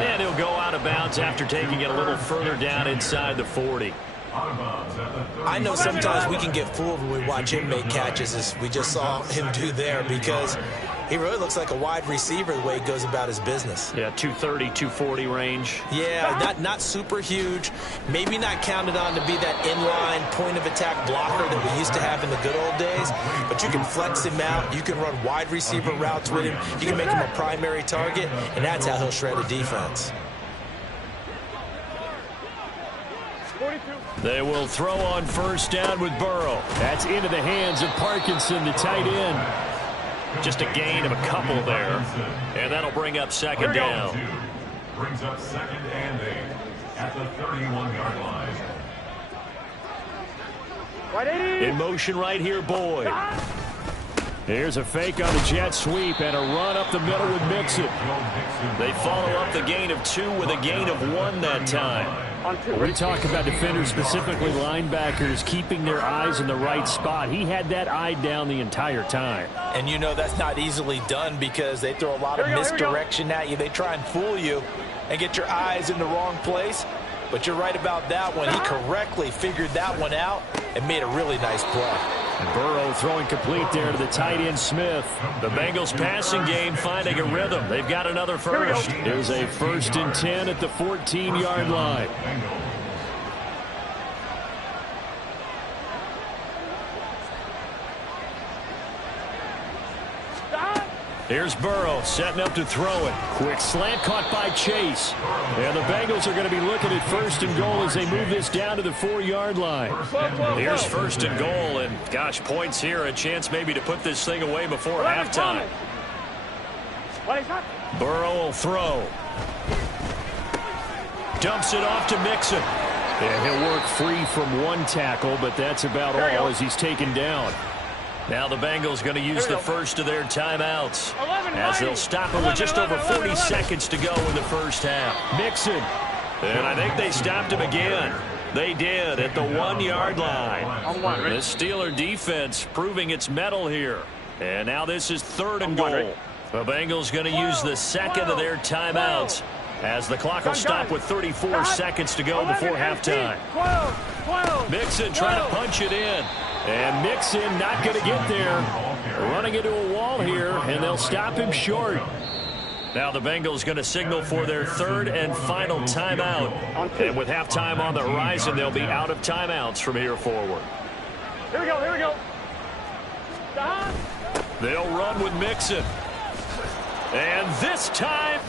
And he'll go out of bounds after taking it a little further down inside the 40. I know sometimes we can get fooled when we watch him make catches, as we just saw him do there, because he really looks like a wide receiver the way he goes about his business. Yeah, 230, 240 range. Yeah, not super huge. Maybe not counted on to be that inline point-of-attack blocker that we used to have in the good old days, but you can flex him out. You can run wide receiver routes with him. You can make him a primary target, and that's how he'll shred a defense. 42. They will throw on first down with Burrow. That's into the hands of Parkinson, the tight end. Just a gain of a couple there. And that'll bring up second down. Brings up second and 8 at the 31-yard line. Right 80. In motion right here, Boyd. Here's a fake on the jet sweep and a run up the middle with Mixon. They follow up the gain of 2 with a gain of 1 that time. We talk about defenders, specifically linebackers, keeping their eyes in the right spot. He had that eye down the entire time. And you know that's not easily done because they throw a lot of misdirection at you. They try and fool you and get your eyes in the wrong place. But you're right about that one. He correctly figured that one out and made a really nice play. And Burrow throwing complete there to the tight end Smith. The Bengals passing game finding a rhythm. They've got another first. Here's a 1st and 10 at the 14-yard line. Here's Burrow setting up to throw it. Quick slant caught by Chase. And the Bengals are going to be looking at 1st and goal as they move this down to the 4-yard line. Here's 1st and goal, and gosh, points here. A chance maybe to put this thing away before halftime. Burrow will throw. Dumps it off to Mixon. And he'll work free from one tackle, but that's about all as he's taken down. Now the Bengals going to use the first of their timeouts as they'll stop it with just over 40 seconds to go in the first half. Mixon. And I think they stopped him again. They did at the 1-yard line. The Steeler defense proving its mettle here. And now this is 3rd and goal. The Bengals going to use the second of their timeouts as the clock will stop with 34 seconds to go before halftime. Mixon trying to punch it in. And Mixon not going to get there. Running into a wall here, and they'll stop him short. Now the Bengals going to signal for their 3rd and final timeout. And with halftime on the horizon, they'll be out of timeouts from here forward. Here we go, here we go. They'll run with Mixon. And this time...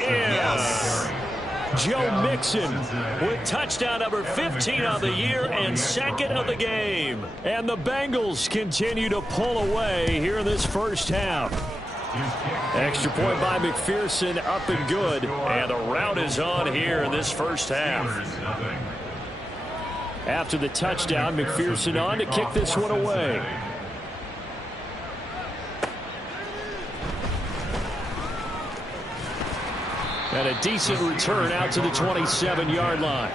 Yes. Joe Mixon with touchdown number 15 on the year and 2nd of the game. And the Bengals continue to pull away here in this first half. Extra point by McPherson, up and good. And the route is on here in this first half. After the touchdown, McPherson on to kick this one away. And a decent return out to the 27-yard line.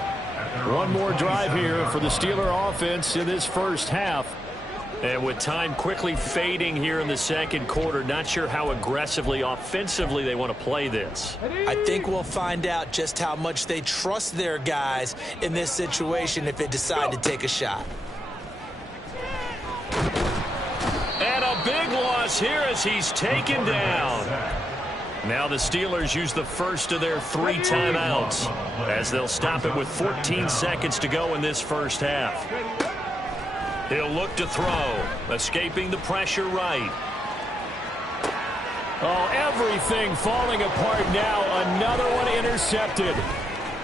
One more drive here for the Steeler offense in this first half. And with time quickly fading here in the second quarter, not sure how aggressively, offensively they want to play this. I think we'll find out just how much they trust their guys in this situation if they decide to take a shot. And a big loss here as he's taken down. Now the Steelers use the first of their 3 timeouts as they'll stop it with 14 seconds to go in this first half. He'll look to throw, escaping the pressure right. Oh, everything falling apart now. Another one intercepted.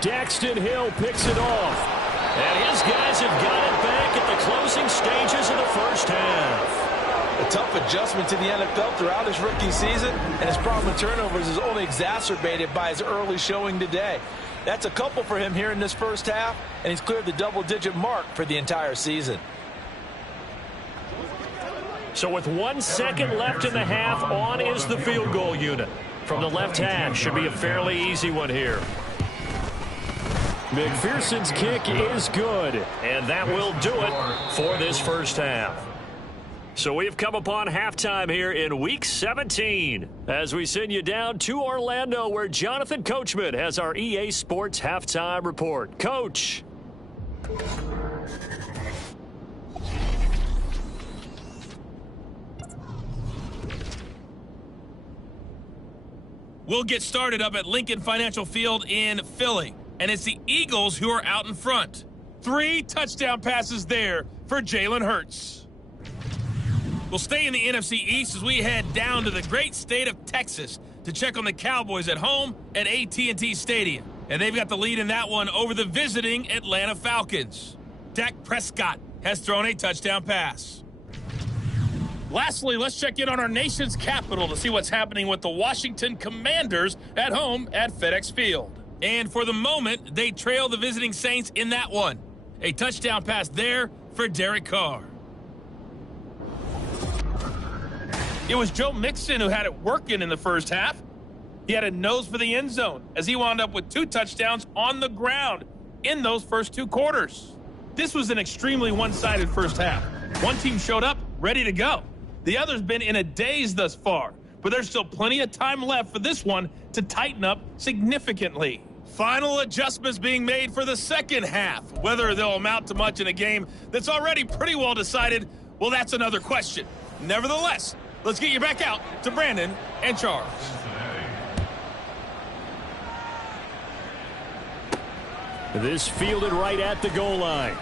Daxton Hill picks it off. And his guys have got it back at the closing stages of the first half. A tough adjustment to the NFL throughout his rookie season, and his problem with turnovers is only exacerbated by his early showing today. That's a couple for him here in this first half, and he's cleared the double-digit mark for the entire season. So with 1 second left in the half, on is the field goal unit. From the left hash, should be a fairly easy one here. McPherson's kick is good. And that will do it for this first half. So we've come upon halftime here in Week 17 as we send you down to Orlando where Jonathan Coachman has our EA Sports Halftime Report. Coach. We'll get started up at Lincoln Financial Field in Philly. And it's the Eagles who are out in front. 3 touchdown passes there for Jalen Hurts. We'll stay in the NFC East as we head down to the great state of Texas to check on the Cowboys at home at AT&T Stadium. And they've got the lead in that one over the visiting Atlanta Falcons. Dak Prescott has thrown a touchdown pass. Lastly, let's check in on our nation's capital to see what's happening with the Washington Commanders at home at FedEx Field. And for the moment, they trail the visiting Saints in that one. A touchdown pass there for Derek Carr. It was Joe Mixon who had it working in the first half. He had a nose for the end zone as he wound up with 2 touchdowns on the ground in those first 2 quarters. This was an extremely one-sided first half. One team showed up ready to go. The other's been in a daze thus far, but there's still plenty of time left for this one to tighten up significantly. Final adjustments being made for the second half. Whether they'll amount to much in a game that's already pretty well decided, well, that's another question. Nevertheless, let's get you back out to Brandon and Charles. This fielded right at the goal line.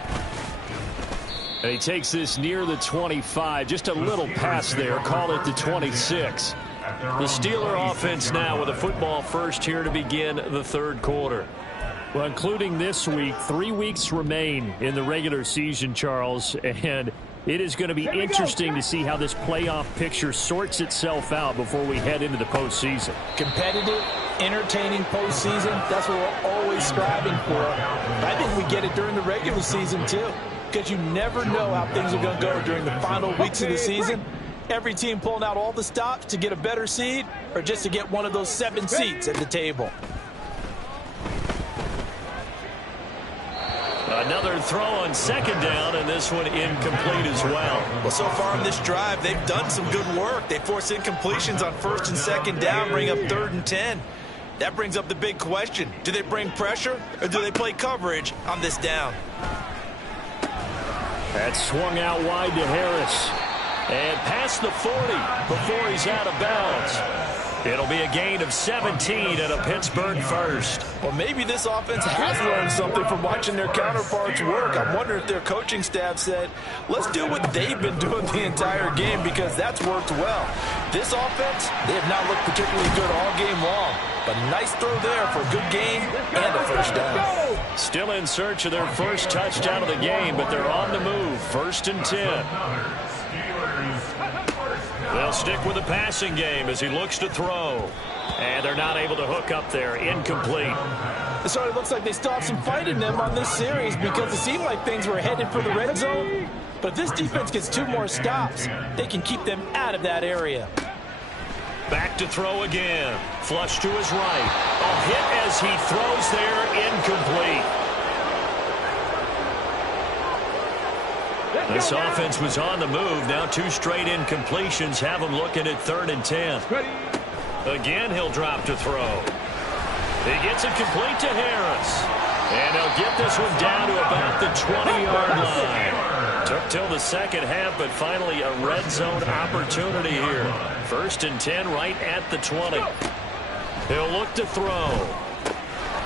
And he takes this near the 25. Just a little pass there. Call it the 26. The Steeler offense now with a football first here to begin the third quarter. Well, including this week, 3 weeks remain in the regular season, Charles. And it is going to be interesting to see how this playoff picture sorts itself out before we head into the postseason. Competitive, entertaining postseason, that's what we're always striving for. I think we get it during the regular season, too, because you never know how things are going to go during the final weeks of the season. Every team pulling out all the stops to get a better seed or just to get one of those 7 seats at the table. Another throw on second down, and this one incomplete as well. Well, so far in this drive, they've done some good work. They force incompletions on first and second down, bring up 3rd and 10. That brings up the big question. Do they bring pressure or do they play coverage on this down? That swung out wide to Harris. And past the 40 before he's out of bounds. It'll be a gain of 17 and a Pittsburgh first. Well, maybe this offense has learned something from watching their counterparts work. I wonder if their coaching staff said, let's do what they've been doing the entire game because that's worked well. This offense, they have not looked particularly good all game long. But nice throw there for a good gain and a first down. Still in search of their first touchdown of the game, but they're on the move. 1st and 10. They'll stick with the passing game as he looks to throw. And they're not able to hook up there. Incomplete. It sort of looks like they still have some fight in them on this series because it seemed like things were headed for the red zone. But if this defense gets 2 more stops, they can keep them out of that area. Back to throw again. Flush to his right. A hit as he throws there, incomplete. This offense was on the move. Now 2 straight incompletions have him looking at 3rd and 10. Again, he'll drop to throw. He gets it complete to Harris. And he'll get this one down to about the 20-yard line. Took till the second half, but finally a red zone opportunity here. 1st and 10 right at the 20. He'll look to throw.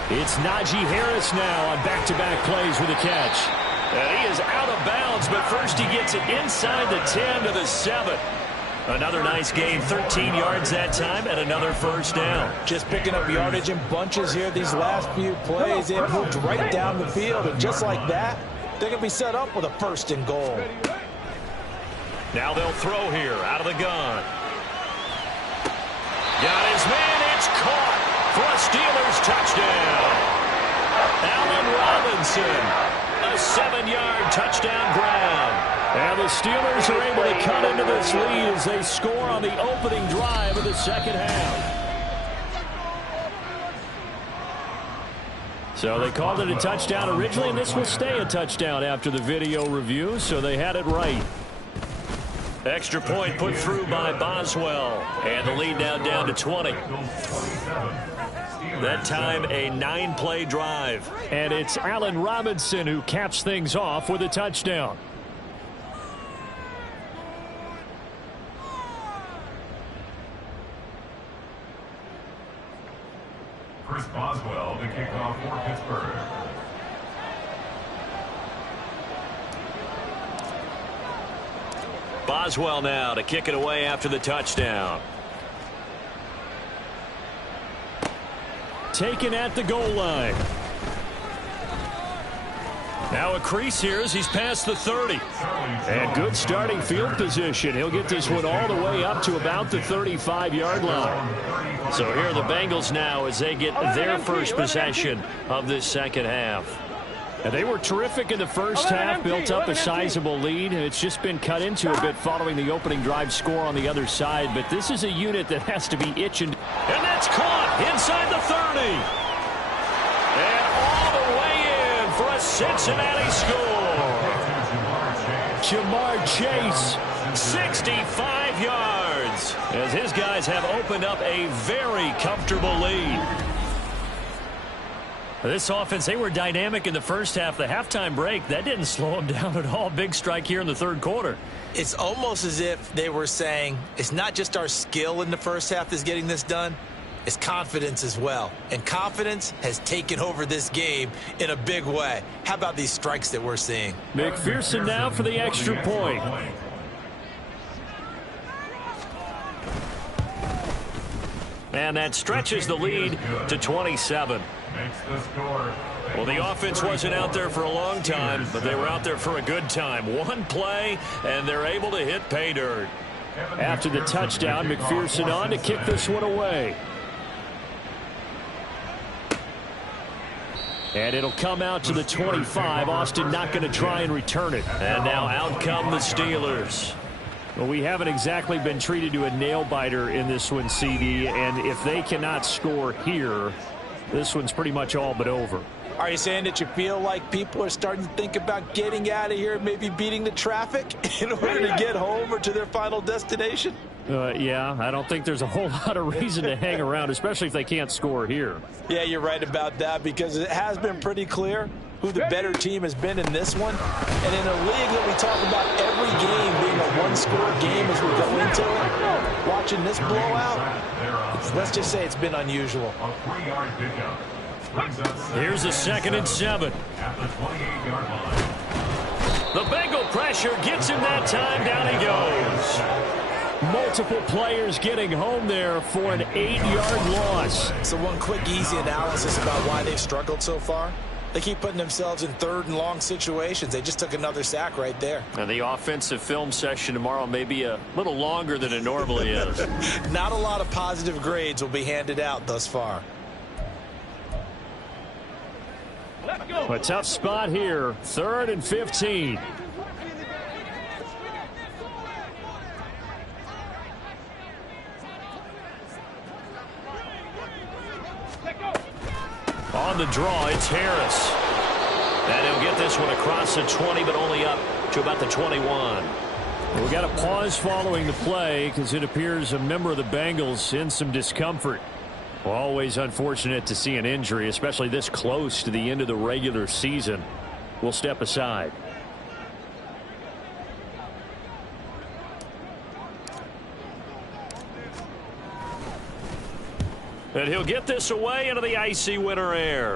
It's Najee Harris now on back-to-back plays with a catch. And he is out of bounds, but first he gets it inside the 10 to the 7. Another nice gain, 13 yards that time, and another first down. Just picking up yardage in bunches here these last few plays. They moved right down the field, and just like that, they're going to be set up with a 1st and goal. Now they'll throw here out of the gun. Got his man, it's caught for a Steelers touchdown. Allen Robinson. A 7-yard touchdown grab. And the Steelers are able to cut into this lead as they score on the opening drive of the second half. So they called it a touchdown originally, and this will stay a touchdown after the video review, so they had it right. Extra point put through by Boswell. And the lead now down to 20. That time a 9-play drive. And it's Allen Robinson who caps things off with a touchdown. Chris Boswell, the kickoff for Pittsburgh. Boswell now to kick it away after the touchdown. Taken at the goal line. Now a crease here as he's past the 30. And good starting field position. He'll get this one all the way up to about the 35-yard line. So here are the Bengals now as they get their first possession of this second half. And they were terrific in the first half, built up a sizable lead, and it's just been cut into a bit following the opening drive score on the other side. But this is a unit that has to be itching. And that's caught inside the 30. And all the way in for a Cincinnati score. Jamar Chase, 65 yards, as his guys have opened up a very comfortable lead. This offense, they were dynamic in the first half. The halftime break, that didn't slow them down at all. Big strike here in the third quarter. It's almost as if they were saying, it's not just our skill in the first half that's getting this done, it's confidence as well. And confidence has taken over this game in a big way. How about these strikes that we're seeing? McPherson now for the extra point. And that stretches the lead to 27. Well, the offense wasn't out there for a long time, but they were out there for a good time. One play, and they're able to hit pay dirt. After the touchdown, McPherson on to kick this one away. And it'll come out to the 25. Austin not going to try and return it. And now out come the Steelers. Well, we haven't exactly been treated to a nail-biter in this one, CD, and if they cannot score here, this one's pretty much all but over. Are you saying that you feel like people are starting to think about getting out of here, maybe beating the traffic in order to get home or to their final destination? Yeah, I don't think there's a whole lot of reason to hang around, especially if they can't score here. Yeah, you're right about that, because it has been pretty clear who the better team has been in this one. And in a league that we talk about every game being a one-score game as we go into it, watching this blowout, let's just say it's been unusual. A 3-yard pickup. Here's a 2nd and 7. At the 28-yard line. The Bengal pressure gets him that time. Down he goes. Multiple players getting home there for an 8-yard loss. So one quick, easy analysis about why they've struggled so far. They keep putting themselves in 3rd and long situations. They just took another sack right there. And the offensive film session tomorrow may be a little longer than it normally is. Not a lot of positive grades will be handed out thus far. A tough spot here. 3rd and 15. on the draw. It's Harris. And he'll get this one across the 20, but only up to about the 21. We got a pause following the play because it appears a member of the Bengals in some discomfort. Well, always unfortunate to see an injury, especially this close to the end of the regular season. We'll step aside. And he'll get this away into the icy winter air.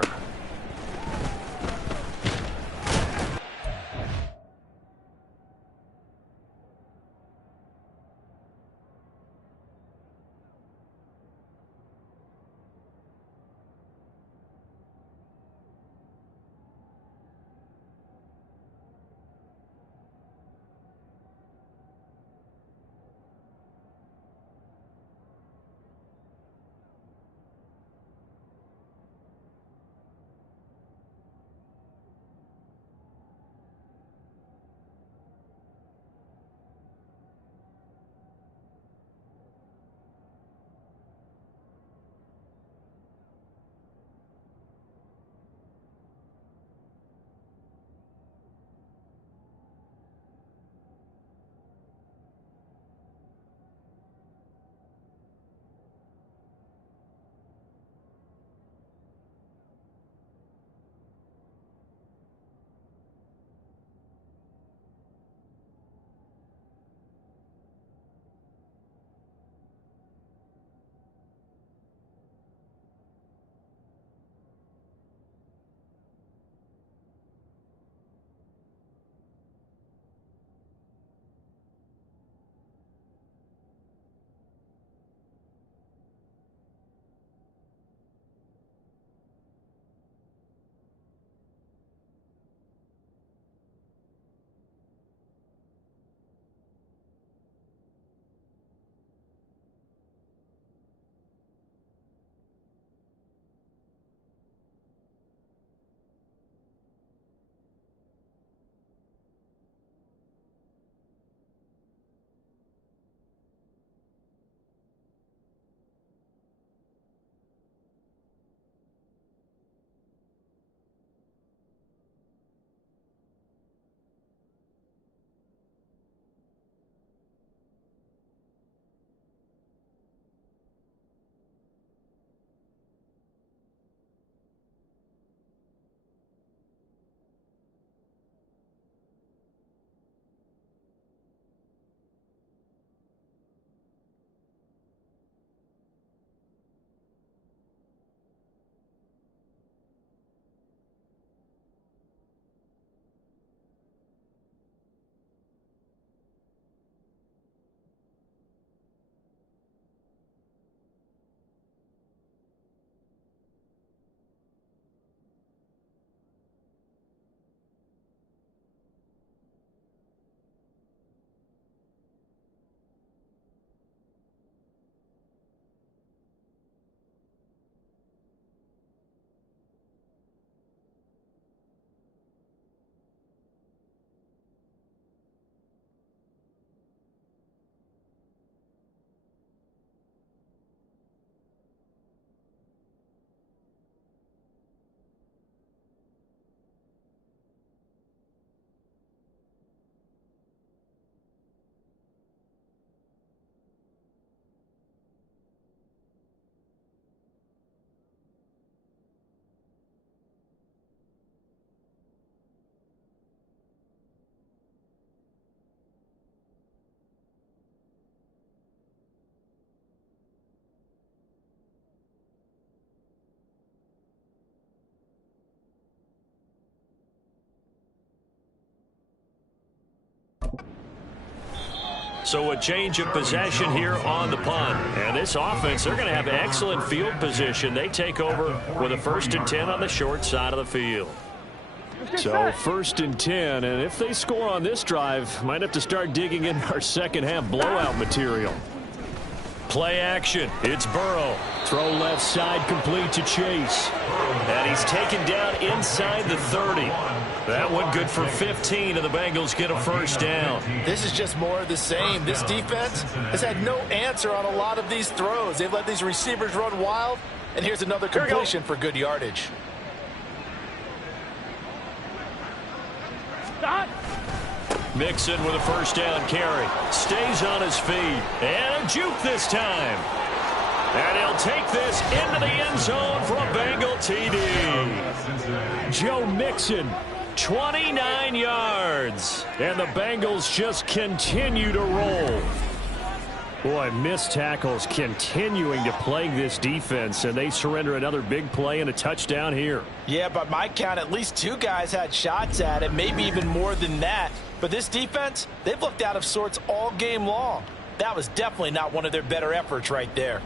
So a change of possession here on the punt. And this offense, they're going to have excellent field position. They take over with a 1st and 10 on the short side of the field. So 1st and 10, and if they score on this drive, might have to start digging in our second half blowout material. Play action. It's Burrow. Throw left side complete to Chase. And he's taken down inside the 30. That one good for 15, and the Bengals get a 1st down. This is just more of the same. This defense has had no answer on a lot of these throws. They've let these receivers run wild, and here's another completion for good yardage. Mixon with a first down carry. Stays on his feet. And a juke this time. And he'll take this into the end zone for a Bengal TD. Joe Mixon, 29 yards. And the Bengals just continue to roll. Boy, missed tackles continuing to plague this defense, and they surrender another big play and a touchdown here. Yeah, by my count, at least 2 guys had shots at it, maybe even more than that. But this defense, they've looked out of sorts all game long. That was definitely not one of their better efforts right there.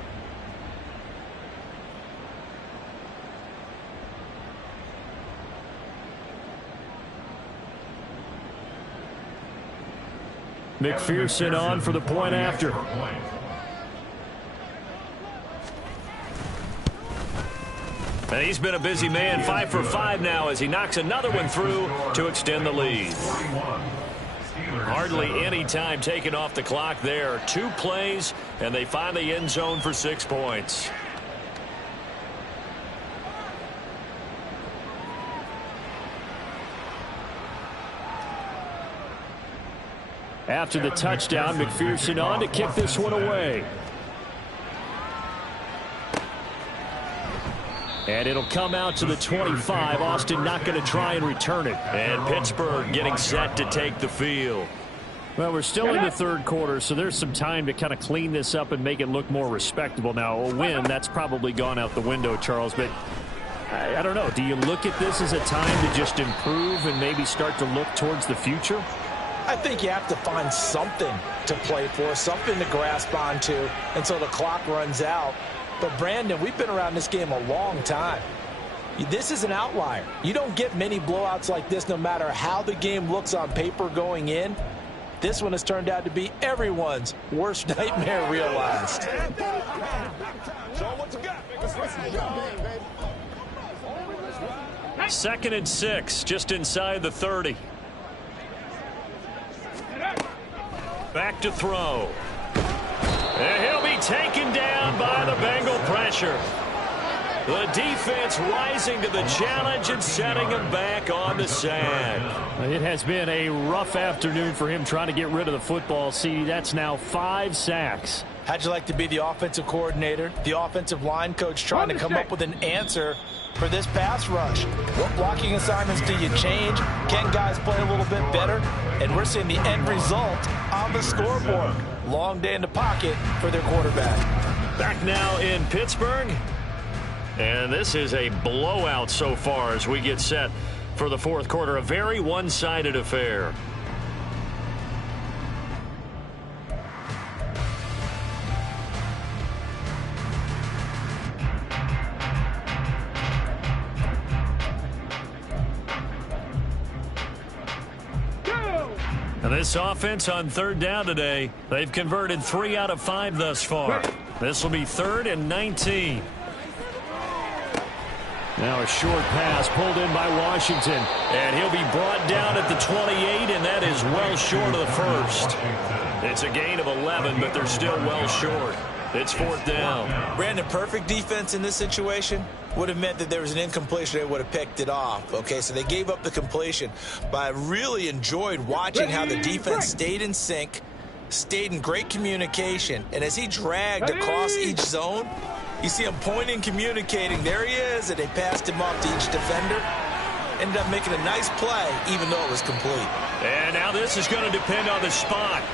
McPherson on for the point after. And he's been a busy man, 5 for 5 now as he knocks another one through to extend the lead. Hardly any time taken off the clock there. 2 plays, and they find the end zone for 6 points. After the touchdown, McPherson on to kick this one away. And it'll come out to the 25. Austin not going to try and return it. And Pittsburgh getting set to take the field. Well, we're still in the third quarter, so there's some time to kind of clean this up and make it look more respectable. Now, a win, that's probably gone out the window, Charles, but I don't know. Do you look at this as a time to just improve and maybe start to look towards the future? I think you have to find something to play for, something to grasp onto until the clock runs out. But, Brandon, we've been around this game a long time. This is an outlier. You don't get many blowouts like this no matter how the game looks on paper going in. This one has turned out to be everyone's worst nightmare realized. Second and 6, just inside the 30. Back to throw. And he'll be taken down by the Bengal pressure. The defense rising to the challenge and setting him back on the sack. It has been a rough afternoon for him trying to get rid of the football. See, that's now 5 sacks. How'd you like to be the offensive coordinator, the offensive line coach trying to come up with an answer for this pass rush? What blocking assignments do you change? Can guys play a little bit better? And we're seeing the end result on the scoreboard. Long day in the pocket for their quarterback. Back now in Pittsburgh. And this is a blowout so far as we get set for the fourth quarter. A very one-sided affair. And this offense on third down today, they've converted 3 out of 5 thus far. This will be 3rd and 19. Now a short pass pulled in by Washington. And he'll be brought down at the 28, and that is well short of the first. It's a gain of 11, but they're still well short. It's 4th down. Brandon, perfect defense in this situation would have meant that there was an incompletion. They would have picked it off. Okay, so they gave up the completion. But I really enjoyed watching how the defense stayed in sync, stayed in great communication. And as he dragged across each zone, you see him pointing, communicating. There he is, and they passed him off to each defender. Ended up making a nice play, even though it was complete. And now this is going to depend on the spot.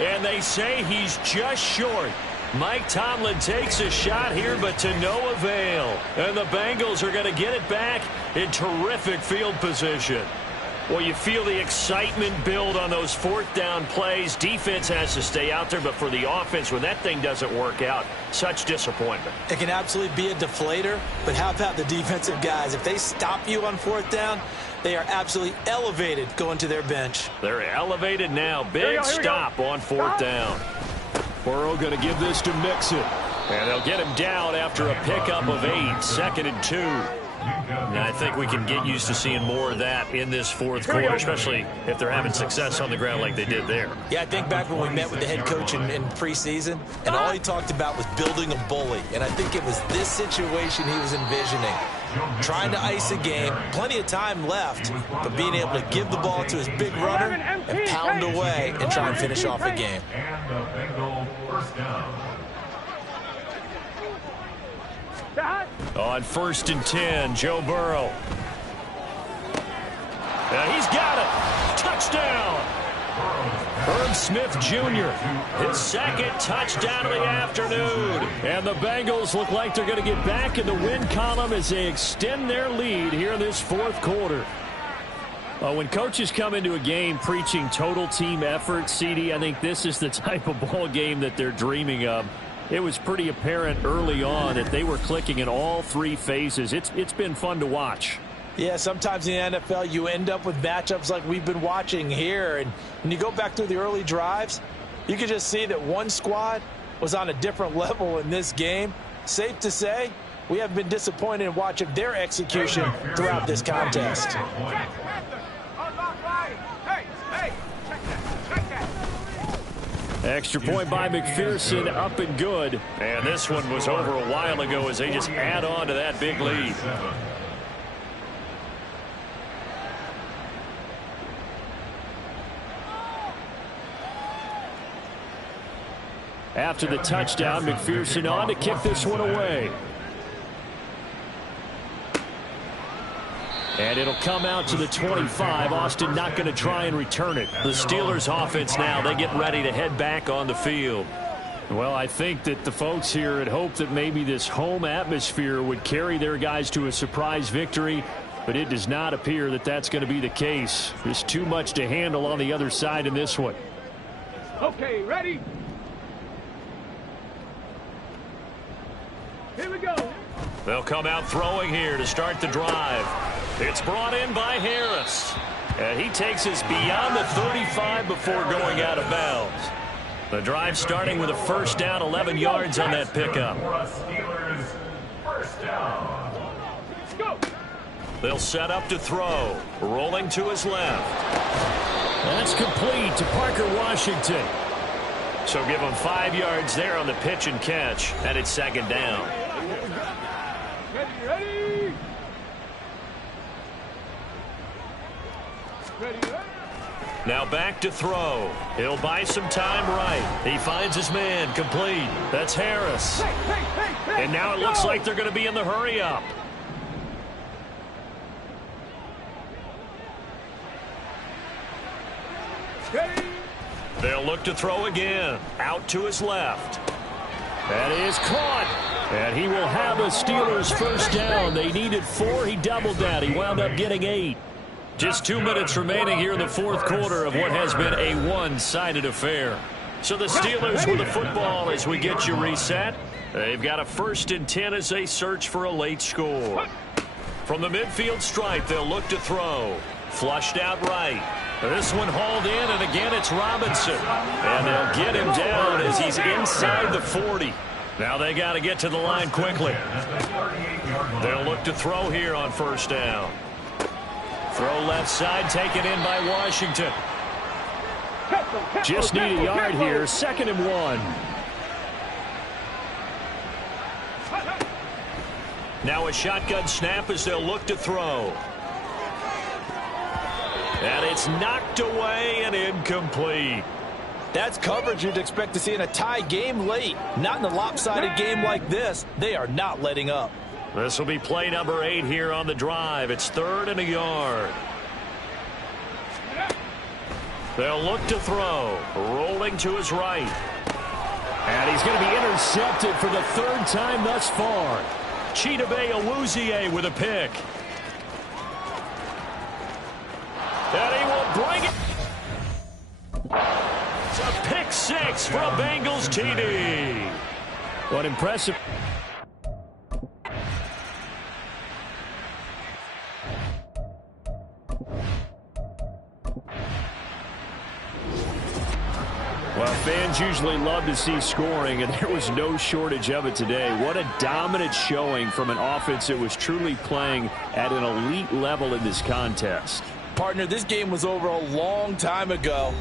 And they say he's just short. Mike Tomlin takes a shot here, but to no avail. And the Bengals are going to get it back in terrific field position. Well, you feel the excitement build on those 4th down plays. Defense has to stay out there, but for the offense, when that thing doesn't work out, such disappointment. It can absolutely be a deflator, but how about the defensive guys? If they stop you on 4th down, they are absolutely elevated going to their bench. They're elevated now. Big stop on 4th down. Burrow going to give this to Mixon. And they'll get him down after a pickup of 8, 2nd and 2. And I think we can get used to seeing more of that in this 4th quarter, especially if they're having success on the ground like they did there. Yeah, I think back when we met with the head coach in preseason, and all he talked about was building a bully. And I think it was this situation he was envisioning. trying to ice a game, plenty of time left, but being able to give the ball to his big runner and pound away and try and finish off a game. And the Bengal first down. On 1st and 10, Joe Burrow. He's got it. Touchdown. Herb Smith Jr., his second touchdown of the afternoon. And the Bengals look like they're going to get back in the win column as they extend their lead here in this fourth quarter. When coaches come into a game preaching total team effort, CD, I think this is the type of ball game that they're dreaming of. It was pretty apparent early on that they were clicking in all three phases. It's been fun to watch. Yeah, sometimes in the NFL you end up with matchups like we've been watching here. And when you go back through the early drives, you can just see that one squad was on a different level in this game. Safe to say, we have been disappointed in watching their execution throughout this contest. Extra point by McPherson, up and good. And this one was over a while ago as they just add on to that big lead. After the touchdown, McPherson on to kick this one away. And it'll come out to the 25. Austin not going to try and return it. The Steelers offense now, they get ready to head back on the field. Well, I think that the folks here had hoped that maybe this home atmosphere would carry their guys to a surprise victory, but it does not appear that that's going to be the case. There's too much to handle on the other side in this one. Okay, ready? Here we go. They'll come out throwing here to start the drive. It's brought in by Harris. And he takes us beyond the 35 before going out of bounds. The drive starting with a first down, 11 yards on that pickup. Steelers first down. Let's go. They'll set up to throw. Rolling to his left. That's complete to Parker Washington. So give him 5 yards there on the pitch and catch. And it's second down. Ready? Now back to throw. He'll buy some time right. He finds his man complete. That's Harris. And now it looks like they're going to be in the hurry up. They'll look to throw again. Out to his left. That is caught. And he will have a Steelers first down. They needed 4. He doubled that. He wound up getting 8. Just 2 minutes remaining here in the fourth quarter of what has been a one-sided affair. So the Steelers with the football as we get you reset. They've got a 1st and 10 as they search for a late score. From the midfield stripe, they'll look to throw. Flushed out right. This one hauled in, and again it's Robinson. And they'll get him down as he's inside the 40. Now they got to get to the line quickly. They'll look to throw here on first down. Throw left side, taken in by Washington. Just need a yard here. 2nd and 1. Now a shotgun snap as they'll look to throw. And it's knocked away and incomplete. That's coverage you'd expect to see in a tie game late. Not in a lopsided game like this. They are not letting up. This will be play number 8 here on the drive. It's 3rd and a yard. They'll look to throw. Rolling to his right. And he's going to be intercepted for the 3rd time thus far. Chidobe Awuzie with a pick. And he will bring it. It's a pick 6 for a Bengals TD. What impressive. Well, fans usually love to see scoring, and there was no shortage of it today. What a dominant showing from an offense that was truly playing at an elite level in this contest. Partner, this game was over a long time ago,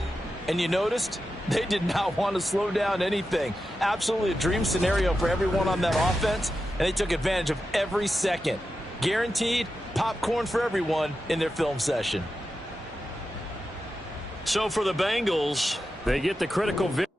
and you noticed they did not want to slow down anything. Absolutely a dream scenario for everyone on that offense, and they took advantage of every second. Guaranteed popcorn for everyone in their film session. So for the Bengals, They get the critical victory.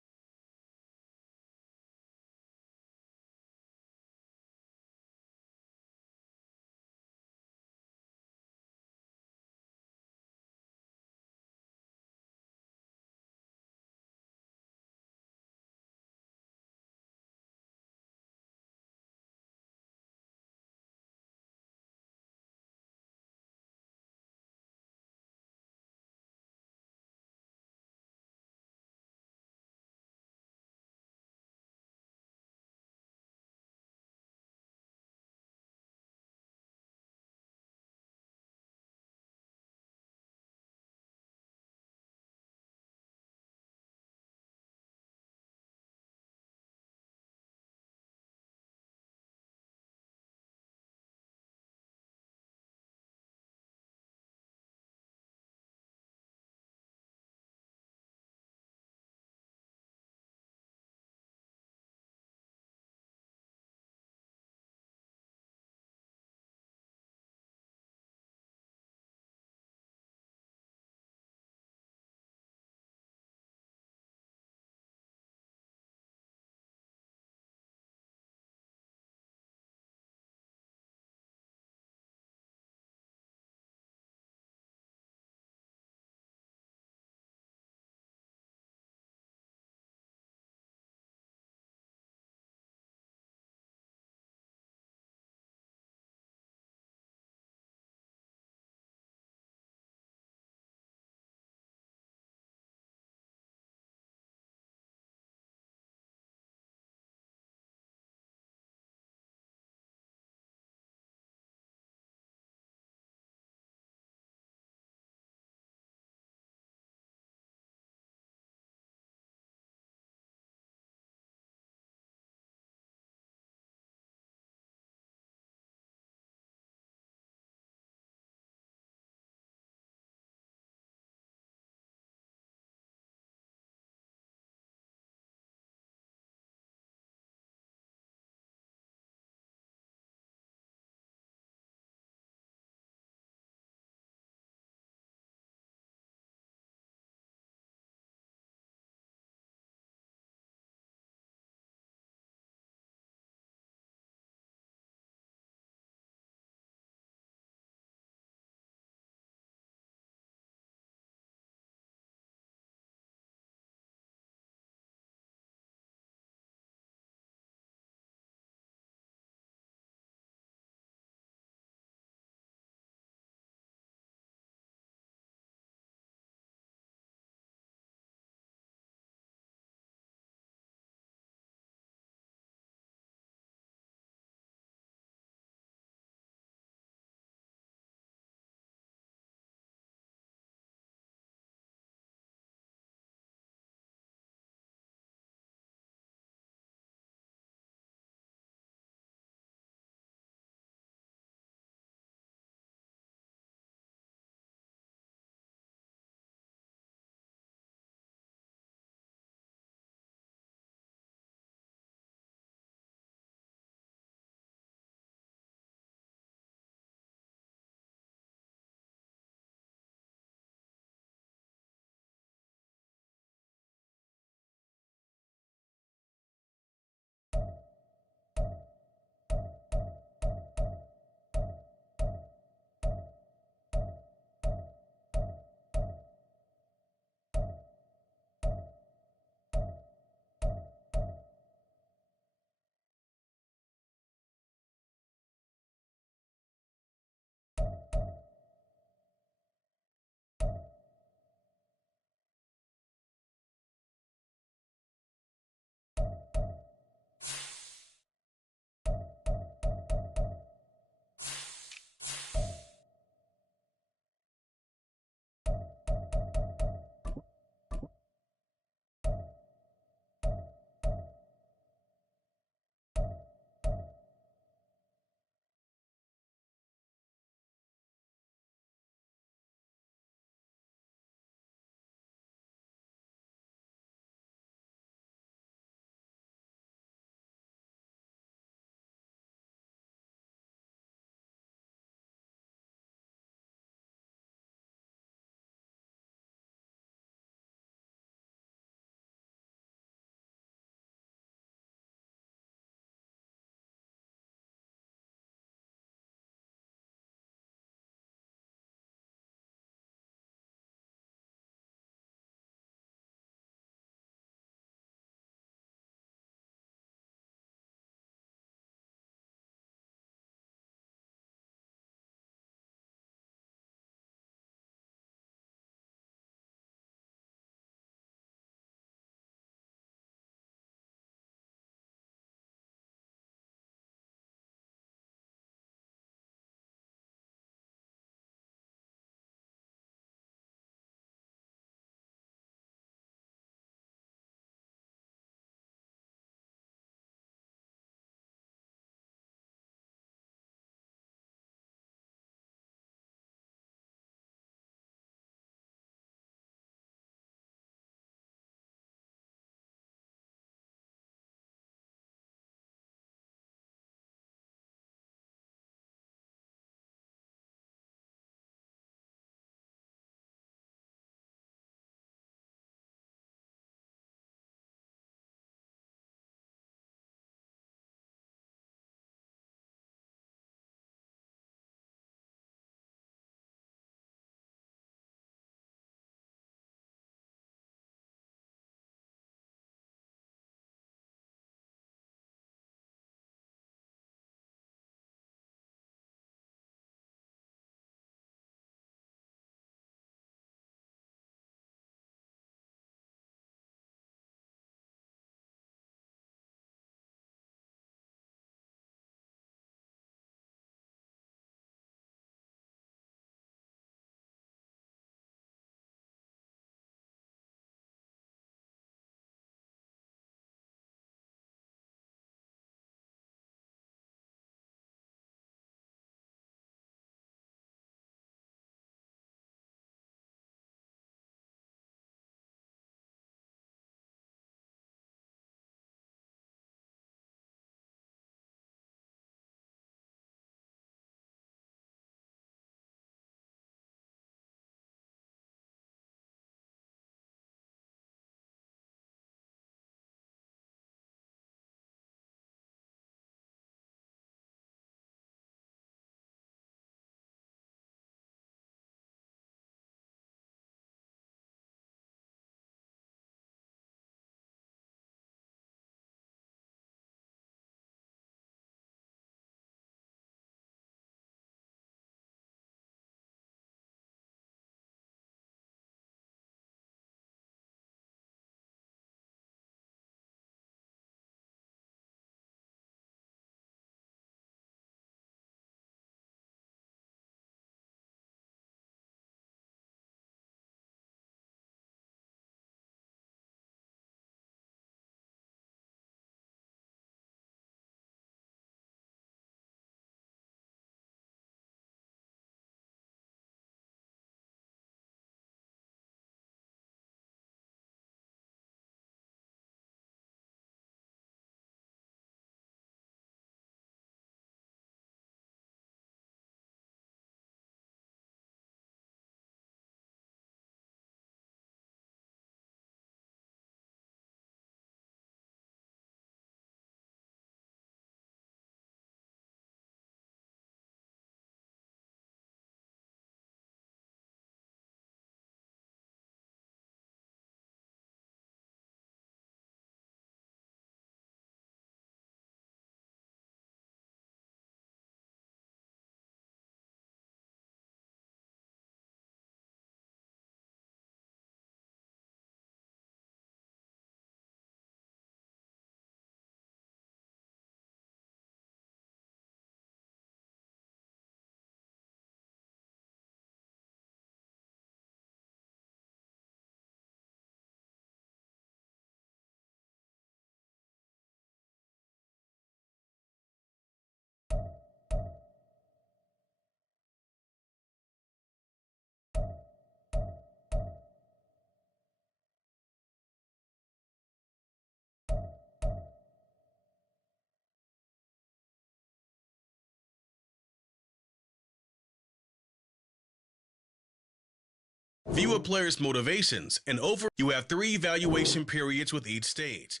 View a player's motivations, and you have 3 evaluation periods with each stage.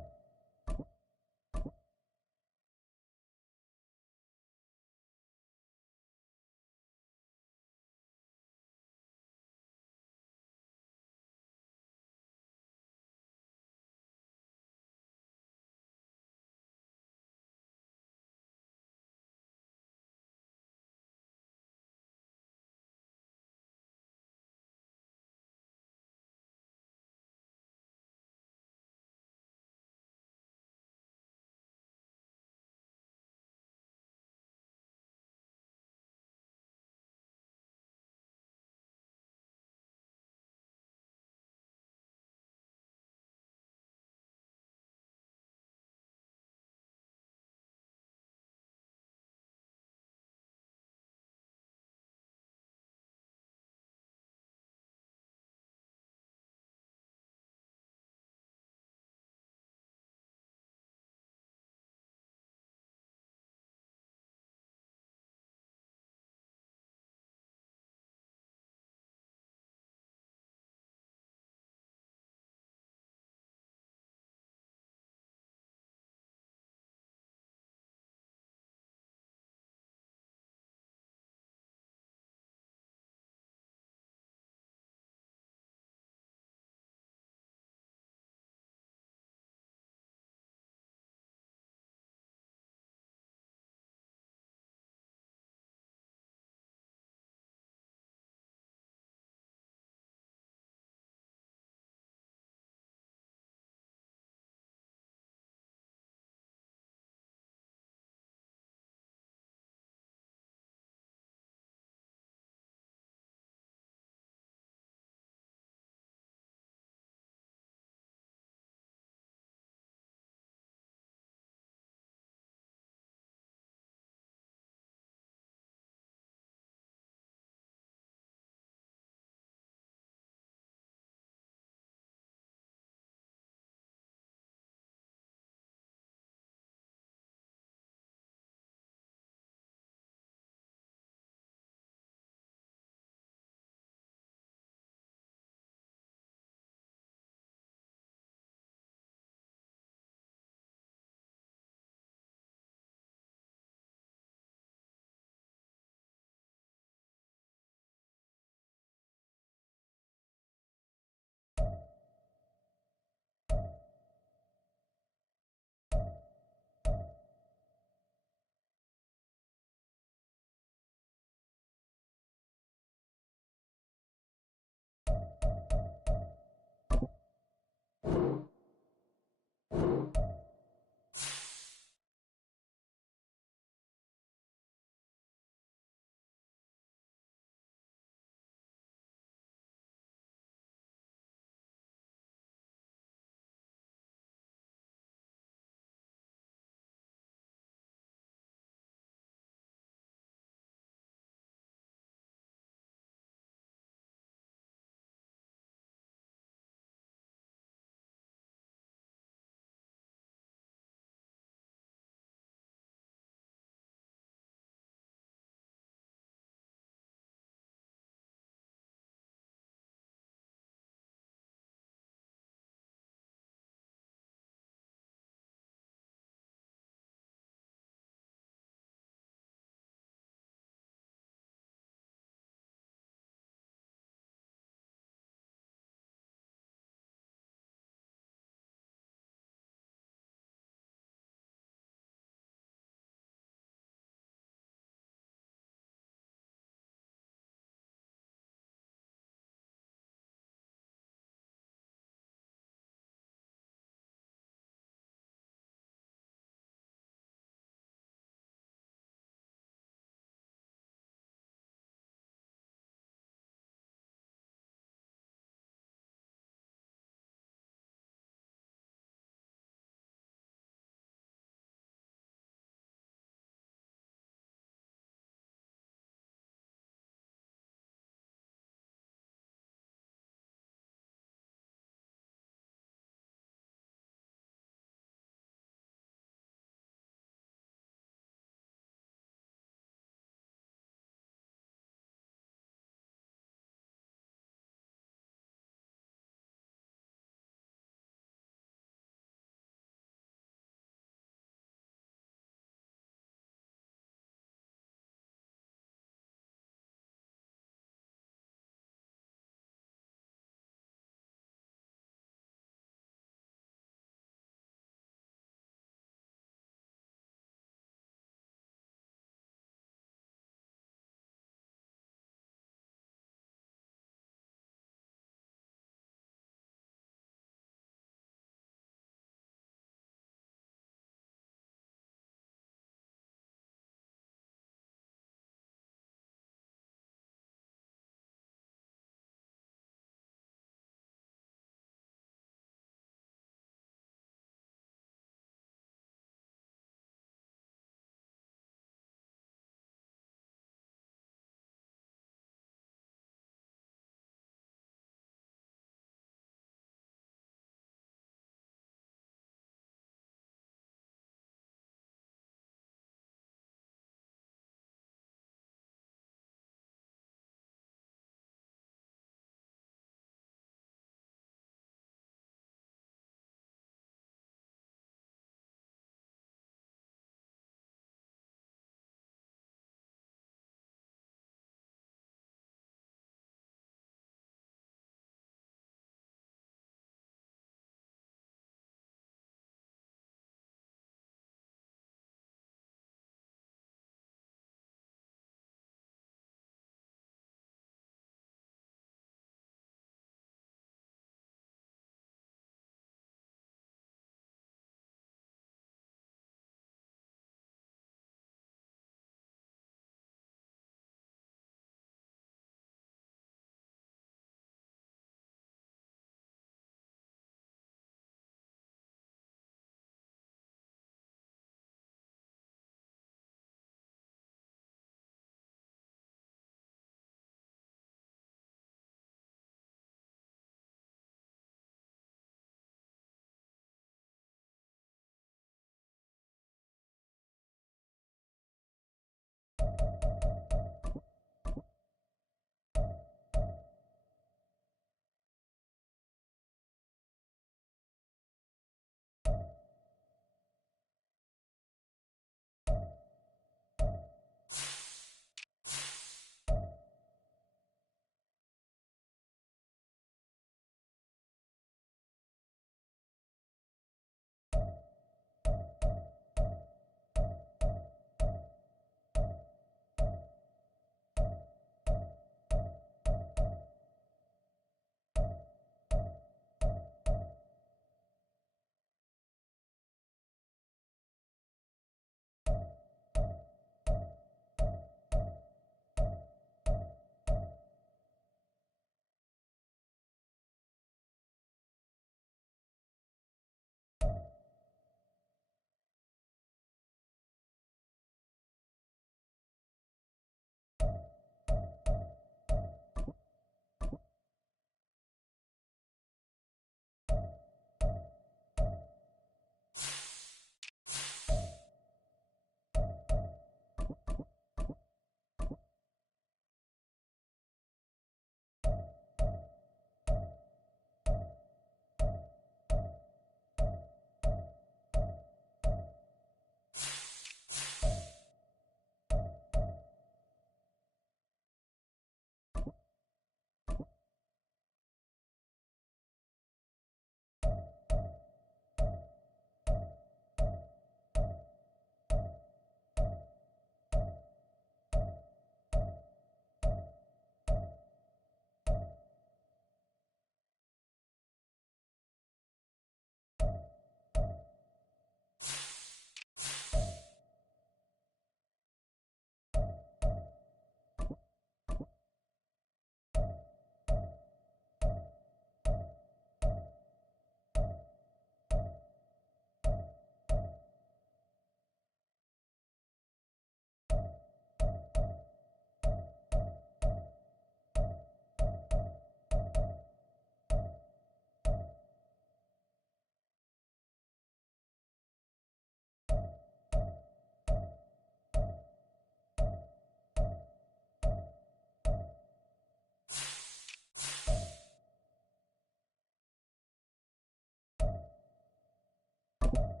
now.